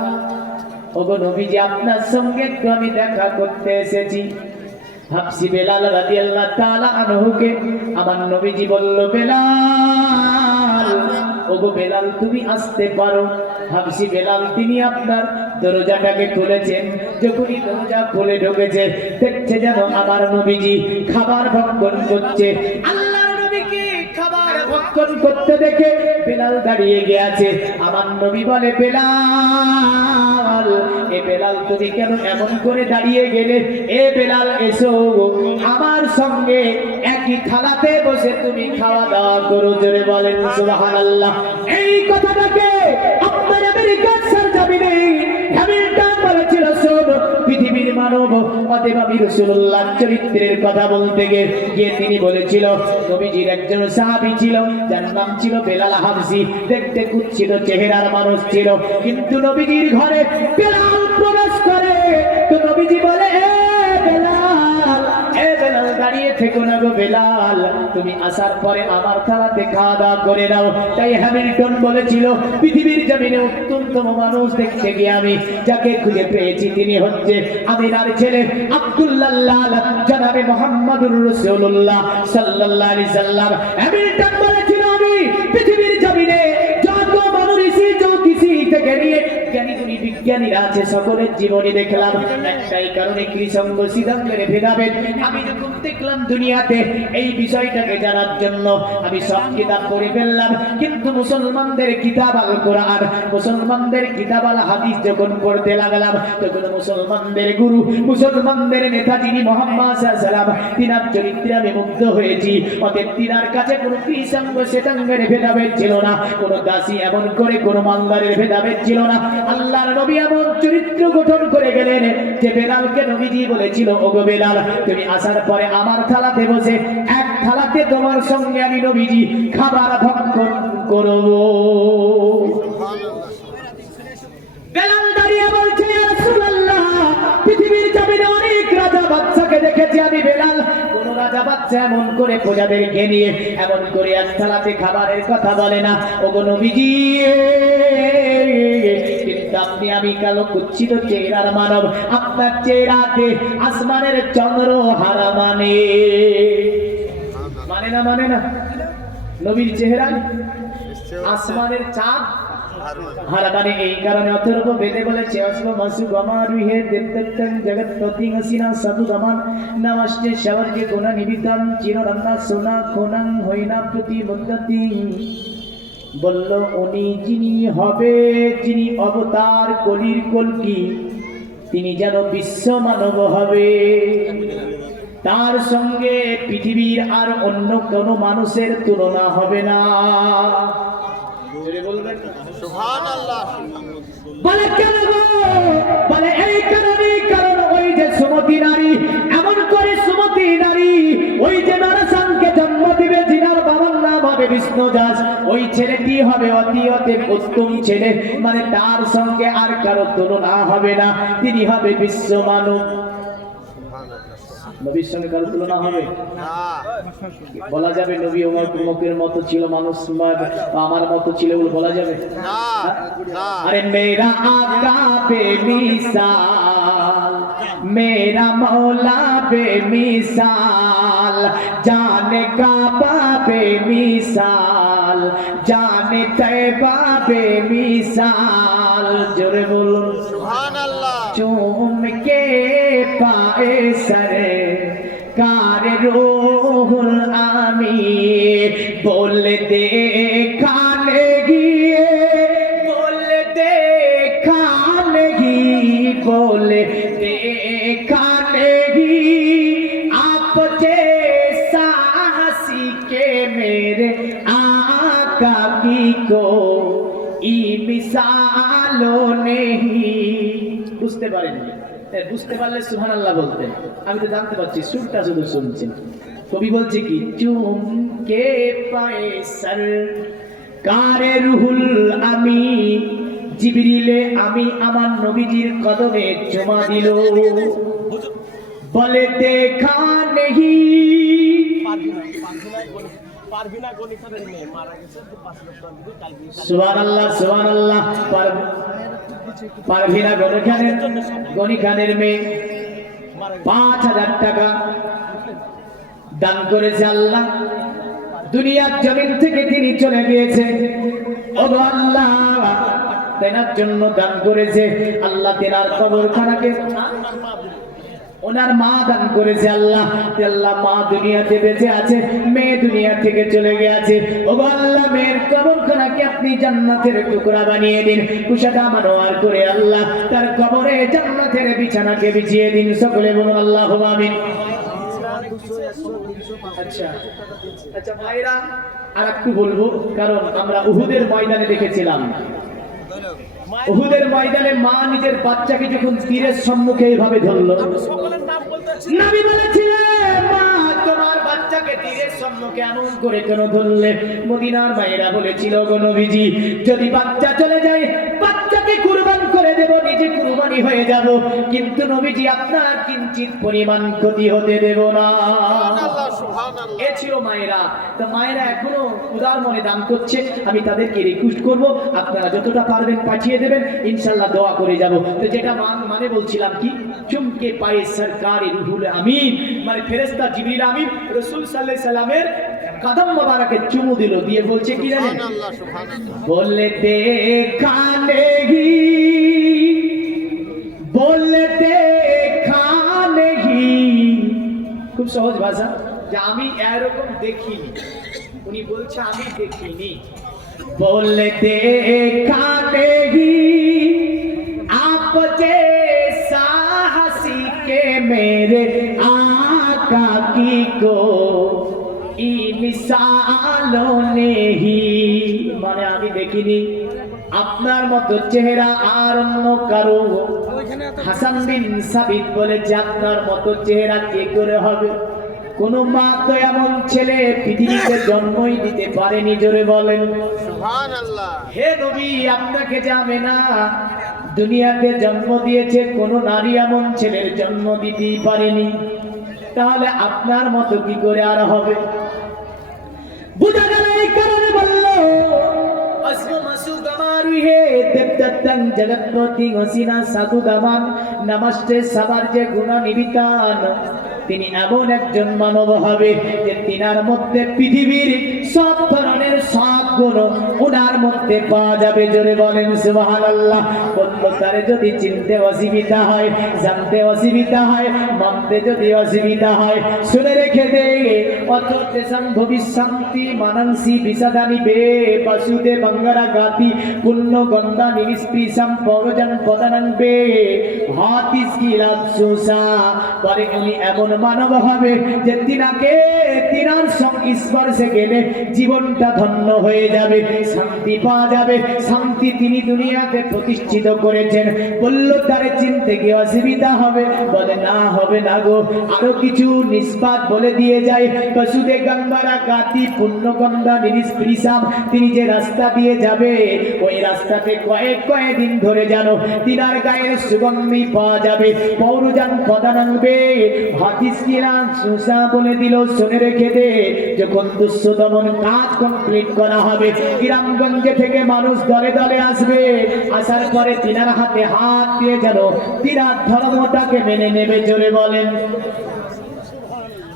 ওগো নবীজি, আপনার সঙ্গে একটু আমি দেখা করতে এসেছি। হাবশী বেলাল রাদিয়াল্লাহু তাআলা আনহুকে আমার নবীজি বলল, বেলাল, ওগো বেলাল, তুমি আসতে পারো। হাবশী বেলাল তিনি আপনার দরজাটাকে খুলেছেন। যখনই দরজা খুলে ঢুকেছে, দেখছে যেন আমার নবীজি খাবার ভক্ষণ করছে। আল্লাহর নবীকে খাবার ভক্ষণ করতে দেখে বেলাল দাঁড়িয়ে গিয়েছে। আমার নবী বলে, বেলাল, এ বেলাল তুমি কেন এমন করে দাঁড়িয়ে গেলে? এ বেলাল, এসো আমার সঙ্গে একই থালাতে বসে তুমি খাওয়া দাওয়া করো। জোরে বলেন সুবহানাল্লাহ। এই কথাটাকে আপনার আমেরিকার সরজমিনে হ্যামিল্টন বলেছিল, শোন পৃথিবীর মানব, অতএব আমি রাসূলুল্লাহর চরিত্রের কথা বলতে গিয়ে তিনি বলেছিল, নবীজির একজন সাহাবী ছিল যার নাম ছিল বেলাল হাবশী। দেখতে কুৎসিত চেহারার মানুষ ছিল, কিন্তু নবীজির ঘরে বেলাল প্রবেশ করে তো নবীজি বলে, এ বেলাল, এ বেলাল, দাঁড়িয়ে থেকো না গো বেলাল, তুমি আসার পরে আমার থালাতে খাওয়া দাওয়া করে নাও। তাই হ্যামিল্টন বলেছিল, পৃথিবীর জমিনে উত্তমতম মানুষ দেখতে গিয়ে আমি যাকে খুঁজে পেয়েছি তিনি হচ্ছে আমিনার ছেলে আব্দুল্লাহ, জনাবে মুহাম্মদুর রাসূলুল্লাহ সাল্লাল্লাহু আলাইহি সাল্লাম। হ্যামিল্টন বলেছিল, আমি পৃথিবীর জমিনে যত মানুষ জ্যোতিষী থেকে নিয়ে জ্ঞানী গুণী বিজ্ঞানীরা আছে সকলের জীবনী দেখলাম, একটাই কারণে কৃষঙ্গ সিদ্ধান্তের ভেদাভেদ আমি যখন দেখলাম দুনিয়াতে, এই বিষয়টাকে জানার জন্য আমি সব কিতাব পড়ে ফেললাম। কিন্তু মুসলমানদের কিতাব আল কোরআন, মুসলমানদের কিতাব আল হাদিস যখন পড়তে লাগলাম, তখন মুসলমানদের গুরু, মুসলমানদের নেতা যিনি মুহাম্মদ সাল্লাল্লাহু আলাইহি সাল্লাম, তিনার চরিত্রে আমি মুগ্ধ হয়েছি। অতএব তিনার কাছে কোনো কৃষঙ্গ শ্বেতাঙ্গের ভেদাভেদ ছিল না, কোনো দাসী এমন করে কোনো মালদারের ভেদাভেদ ছিল না। আল্লাহর নবী এমন চরিত্র গঠন করে গেলেন যে বেলালকে নবীজি বলেছিল, ওগো বেলাল, তুমি আসার পরে আমার থালাতে বসে এক থালাতে তোমার সঙ্গে আমি নবীজি খাবার ভক্ষণ করব। বেলাল দাঁড়িয়ে বলছে, ইয়া রাসূলুল্লাহ, পৃথিবীর জমিনে অনেক রাজা বাদশাকে দেখেছি আমি বেলাল, কোন রাজা বাদশা এমন করে প্রজাদেরকে নিয়ে এমন করে এক থালাতে খাবারের কথা বলে না। ওগো নবীজি, কিন্তু আপনি, আমি কালো কুচ্ছিত চেহারার মানব, আপনার চেহারাতে আসমানের চন্দ্র হারা মানে না, মানে না, নবীর চেহারা আসমানের চাঁদ হারা মানে। এই কারণে অথর্ব বেদে বলেছে, অশ্ব মাসু গমারু হে দেবদত্তং জগৎপতি হসিনা সাধু গমান নমস্তে শবর্গে গুণ নিবিতম চিররন্না সোনা খোনাং হইনা প্রতি মুদ্দতি। বলল, উনি যিনি হবে, যিনি অবতার কলির কলকি, তিনি যেন বিশ্ব মানব হবে, তার সঙ্গে পৃথিবীর আর অন্য কোন মানুষের তুলনা হবে না। বলে কেন গো? বলে এই কারণেই, কারণ ওই যে সুমতি নারী, এমন করে সুমতি নারী ওই যে নরসংকে জন্ম দিবে, জিনার বাবার নাম হবে বিষ্ণু দাস, ওই ছেলেটি হবে অতি অতি উত্তম ছেলে, মানে তার সঙ্গে আর কারো তুলনা হবে না, তিনি হবে বিশ্ব মানব। নবীর সঙ্গে কারো তুলনা হবে বলা যাবে? নবী ওমর মুখের মতো ছিল, মানুষ আমার মতো ছিল বলা যাবে? अरे मेरा आका बेमिसाल, मेरा मौला बेमिसाल, जाने काबा बेमिसाल, जाने तैबा बेमिसाल, जोरे बोलो सुभान अल्लाह। चूम के पाए सरे कार रूहुल आमीन, बोल दे खाने गिए, बोले देखा नहीं आप जैसा हंसी के मेरे आका की को ई मिसालों नहीं। বুঝতে পারেননি? বুঝতে পারলে সুবহানাল্লাহ বলতেন। আমি তো জানতে পারছি, সুরটা শুধু শুনছেন। কবি বলছে কি, চুমকে পায়ে সর কারে রুহুল আমিন, জিবরিলে আমি আমার নবীজির কদমে চুমা দিল, বলে দেখা নেহি। সুবহানাল্লাহ সুবহানাল্লাহ। পারভিনা গনি খানের মেয়ে ৫,০০০ টাকা দান করেছে আল্লাহ। দুনিয়ার জমিন থেকে তিনি চলে গিয়েছে, ওগো আল্লাহ তেনার জন্য দান করেছে আল্লাহ। তেনার কবরখানাকে ওনার মা দান করেছে আল্লাহ। আল্লাহ মা দুনিয়াতে বেঁচে আছে, মেয়ে দুনিয়া থেকে চলে গেছে, ওগো আল্লাহ মেয়ের কবরখানাকে আপনি জান্নাতের টুকরা বানিয়ে দিন, কুশাদা মানোয়ার করে আল্লাহ তার কবরে জান্নাতের বিছানাকে বিছিয়ে দিন। সকলে বলুন আল্লাহুম্মা আমিন। আচ্ছা আচ্ছা ভাইরা, আর একটু বলবো, কারণ আমরা উহুদের ময়দানে দেখেছিলাম, উহুদের ময়দানে মা নিজের বাচ্চাকে যখন তীরের সম্মুখে এইভাবে ধরলো, নবী বলেছিলেন মা তোমার বাচ্চাকে তীরের সম্মুখে এমন করে কেন ধরলে? মদিনার মায়েরা বলেছিল, গো নবীজি যদি বাচ্চা চলে যায় বাচ্চাকে কুরবান করে দেব, নিজে কুরবানি হয়ে যাব, কিন্তু নবীজি আপনার কিঞ্চিত পরিমাণ ক্ষতি হতে দেব না। এ ছিল মায়েরা। তো মায়েরা এখনো উদার মনে দান করছে, আমি তাদেরকে রিকোয়েস্ট করব আপনারা যতটা পারবেন পাঠিয়ে দেবেন, ইনশাআল্লাহ দোয়া করে যাব। তো যেটা মানে বলছিলাম কি, চুমকে পায়ে সরকারে রুহুল আমিন, মানে ফেরেশতা জিবরিল আমিন রাসূল সাল্লাল্লাহু আলাইহি সাল্লামের কদম মোবারকে চুমু দিল, দিয়ে বলছে কি জানেন? বলে দেখা নেহি, বলে দেখা নেহি। খুব সহজ ভাষা, যে আমি এরকম দেখিনি, উনি বলছে আমি দেখিনি। বলে দেখা নেহি आप जैसा हंसी के मेरे आका की को ई मिसालों नहीं, মানে আমি দেখিনি আপনার মতো চেহারা আর অন্য কারো। হাসান বিন সাবিত বলেছে আপনার মতো চেহারা কে করে হবে? কোন মা তো এমন ছেলে পৃথিবীতে জন্মই দিতে পারেনি। জোরে বলেন সুবহানাল্লাহ। হে নবী আপনাকে যাবে না দুনিয়াতে জন্ম দিয়েছে, কোন নারী এমন ছেলের জন্ম দিতেই পারেনি, তাহলে আপনার মতো কি করে আর হবে? বুঝা গেল এই কারণে বলল আসমু মাসু গামারু হে দেবদত্তং জগৎপতি হসিনা সাধু দামান নমস্তে সবার যে গুণা নিবিতান। তিনি এমন একজন মানব হবে যে তিনার মধ্যে পৃথিবীর সব ধরনের সব গুণ ওনার মধ্যে পাওয়া যাবে। জোরে বলেন সুবহানাল্লাহ। বন্ধুতারে যদি চিনতে অসুবিধা হয়, জানতে অসুবিধা হয়, মানতে যদি অসুবিধা হয়, শুনে রেখে দে অত দেশং ভবিষ্যন্তি মানসি বিষাদানি বে বাসুদে বাঙ্গারা গাতি পুণ্য গন্ধা নিষ্পৃশম পরজন পদানং বে হাতিস কি লাপসুসা। পরে উনি এমন মানব হবে যে তিনার সংস্পর্শে গেলে জীবনটা ধন্য হয়ে যাবে, শান্তি পাওয়া যাবে। শান্তি তিনি দুনিয়াতে প্রতিষ্ঠিত করেছেন। বলল তারে চিনতে কি অসুবিধা হবে? বলে না, হবে না গো। আরো কিছু নিষ্পাত বলে দিয়ে যায়। পশুদে গঙ্গারা গাতি পুণ্যগন্ধা নিরিস্পৃশাম, তিনি যে রাস্তা দিয়ে যাবে ওই রাস্তাতে কয়েক দিন ধরে জানো তিনার গায়ের সুগন্ধি পাওয়া যাবে। পৌরজান পদানবে হাদিস কিরান সুসা বলে দিল, শুনে রেখে দে। যখন দুঃস্থ দমন কাজ কমপ্লিট করা হবে, গ্রামগঞ্জে থেকে মানুষ দলে দলে আসবে। আসার পরে তিনার হাতে হাত দিয়ে যেন তিনার ধর্মটাকে মেনে নেবে। জোরে বলেন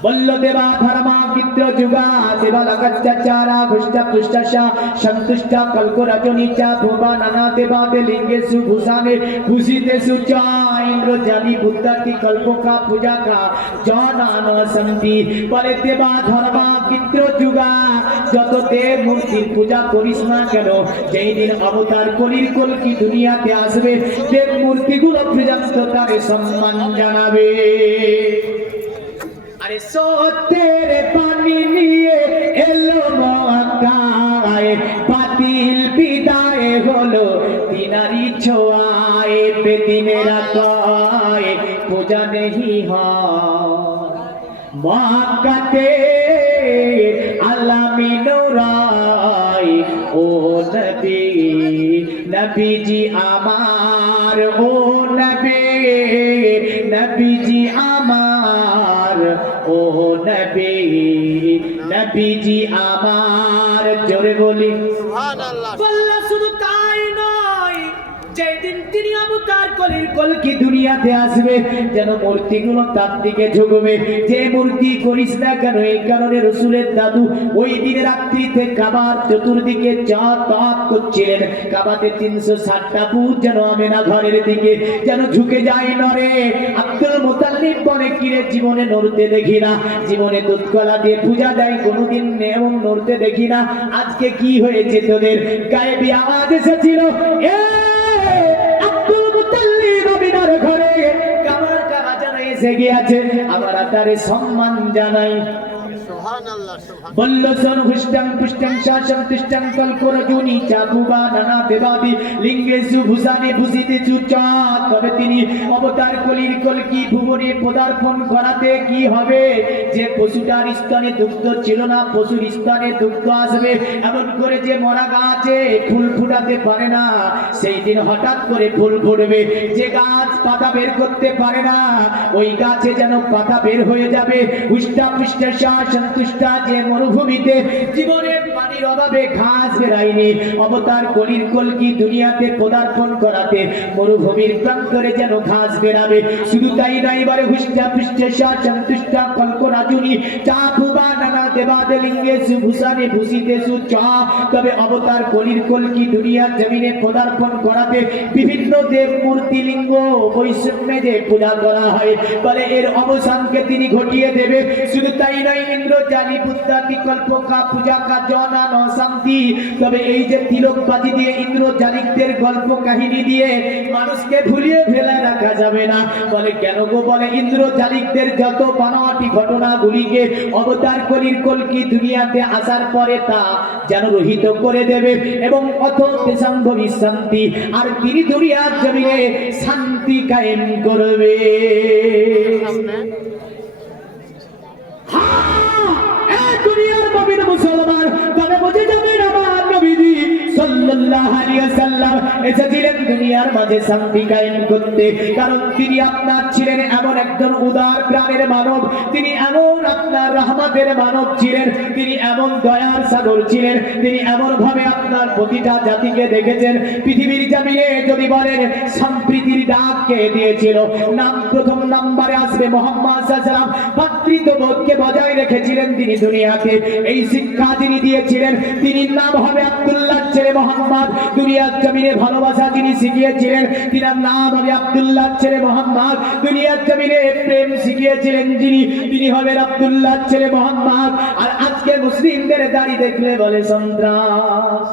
বলল দেবা ধর্মা গিত্র যুগা দেবা লাগাচ্চাচারা ভুষ্টা পুষ্টাশা সন্তুষ্টা কল্প রজনীচা ভুবা নানা দেবা দে লিঙ্গে সুভূষানে ভূষিতে সুচা ইন্দ্র জানি বুদ্ধাতি কল্পকা পূজা কা জনান সন্ধি। বলে দেবা ধর্মা গিত্র যুগা, যত দেব মূর্তির পূজা করিস না কেন, যেই দিন অবতার কলির কলকি দুনিয়াতে আসবে দেব মূর্তিগুলো পর্যন্ত তারে সম্মান জানাবে। আরে সত্যের পানি নিয়ে এলো মক্কায়, বাতিল বিদায় হলো তিনারি ছোঁয়ায়। বেদিনেরা কয় পূজা নেহি হয় মক্কাতে আলামিনুরাই। ও নবী নবীজি আমার, ও নবী নবীজি আমার, ও নবী নবীজি আমার। জোরে বলি সুবহানাল্লাহ। বললা শুধু তাই নয়, যেদিন তিনি অবতার কলির কলকি দুনিয়াতে আসবে যেন মূর্তিগুলো তার দিকে ঝুঁকবে। যে মূর্তি করিস না কেন, এই কারণে রসুলের দাদু ওই দিন রাত্রিতে কাবার চতুর্দিকে যা তাপ করছিলেন। কাবাতে 360টা ফুট যেন আমেনা ঘরের দিকে যেন ঝুঁকে যায় নরে। আব্দুল মুতাল্লিব বলে, কিরে জীবনে নড়তে দেখি না, জীবনে দুধ কলা দিয়ে পূজা দেয় কোনোদিন এমন নড়তে দেখি না। আজকে কি হয়েছে তোদের? গায়েবী আওয়াজ এসেছিল, আব্দুল মুতাল্লিব নবীর ঘরে কাবার কাবা যেন এসে গিয়েছে, আমরা তারে সম্মান জানাই। বলল সন হুষ্টং পুষ্টং শাসং তুষ্টং কল্পরজুনি চাবুবা নানা দেবাদি লিঙ্গে সুভূষানে ভূষিতে চুচা। তবে তিনি অবতার কলির কলকি ভুবনে পদার্পণ করাতে কি হবে? যে পশুটার স্তনে দুগ্ধ ছিল না, পশুর স্তনে দুগ্ধ আসবে। এমন করে যে মরা গাছে ফুল ফুটাতে পারে না, সেই দিন হঠাৎ করে ফুল ফুটবে। যে গাছ পাতা বের করতে পারে না, ওই গাছে যেন পাতা বের হয়ে যাবে। হুষ্টা পুষ্টা সন্তুষ্টা, যে মরুভূমিতে জীবনে পানির অভাবে ঘাস বেরায়নি, অবতার কলির কলকি দুনিয়াতে পদার্পণ করাতে মরুভূমির প্রান্তরে যেন ঘাস বেরাবে। শুধু তাই নয়, বলে হুষ্টা পুষ্টা সন্তুষ্টা কল্প রাজুনি চা ভুবা নানা দেবাদে লিঙ্গে সুভূষানে ভূষিতে সুচা। তবে অবতার কলির কলকি দুনিয়ার জমিনে পদার্পণ করাতে বিভিন্ন দেব মূর্তি লিঙ্গ বৈষম্যে যে পূজা করা হয়, বলে এর অবসানকে তিনি ঘটিয়ে দেবে। শুধু তাই নয়, ইন্দ্র জানি বুদ্ধাতি কল্পকা পূজা কা জনান শান্তি। তবে এই যে তিলকবাজি দিয়ে ইন্দ্র জালিকদের গল্প কাহিনী দিয়ে মানুষকে ভুলিয়ে ফেলে রাখা যাবে না। বলে কেন গো? বলে ইন্দ্র জালিকদের যত বানোয়াটি ঘটনাগুলিকে অবতার কলির কলকি দুনিয়াতে আসার পরে তা যেন রহিত করে দেবে এবং অত সম্ভবী শান্তি, আর তিনি দুনিয়ার জমিনে শান্তি কায়েম করবে। দুনিয়ার মুমিন মুসলমান তবে বুঝে যাবেন আমার নবীজি সাল্লাল্লাহু আলাইহি ওয়াসাল্লাম এসেছিলেন দুনিয়ার মাঝে শান্তি কায়েম করতে। কারণ তিনি আপনার ছিলেন এমন একজন উদার প্রাণের মানব, তিনি এমন আপনার রহমতের মানব ছিলেন, তিনি এমন দয়ার সাগর ছিলেন, তিনি এমন ভাবে আপনার প্রতিটা জাতিকে দেখেছেন। পৃথিবীর জমিনে যদি বলেন সম্প্রীতির ডাক কে দিয়েছিল, নাম প্রথম নম্বরে আসবে মুহাম্মদ সাল্লাল্লাহু আলাইহি ওয়াসাল্লাম। ভাতৃত্ববোধকে বজায় রেখেছিলেন তিনি দুনিয়াতে, এই শিক্ষা যিনি দিয়েছিলেন তিনি নাম হবে আব্দুল্লাহ ছেলে মোহাম্মদ। দুনিয়ার জমিনে ভালোবাসা যিনি শিখিয়েছিলেন তিনার নাম হবে আব্দুল্লাহ ছেলে মোহাম্মদ। দুনিয়ার জমিনে প্রেম শিখিয়েছিলেন যিনি, তিনি হবেন আব্দুল্লাহ ছেলে মোহাম্মদ। আর আজকে মুসলিমদের দাড়ি দেখলে বলে সন্ত্রাস।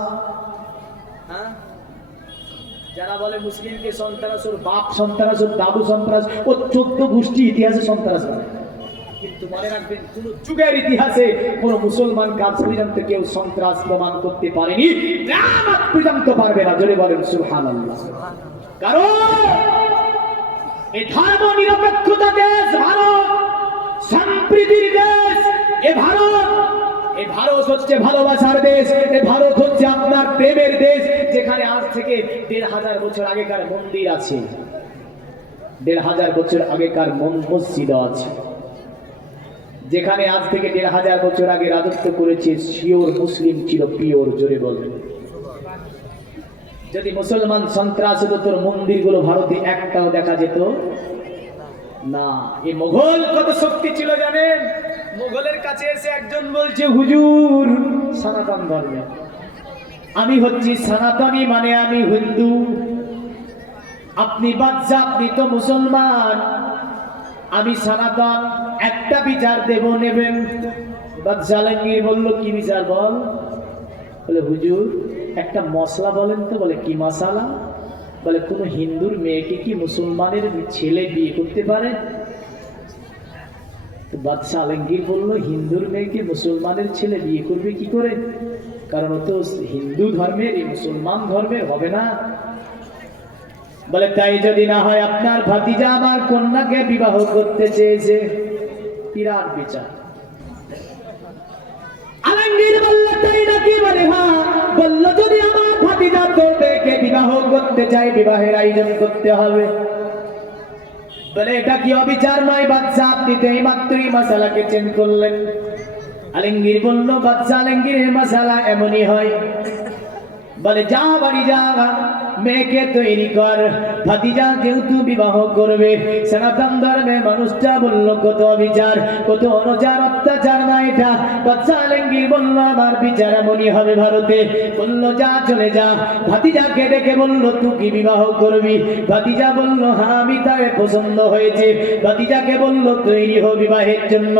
যারা বলে মুসলিমকে সন্ত্রাস, ওর বাপ সন্ত্রাস, ওর দাদু সন্ত্রাস, ও 14 গোষ্ঠী ইতিহাসে সন্ত্রাস বলে। কিন্তু মনে রাখবেন, কোন যুগের ইতিহাসে কোন মুসলমান কাজ পর্যন্ত কেউ সন্ত্রাস প্রমাণ করতে পারেনি, কিয়ামত পর্যন্ত পারবে না। জোরে বলেন সুবহানাল্লাহ। কারণ এই ধর্ম নিরপেক্ষতা দেশ ভারত, সম্প্রীতির দেশ এ ভারত হচ্ছে ভালোবাসার দেশ, এ ভারত হচ্ছে আপনার প্রেমের দেশ, যেখানে আজ থেকে ১,৫০০ বছর আগেকার মন্দির আছে, ১,৫০০ বছর আগেকার মসজিদ আছে, যেখানে আজ থেকে ১,৫০০ বছর আগে রাজত্ব করেছে শিওর মুসলিম ছিল, পিওর। জোরে বলবেন। যদি মুসলমান সন্ত্রাস হতো, তোর মন্দিরগুলো ভারতে একটাও দেখা যেত না। এই মোগল কত শক্তি ছিল জানেন? মোগলের কাছে এসে একজন বলছে, হুজুর সনাতন ধর্মে, আমি হচ্ছি সনাতনী, মানে আমি হিন্দু, আপনি বাদশা, আপনি তো মুসলমান, আমি সনাতন, একটা বিচার দেব, নেবেন? বাদশা আলমগীর বলল, কি বিচার বল? বলে, হুজুর একটা মশলা বলেন তো। বলে, কি মশলা? বলে, কোন হিন্দুর মেয়েকে কি মুসলমানের ছেলে বিয়ে করতে পারে? বাদশা আলমগীর বলল, হিন্দুর মেয়েকে মুসলমানের ছেলে বিয়ে করবে কি করে? কারণ ও তো হিন্দু ধর্মের, এই মুসলমান ধর্মের হবে না। বলে, তাই যদি না হয়, আপনার ভাতিজা আমার কন্যাকে বিবাহ করতে চেয়েছে। বিরাট বিচার। আলমগীর বলল, তাই নাকি? বলে, হ্যাঁ। বলল, যদি আমার ভাতিজা তোর মেয়েকে বিবাহ করতে চাই, বিবাহের আয়োজন করতে হবে। বলে, এটা কি অবিচার নয় বাদশা? আপনি তো এই মাত্রই মশালাকে চেঞ্জ করলেন। আলমগীর বলল, বাদশা আলমগীরের মশালা এমনই হয়। বলে, যা বাড়ি যা, মেয়েকে তৈরি কর, ভাতিজা যেহেতু বিবাহ করবে। সনাতন ধর্মের মানুষটা বলল, কত অবিচার, কত অনাচার, অত্যাচার না এটা? বাদশা আলমগীর বলল, আমার বিচার এমনই হবে ভারতে। বলল, যা চলে যা। ভাতিজাকে ডেকে বলল, তুই কি বিবাহ করবি? ভাতিজা বলল, হ্যাঁ আমি তাকে পছন্দ হয়েছে। ভাতিজাকে বলল, তৈরি হো বিবাহের জন্য।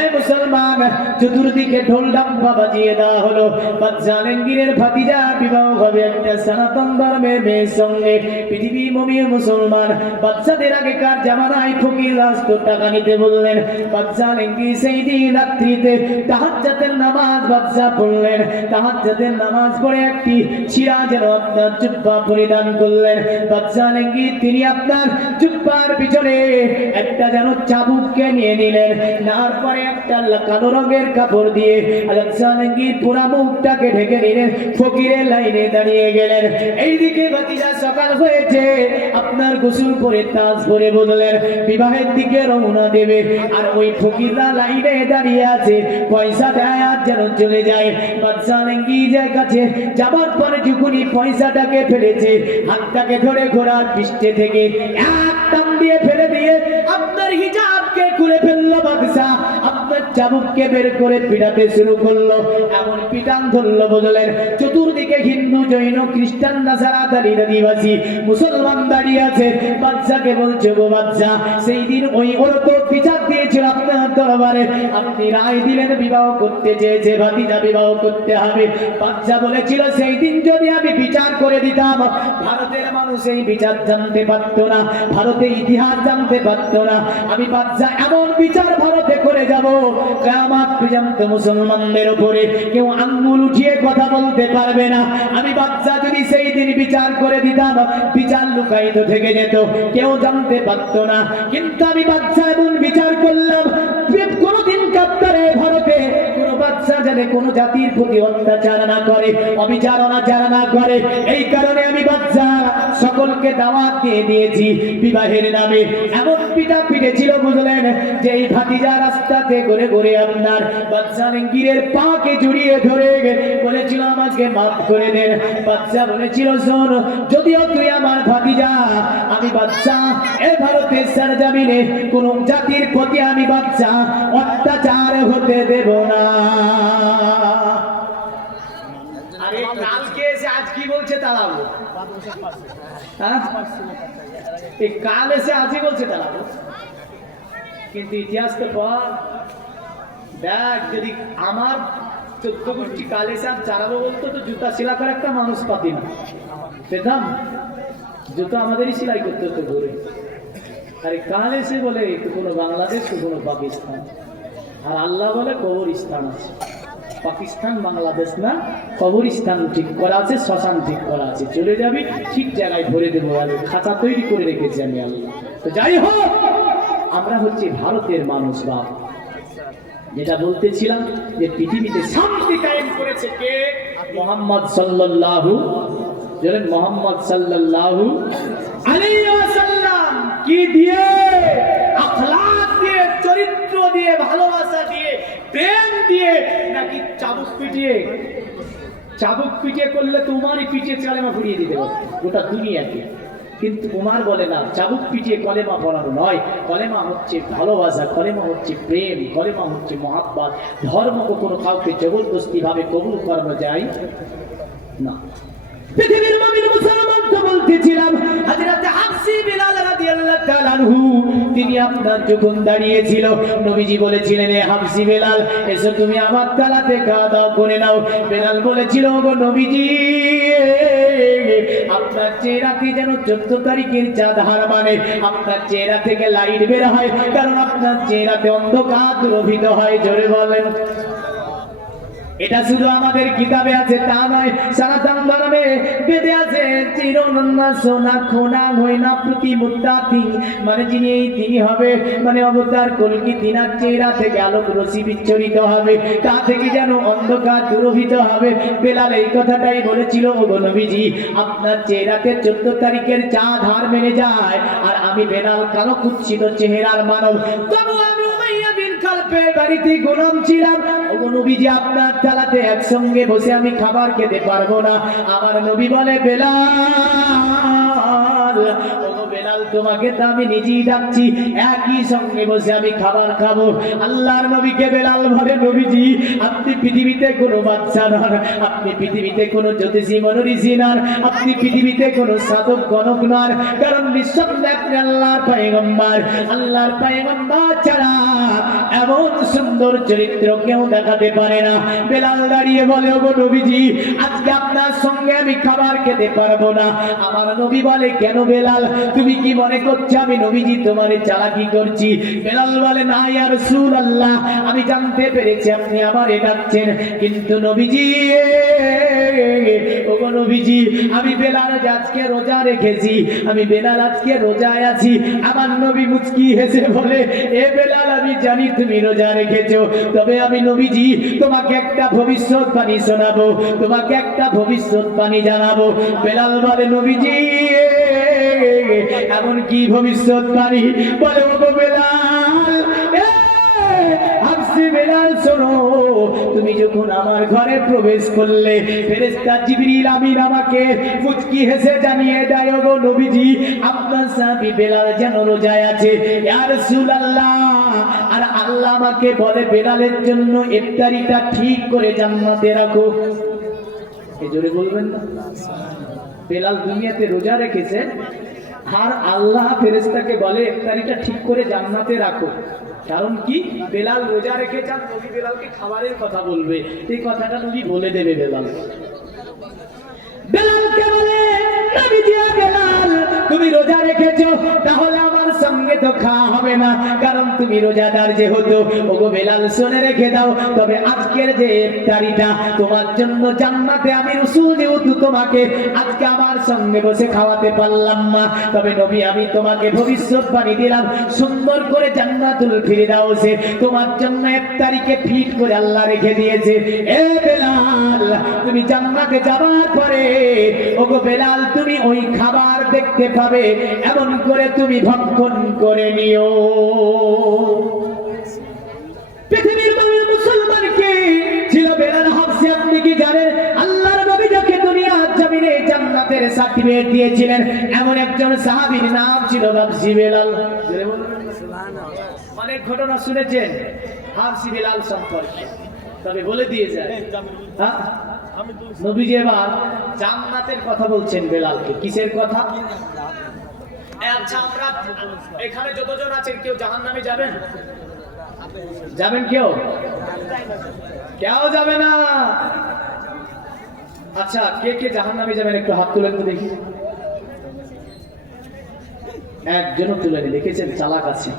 এ মুসলমান, চতুর্দিকে ঢোল ডাম্পা বাজিয়ে দেওয়া হলো। বাদশা আলমগীরের ভাতিজা বিবাহ হবে একটা সনাতন ধর্মের মেয়ের সঙ্গে। পৃথিবী মমির মুসলমান বাচ্চাদের আগেকার জামানায় ফকির রাস্তো টাকা নিতে বললেন। বাদশা আলমগীর সেই দিন রাত্রিতে তাহাজ্জুদের নামাজ বাদশা পড়লেন। তাহাজ্জুদের নামাজ পড়ে একটি ছিঁড়া যেন আপনার জুব্বা পরিধান করলেন। বাদশা আলমগীর তিনি আপনার জুব্বার পিছনে একটা যেন চাবুককে নিয়ে নিলেন, নেওয়ার পরে একটা কালো রঙের কাপড় দিয়ে বাদশা আলমগীর পুরা মুখটাকে ঢেকে নিলেন। ফকিরের লাইনে দাঁড়িয়ে গেলেন। এইদিকে ভাতিজা সকাল হয়েছে, আপনার গোসল করে তাজ পরে বদলেন, বিবাহের দিকে রওনা দেবে। আর ওই ফকিররা লাইনে দাঁড়িয়ে আছে, পয়সা দেয় আর যেন চলে যায়। বাদশা আলমগীরের কাছে যাবার পরে যখনই পয়সাটাকে ফেলেছে, হাতটাকে ধরে ঘোড়ার পৃষ্ঠে থেকে এক টান দিয়ে ফেলে দিয়ে আপনার হিজাবকে খুলে ফেললো বাদশা। আপনার চাবুককে বের করে পিটাতে শুরু করলো। এমন পিটান ধরলো বদলেন, চতুর্দিকে হিন্দু, জৈন, খ্রিস্টান, নাসারা, দালিত, আদিবাসী, মুসলমান দাঁড়িয়ে আছে। বাদশাকে বলছে, গো বাদশা, সেই দিন ওই ওর তো বিচার দিয়েছিল আপনার দরবারে, আপনি রায় দিলেন বিবাহ করতে চেয়েছে, ভাতিজা বিবাহ করতে হবে। বাদশা বলেছিল, সেই দিন যদি আমি বিচার করে দিতাম, ভারতের মানুষ এই বিচার জানতে পারত না, ভারতের ইতিহাস জানতে পারত না। আমি বাদশা এমন বিচার ভারতে করে যাব, কিয়ামত পর্যন্ত মুসলমানদের উপরে কেউ আঙ্গুল উঠিয়ে কথা বলতে পারবে না। আমি বাদশা যদি সেই দিন বিচার করে দিতাম, বিচার লুকায়িত থেকে যেত, কেউ জানতে পারত না। কিন্তু আমি বাদশা এমন বিচার করলাম, কোনদিন কাপ্তারে ভারতে কোন বাদশা যাতে কোন জাতির প্রতি অত্যাচার না করে, অবিচার অনাচার না করে। এই কারণে আমি বাদশা সকলকে দাওয়াত দিয়ে দিয়েছি বিবাহের নামে। এমন পিটা পিটেছিল বুঝলেন, যে এই ভাতিজা রাস্তাতে ঘুরে ঘুরে আপনার বাদশা আলমগীরের পাকে জড়িয়ে ধরে বলেছিল, আমাকে মাফ করে দেন। বাদশা বলেছিল, শোন, যদিও তুই আমার ভাতিজা, আমি বাদশা এ ভারতের সরজমিনে কোন জাতির প্রতি আমি বাদশা অত্যাচার হতে দেব না। আরে কালকে এসে আজ কি বলছে তাড়াবো, এই কাল এসে আজই বলছে তাড়াবো, কিন্তু ইতিহাস তো পর দেখ। যদি আমার 14 গোষ্ঠী কালে এসে চালাবো বলতো, তো জুতা সেলাই করে একটা মানুষ পাতি না পেতাম, জুতো আমাদেরই সেলাই করতে হতো ঘুরে। আরে কাল এসে বলে কোনো বাংলাদেশ কোনো পাকিস্তান, আর আল্লাহ বলে কবরস্থান আছে। পাকিস্তান বাংলাদেশ না, কবরস্থান ঠিক করা আছে, শ্মশান ঠিক করা আছে, চলে যাবি ঠিক জায়গায় ভরে দেবো, আর খাঁচা তৈরি করে রেখেছি আমি আল্লাহ। তো যাই হোক, আমরা হচ্ছে ভারতের মানুষ বাপ। যেটা বলতেছিলাম যে পৃথিবীতে শান্তি কায়েম করেছে কে? মুহাম্মদ সাল্লাল্লাহু বলেন, মুহাম্মদ সাল্লাল্লাহু আলাইহি ওয়াসাল্লাম। কি দিয়ে? আখলাক দিয়ে, চরিত্র দিয়ে, ভালোবাসা দিয়ে, প্রেম দিয়ে, নাকি চাবুক পিটিয়ে? চাবুক পিটিয়ে করলে তোমারই পিটিয়ে কালেমা ফুরিয়ে দিতে হবে গোটা দুনিয়াকে। কিন্তু উমার বলে না, চাবুক পিটিয়ে কলেমা পড়ানো নয়। কলেমা হচ্ছে ভালোবাসা, কলেমা হচ্ছে প্রেম, কলেমা হচ্ছে মহাব্বত। ধর্ম কখনো কাউকে জবরদস্তি ভাবে কবুল করানো যায় না। পৃথিবীর মুমিন মুসলমান তো বলতেছিলাম, হযরত হাফসি বিলাল রাদিয়াল্লাহু তাআলা আনহু, তিনি আপনার যখন দাঁড়িয়েছিল, নবীজি বলেছিলেন, এ হাফসি বিলাল, এসো তুমি আমার তালাতে খাওয়া দাওয়া করে নাও। বিলাল বলেছিল, ওগো নবীজি, আপনার চেহারাতে যেন 14 তারিখের চাঁদ হার মানে, আপনার চেহারা থেকে লাইট বের হয়, কারণ আপনার চেহারাতে অন্ধকার রহিত হয়। জোরে বলেন। এটা শুধু আমাদের কিতাবে আছে তা নয়, সনাতন ধর্মে বেদে আছে, চিরনন্না সোনা খোনা হইনা প্রতি মুত্তাতি, মানে যিনি এই তিনি হবে, মানে অবতার কলকি, তিনার চেহারা থেকে আলোক রশ্মি বিচ্ছরিত হবে, তা থেকে যেন অন্ধকার দূরভূত হবে। বেলাল এই কথাটাই বলেছিল, ওগো নবীজি, আপনার চেহারাতে 14 তারিখের চাঁদ হার মেনে যায়, আর আমি বেলাল কালো কুৎসিত চেহারার মানব, তবু আমি উমাইয়া বিন খালফের বাড়িতে গোলাম ছিলাম। ওগো নবীজি, আপনার তালাতে একসঙ্গে বসে আমি খাবার খেতে পারবো না। আমার নবী বলে, বেলাল, ওগো বেলাল, তোমাকে তো আমি নিজেই ডাকছি, একই সঙ্গে বসে আমি খাবার খাবো। আল্লাহর নবীকে বেলাল বলে, নবীজি, আপনি পৃথিবীতে কোনো বাচ্চা নন, আপনি পৃথিবীতে কোনো জ্যোতিষী মনোঋষি নন, আপনি পৃথিবীতে কোনো সাধক গণক নন, কারণ নিঃসন্দেহে আপনি আল্লাহর পয়গম্বর। আল্লাহর পয়গম্বর ছাড়া এমন সুন্দর চরিত্র কেউ দেখাতে পারে না। বেলাল দাঁড়িয়ে বলে, ওগো নবীজি, আজকে আপনার সঙ্গে আমি খাবার খেতে পারবো না। আমার নবী বলে, কেন বেলাল, তুমি কি মনে করছো আমি নবীজি তোমারে চালাকি করছি? বেলাল বলে, না ইয়া রাসূলুল্লাহ, আমি জানতে পেরেছি আপনি আমারে ডাকছেন, কিন্তু নবীজি, ওগো নবীজি, আমি বেলাল আজকে রোজা রেখেছি, আমি বেলাল আজকে রোজায় আছি। আমার নবী মুচকি হেসে বলে, এ বেলাল, আমি জানি তুমি রোজা রেখেছো, তবে আমি নবীজি তোমাকে একটা ভবিষ্যৎবাণী শোনাবো, তোমাকে একটা ভবিষ্যৎবাণী জানাবো। বেলাল বলে, নবীজি, এমন কি ভবিষ্যৎবাণী? বলে, ওগো বেলাল, হাফসি বেলাল, শোনো, তুমি যখন আমার ঘরে প্রবেশ করলে, ফেরেশতা জিবরিল আমিন আমাকে মুচকি হেসে জানিয়ে দেয়, ওগো নবীজি, আপনার সাহাবী বেলাল যেন রোজায় আছে। ইয়া রাসূলুল্লাহ, আর আল্লাহ আমাকে বলে, বেলালের জন্য ইফতারিটা ঠিক করে জান্নাতে রাখো। এই জোরে বলবেন না? বেলাল দুনিয়াতে রোজা রেখেছে, আর আল্লাহ ফেরেশতাকে বলে, ইফতারিটা ঠিক করে জান্নাতে রাখো। কারণ কি? বেলাল রোজা রেখে যান, নবী বেলালকে খাবারের কথা বলবে, এই কথাটা নবী বলে দেবে বেলাল। বেলালকে বলে, নবীজি, বেলাল, তুমি রোজা রেখেছো, তাহলে আমার সঙ্গে তো খাওয়া হবে না, কারণ তুমি রোজাদার যেহেতু। ওগো বেলাল, শুনে রেখে দাও, তবে আজকের যে ইফতারিটা তোমার জন্য জান্নাতে, আমি রাসূল যেহেতু তোমাকে আজকে আমার সঙ্গে বসে খাওয়াতে পারলাম না, তবে নবী, আমি তোমাকে ভবিষ্যৎবাণী দিলাম, সুন্দর করে জান্নাতুল ফিরদাউসে তোমার জন্য ইফতারিকে ফিট করে আল্লাহ রেখে দিয়েছে। এ বেলাল, তুমি জান্নাতে যাবার পরে, ওগো বেলাল, তুমি ওই খাবার দেখতে পাবে, এমন করে তুমি ভক্ষণ করে নিও। পৃথিবীর মুমিন মুসলমান কে ছিল? বেলাল হাফসি। আপনি কি জানেন, আল্লাহর নবী যাকে দুনিয়ার জমিনে জান্নাতের সার্টিফিকেট দিয়েছিলেন, এমন একজন সাহাবীর নাম ছিল হাফসি বেলাল। অনেক ঘটনা শুনেছেন হাফসি বেলাল সম্পর্কে, তবে বলে দিয়ে যায়, হ্যাঁ, নবীজি এবার জান্নাতের কথা বলছেন বেলালকে। কিসের কথা? আচ্ছা, আমরা এখানে যতজন আছেন, কেউ জাহান্নামে যাবেন? যাবেন কেউ? কেউ যাবে না। আচ্ছা, কে কে জাহান্নামে যাবেন একটু হাত তুলেন তো দেখি। একজনও তুলেনি, দেখেছেন চালাক আছে।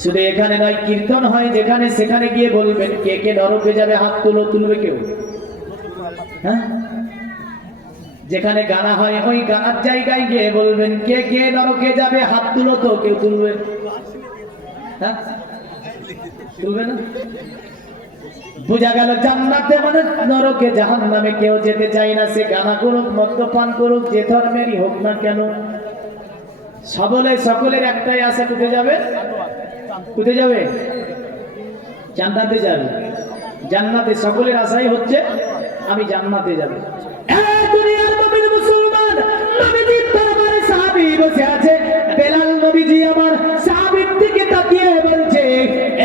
শুধু এখানে নয়, কীর্তন হয় যেখানে সেখানে গিয়ে বলবেন কে কে নরকে যাবে হাত তুলো, তুলবে কেউ? হ্যাঁ, যেখানে গানা হয় ওই গানার জায়গায় গিয়ে বলবেন কে কে নরকে যাবে হাত তুলো, তো কেউ তুলবে? হ্যাঁ, তুলবে না। বোঝা গেল জান্নাতে মানে নরকে জাহান্নামে কেউ যেতে চায় না, সে গানা করুক মদ্যপান করুক যে ধর্মেরই হোক না কেন। সকলের একটাই আশা, কোথায় যাবে? কোথায় যাবে? জান্নাতে যাবে। জান্নাতে সকলের আশাই হচ্ছে আমি জান্নাতে যাব। দুনিয়ার মুমিন মুসলমান, নবীজির দরবারে সাহাবী বসে আছে। বেলাল নবীজি আমার সাহাবীর দিকে তাকিয়ে বলছে,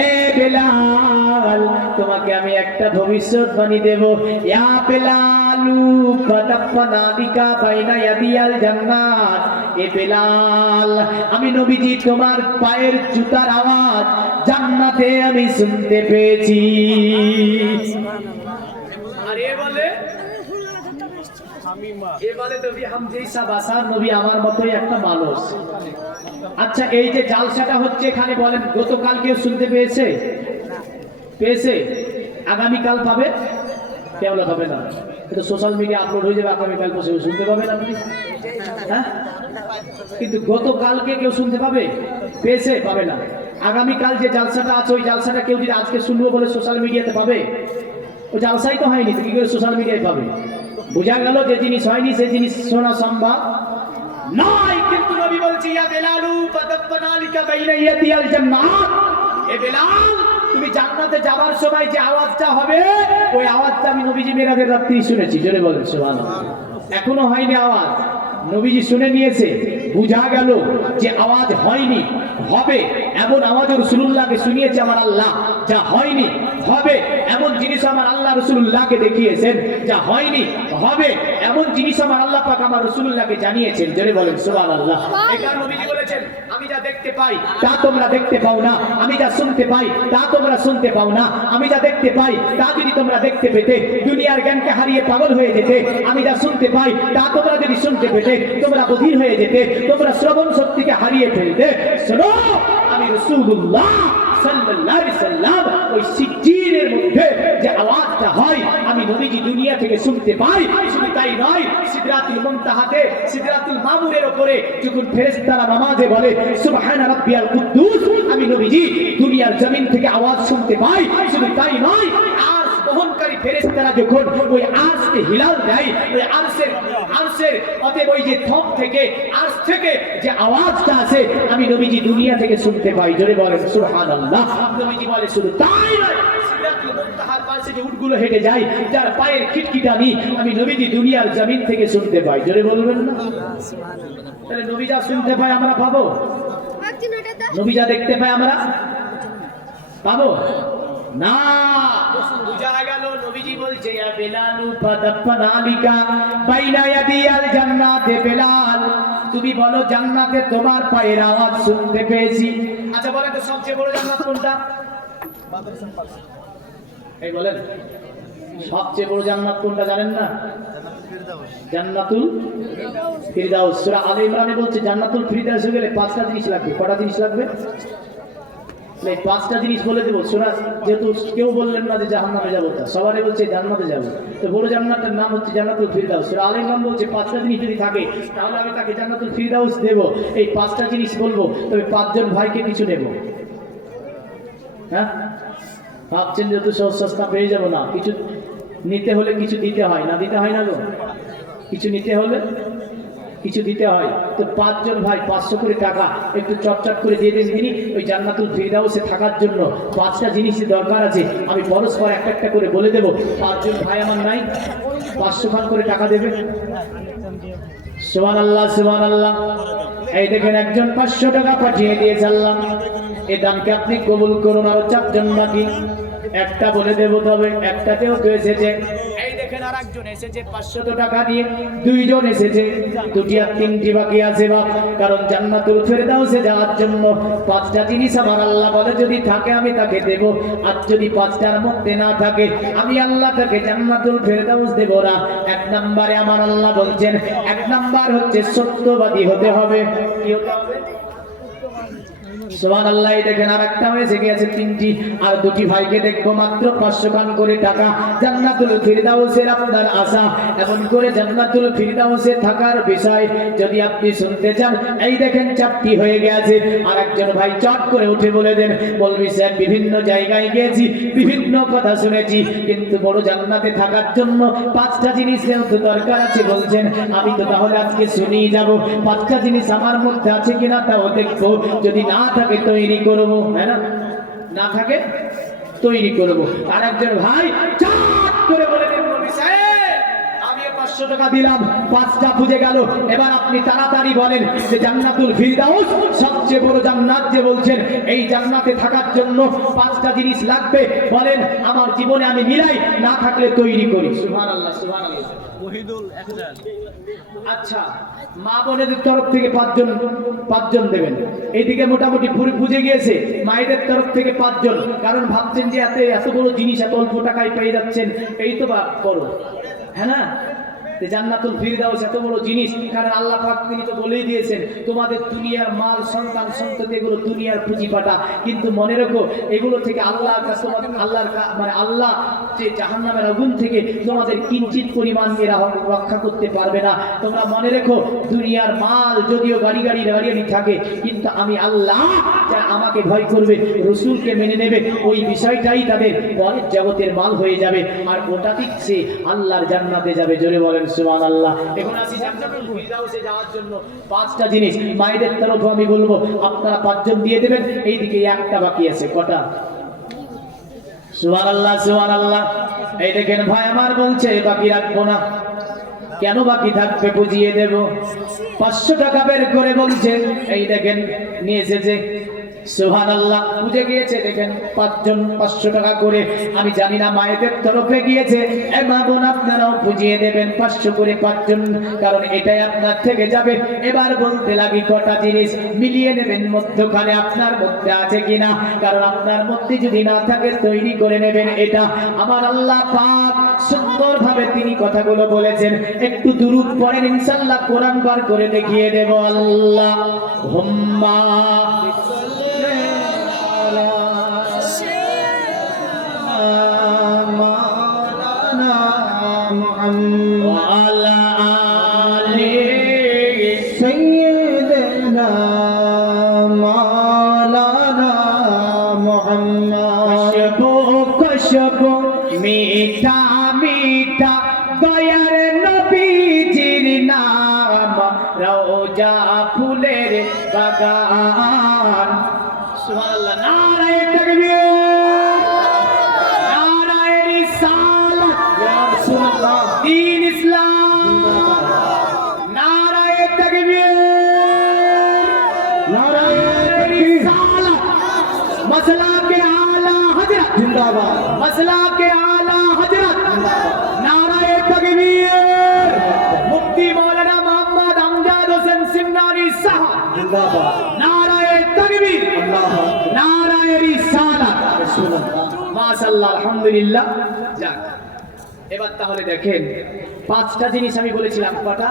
এ বেলাল, তোমাকে আমি একটা ভবিষ্যৎবাণী দেব। ইয়া বেলালু ফাতাফানা বিকা বাইনা ইয়াদিয়াল জান্নাত। এ বেলাল, আমি নবীজি তোমার পায়ের জুতার আওয়াজ জান্নাতে আমি শুনতে পেয়েছি। আর এ বলে নবী হাম জৈসা বাসার নবী, আমার মতোই একটা মানুষ। আচ্ছা, এই যে জালসাটা হচ্ছে এখানে, বলেন গতকাল কেউ শুনতে পেয়েছে? পেয়েছে? আগামীকাল পাবে? কেউ পাবে না। এটা সোশ্যাল মিডিয়া আপলোড হয়ে যাবে, আগামীকাল বসে শুনতে পাবেন আপনি। হ্যাঁ, কিন্তু গতকালকে কেউ শুনতে পাবে? পেয়েছে? পাবে না। আগামীকাল যে জালসাটা আছে ওই জালসাটা কেউ যদি আজকে শুনবো বলে সোশ্যাল মিডিয়াতে পাবে? ওই জালসাই তো হয়নি, তো কি করে সোশ্যাল মিডিয়ায় পাবে? বোঝা গেল যে জিনিস হয়নি সেই জিনিস শোনা সম্ভব নয়। কিন্তু নবী বলছে, ইয়া বেলালু ফাতাফানা লিকা বাইনা ইয়াদিয়াল জান্নাত। এ বেলাল, তুমি জান্নাতে যাবার সময় যে আওয়াজটা হবে ওই আওয়াজটা আমি নবীজি মেরাজের রাত্রি শুনেছি। জোরে বলেন সুবহানাল্লাহ। এখনো হয়নি আওয়াজ, নবীজি শুনে নিয়েছে। বুঝা গেল যে আওয়াজ হয়নি, হবে এমন আওয়াজ রাসূলুল্লাহকে শুনিয়েছে আমার আল্লাহ। যা হয়নি হবে এমন জিনিস আমার আল্লাহ রাসূলুল্লাহকে দেখিয়েছেন। যা হয়নি হবে এমন জিনিস আমার আল্লাহ পাক আমার রাসূলুল্লাহকে জানিয়েছেন। জোরে বলেন সুবহানাল্লাহ। এটা নবীজি বলেছেন, আমি যা দেখতে পাই তা তোমরা দেখতে পাও না, আমি যা শুনতে পাই তা তোমরা শুনতে পাও না। আমি যা দেখতে পাই তা যদি তোমরা দেখতে পেতে দুনিয়ার জ্ঞানকে হারিয়ে পাগল হয়ে যেতে। আমি যা শুনতে পাই তা তোমরা যদি শুনতে পেতে তোমরা বধির হয়ে যেতে, তোমরা শ্রবণ শক্তিকে হারিয়ে ফেলতে। শোনো, আমি রাসূলুল্লাহ সাল্লাল্লাহু আলাইহি সাল্লাম ওই সিজ্জিনের মধ্যে যে আওয়াজটা হয় আমি নবীজি দুনিয়া থেকে শুনতে পাই। শুধু তাই নয়, সিদরাতুল মুনতাহাতে সিদরাতুল মামুরের উপরে যখন ফেরেশতারা নামাজে বলে সুবহানা রাব্বিয়াল কুদ্দুস, আমি নবীজি দুনিয়ার জমিন থেকে আওয়াজ শুনতে পাই। শুধু তাই নয়, আরশ বহনকারী ফেরেশতারা যখন ওই আরশকে হিলাল দেয়, ওই আরশের অতএব ওই যে থম থেকে আরশ থেকে যে আওয়াজটা আসে আমি নবীজি দুনিয়া থেকে শুনতে পাই। জোরে বলেন সুবহানাল্লাহ। নবীজি বলে শুধু তাই নয়, সিদরাতুল মুনতাহার পাশে যে উটগুলো হেঁটে যায় যার পায়ের খিটখিটানি আমি নবীজি দুনিয়ার জমিন থেকে শুনতে পাই। জোরে বলবেন না? তাহলে নবী যা শুনতে পাই আমরা পাবো? নবী যা দেখতে পাই আমরা পাবো না। বুঝা গেল নবীজি বলছে, ইয়া বেলালু ফাতাফানা লিকা বাইনা ইয়াদিয়াল জান্নাত। বেলাল, তুমি বলো জান্নাতে তোমার পায়ের আওয়াজ শুনতে পেয়েছি। আচ্ছা বলেন তো সবচেয়ে বড় জান্নাত কোনটা? এই বলেন, সবচেয়ে বড় জান্নাত কোনটা জানেন না? জান্নাতুল ফিরদাউস। সূরা আলে ইমরানে বলছে জান্নাতুল ফিরদাউসে গেলে পাঁচটা জিনিস লাগবে। কটা জিনিস লাগবে? এই পাঁচটা জিনিস বলে দেবো। সূরা যেহেতু কেউ বললেন না যে জাহান্নামে যাবো, তা সবারই বলছে জান্নাতে যাবো। তো বড় জান্নাতের নাম হচ্ছে জান্নাতুল ফিরদাউস। সূরা আলে ইমরান বলছে পাঁচটা জিনিস যদি থাকে তাহলে আমি তাকে জান্নাতুল ফিরদাউস দেব। এই পাঁচটা জিনিস বলবো, তবে পাঁচজন ভাইকে কিছু নেব। হ্যাঁ, ভাবছেন যেহেতু সস্তা পেয়ে যাবো না, কিছু নিতে হলে কিছু দিতে হয় না? দিতে হয় না গো? কিছু নিতে হলে কিছু দিতে হয়। তো পাঁচজন ভাই 500 করে টাকা একটু চটচট করে দিয়ে দেন তিনি। ওই জান্নাতুল ফিরদাউসে থাকার জন্য পাঁচটা জিনিসের দরকার আছে, আমি পরস্পর একটা একটা করে বলে দেব। পাঁচজন ভাই আমার নাই, 500 খান করে টাকা দেবে। সুবহানাল্লাহ সুবহানাল্লাহ। এই দেখেন একজন 500 টাকা পাঠিয়ে দিয়েছে আল্লাহ। এই দানকে আপনি কবুল করুন। আরো চারজন বাকি, একটা বলে দেব, তবে একটাতেও তো এসেছে। এই দেখেন আর একজন এসেছে 500 টাকা দিয়ে, দুইজন এসেছে, দুটি আর তিনটি বাকি আছে বাপ। কারণ জান্নাতুল ফেরদাউসে যাওয়ার জন্য 5টা জিনিস আমার আল্লাহ বলে যদি থাকে আমি তাকে দেব, আর যদি 5টার মধ্যে না থাকে আমি আল্লাহ তাকে জান্নাতুল ফেরদাউস দেব না। 1 নম্বরে আমার আল্লাহ বলছেন, 1 নাম্বার হচ্ছে সত্যবাদী হতে হবে। কি হতে হবে? সুবহানাল্লাহ। দেখেন আরেকটা হয়েছে গিয়েছে 3টি, আর 2টি ভাইকে দেখবো মাত্র 500 খান করে টাকা। জান্নাতুল ফিরদাউসের আপনার আশা, এমন করে জান্নাতুল ফিরদাউসে থাকার বিষয় যদি আপনি শুনতে চান, এই দেখেন 4টি হয়ে গেছে। আর একজন ভাই চট করে উঠে বলে দেন, বলবি স্যার বিভিন্ন জায়গায় গিয়েছি, বিভিন্ন কথা শুনেছি, কিন্তু বড় জান্নাতে থাকার জন্য 5টা জিনিস যেহেতু দরকার আছে, বলছেন আমি তো তাহলে আজকে শুনেই যাব, 5টা জিনিস আমার মধ্যে আছে কিনা তাও দেখবো, যদি না থাকে তৈরি করবো, হ্যাঁ না, না থাকে তৈরি করবো। আর একজন ভাই চাপ করে বলে দেন, বলবি সাহেব আমি 500 টাকা দিলাম, 5টা বুঝে গেল, এবার আপনি তাড়াতাড়ি বলেন যে জান্নাতুল ফিরদাউস সবচেয়ে বড় জান্নাত যে বলছেন, এই জান্নাতে থাকার জন্য 5টা জিনিস লাগবে, বলেন আমার জীবনে আমি মিলাই, না থাকলে তৈরি করি। সুবহানাল্লাহ, সুবহানাল্লাহ। আচ্ছা, মা বোনেদের তরফ থেকে 5জন দেবেন। এইদিকে মোটামুটি বুঝে গিয়েছে, মায়েদের তরফ থেকে 5জন, কারণ ভাবছেন যে এত বড় জিনিস এত অল্প টাকায় পেয়ে যাচ্ছেন, এই তো করো, হ্যাঁ না? জান্নাতুল ফিরদাউস এত বড় জিনিস, কারণ আল্লাহ পাক তিনি তো বলেই দিয়েছেন তোমাদের দুনিয়ার মাল সন্তান সন্ততি এগুলো দুনিয়ার পুঁজিপাটা, কিন্তু মনে রেখো এগুলো থেকে আল্লাহর কাছে মানে আল্লাহ যে জাহান্নামের আগুন থেকে তোমাদের কিঞ্চিত পরিমাণ এরা রক্ষা করতে পারবে না। তোমরা মনে রেখো দুনিয়ার মাল যদিও গাড়ি থাকে, কিন্তু আমি আল্লাহ যারা আমাকে ভয় করবে, রসুলকে মেনে নেবে, ওই বিষয়টাই তাদের পরের জগতের মাল হয়ে যাবে, আর ওটা ঠিক সে আল্লাহর জান্নাতে যাবে। জোরে বলেন সুবহানাল্লাহ। এখন আসি জান্নাতুল ফিরদাউসে যাওয়ার জন্য 5টা জিনিস মায়েদের তরফে আমি বলবো, আপনারা 5জন দিয়ে দেবেন। এইদিকে 1টা বাকি আছে, কটা? সুবহানাল্লাহ, সুবহানাল্লাহ। এই দেখেন ভাই আমার বলছে বাকি রাখবো না, কেন বাকি থাকবে বুঝিয়ে দেব। 500 টাকা বের করে বলছে, এই দেখেন নিয়ে এসেছে। সুবহানাল্লাহ, বুঝে গিয়েছে। দেখেন 5জন 500 টাকা করে, আমি জানি না মায়েদের তরফে গিয়েছে, মা বোন আপনারাও বুঝিয়ে দেবেন 500 করে 5জন, কারণ এটাই আপনার থেকে যাবে। এবার বলতে লাগি কটা জিনিস মিলিয়ে নেবেন মধ্যখানে আপনার মধ্যে আছে কিনা, কারণ আপনার মধ্যে যদি না থাকে তৈরি করে নেবেন। এটা আমার আল্লাহ পাক সুন্দরভাবে তিনি কথাগুলো বলেছেন। একটু দুরূদ পড়েন, ইনশাআল্লাহ কোরআন বার করে দেখিয়ে দেব। আল্লাহ হুম্মা মিঠা মিঠা দয়ার নবীজির নাম, রওজা ফুলের বাগান। সুবহানাল্লাহ, নারায়ে তাকবীর, নারায়ে রিসালাত, ইয়া রাসূলুল্লাহ, দ্বীন ইসলাম, নারায়ে তাকবীর, নারায়ে রিসালাত, মাসলা কে আলা হযরত জিন্দাবাদ, মাসলা কে আলা হযরত জিন্দাবাদ, নারায়ে তাকবীর। মুফতি মাওলানা মোহাম্মদ আমজাদ হোসেন সিমনানি সাহেব জিন্দাবাদ, নারায়ে তাকবীর, আল্লাহু আকবার, নারায়ে রিসালাত, রাসূলুল্লাহ। মাশাআল্লাহ, আলহামদুলিল্লাহ। যাক, এবার তাহলে দেখেন 5টা জিনিস আমি বলেছিলাম, কটা?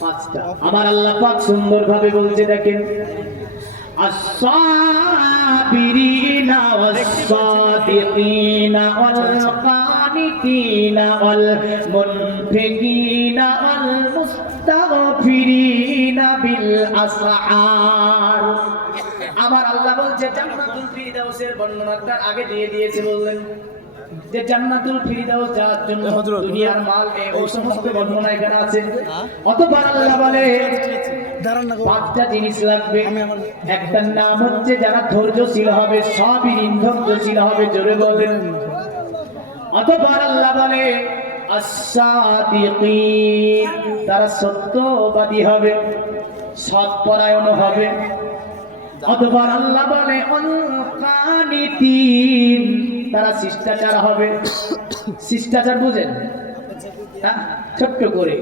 5টা। আমার আল্লাহ পাক সুন্দরভাবে বলছে, দেখেন الصابرين والصادقين والقانتين والمنفقين والمستغفرين بالأسحار। আমার আল্লাহ বলছে জান্নাতুল ফিরদাউসের বর্ণনাটা আগে দিয়ে দিয়েছে, বললেন যে জান্নাতুল ফিরদাউস যাওয়ার জন্য দুনিয়ার মাল এই সমস্ত বর্ণনা এখানে আছে। অতঃপর আল্লাহ বলে 5টা জিনিস লাগবে। একটার নাম হচ্ছে যারা ধৈর্যশীল হবে, সাবিরিন ধৈর্যশীল হবে। জোরে বলেন। অতঃপর আল্লাহ বলে আস-সাদিকিন, তারা সত্যবাদী হবে, সৎপরায়ণ হবে। অতঃপর আল্লাহ বলে আল-কানিতিন, তারা শিষ্টাচার হবে। শিষ্টাচার বুঝেন? হ্যাঁ, ছোট্ট করে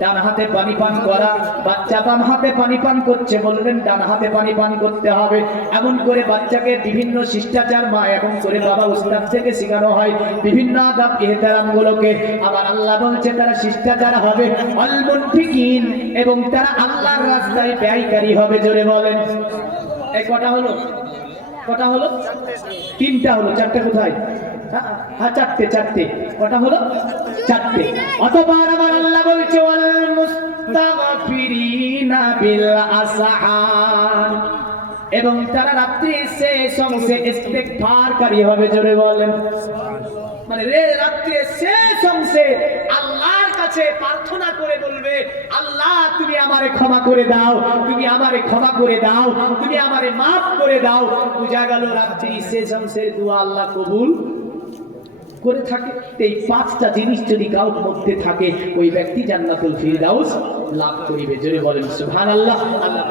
ডান হাতে পানি পান করা, বাচ্চা বাম হাতে পানি পান করছে, বলবেন ডান হাতে পানি পান করতে হবে। এমন করে বাচ্চাকে বিভিন্ন শিষ্টাচার মা এখন করে বাবা উস্তাদ থেকে শেখানো হয়, বিভিন্ন আদাব ইহতারাম গুলোকে। আবার আল্লাহ বলছে তারা শিষ্টাচার হবে, আল মুনফিকিন, এবং তারা আল্লাহর রাস্তায় ব্যয়কারী হবে। জোরে বলেন। এই কটা হলো? কটা হলো? তিনটা হলো। চারটে কোথায়? হ্যাঁ, চারটে। কটা হলো? চারটে। অতঃপর আমার আল্লাহ বলছে ওয়াল মুস্তাগফিরিনা বিল আসহার, এবং তারা রাত্রি শেষ অংশে ইস্তিগফারকারী হবে। জোরে বলেন। মানে রাত্রে শেষ অংশে আল্লাহর কাছে প্রার্থনা করে বলবে, আল্লাহ তুমি আমারে ক্ষমা করে দাও, তুমি আমারে ক্ষমা করে দাও, তুমি আমারে মাফ করে দাও। বুঝা গেল রাত্রি শেষ অংশের দোয়া আল্লাহ কবুল করে থাকে। এই পাঁচটা জিনিস যদি কারোর মধ্যে থাকে, ওই ব্যক্তি জান্নাতুল ফিরদাউস লাভ করিবে। জোরে বলেন সুবহানাল্লাহ। আল্লাহ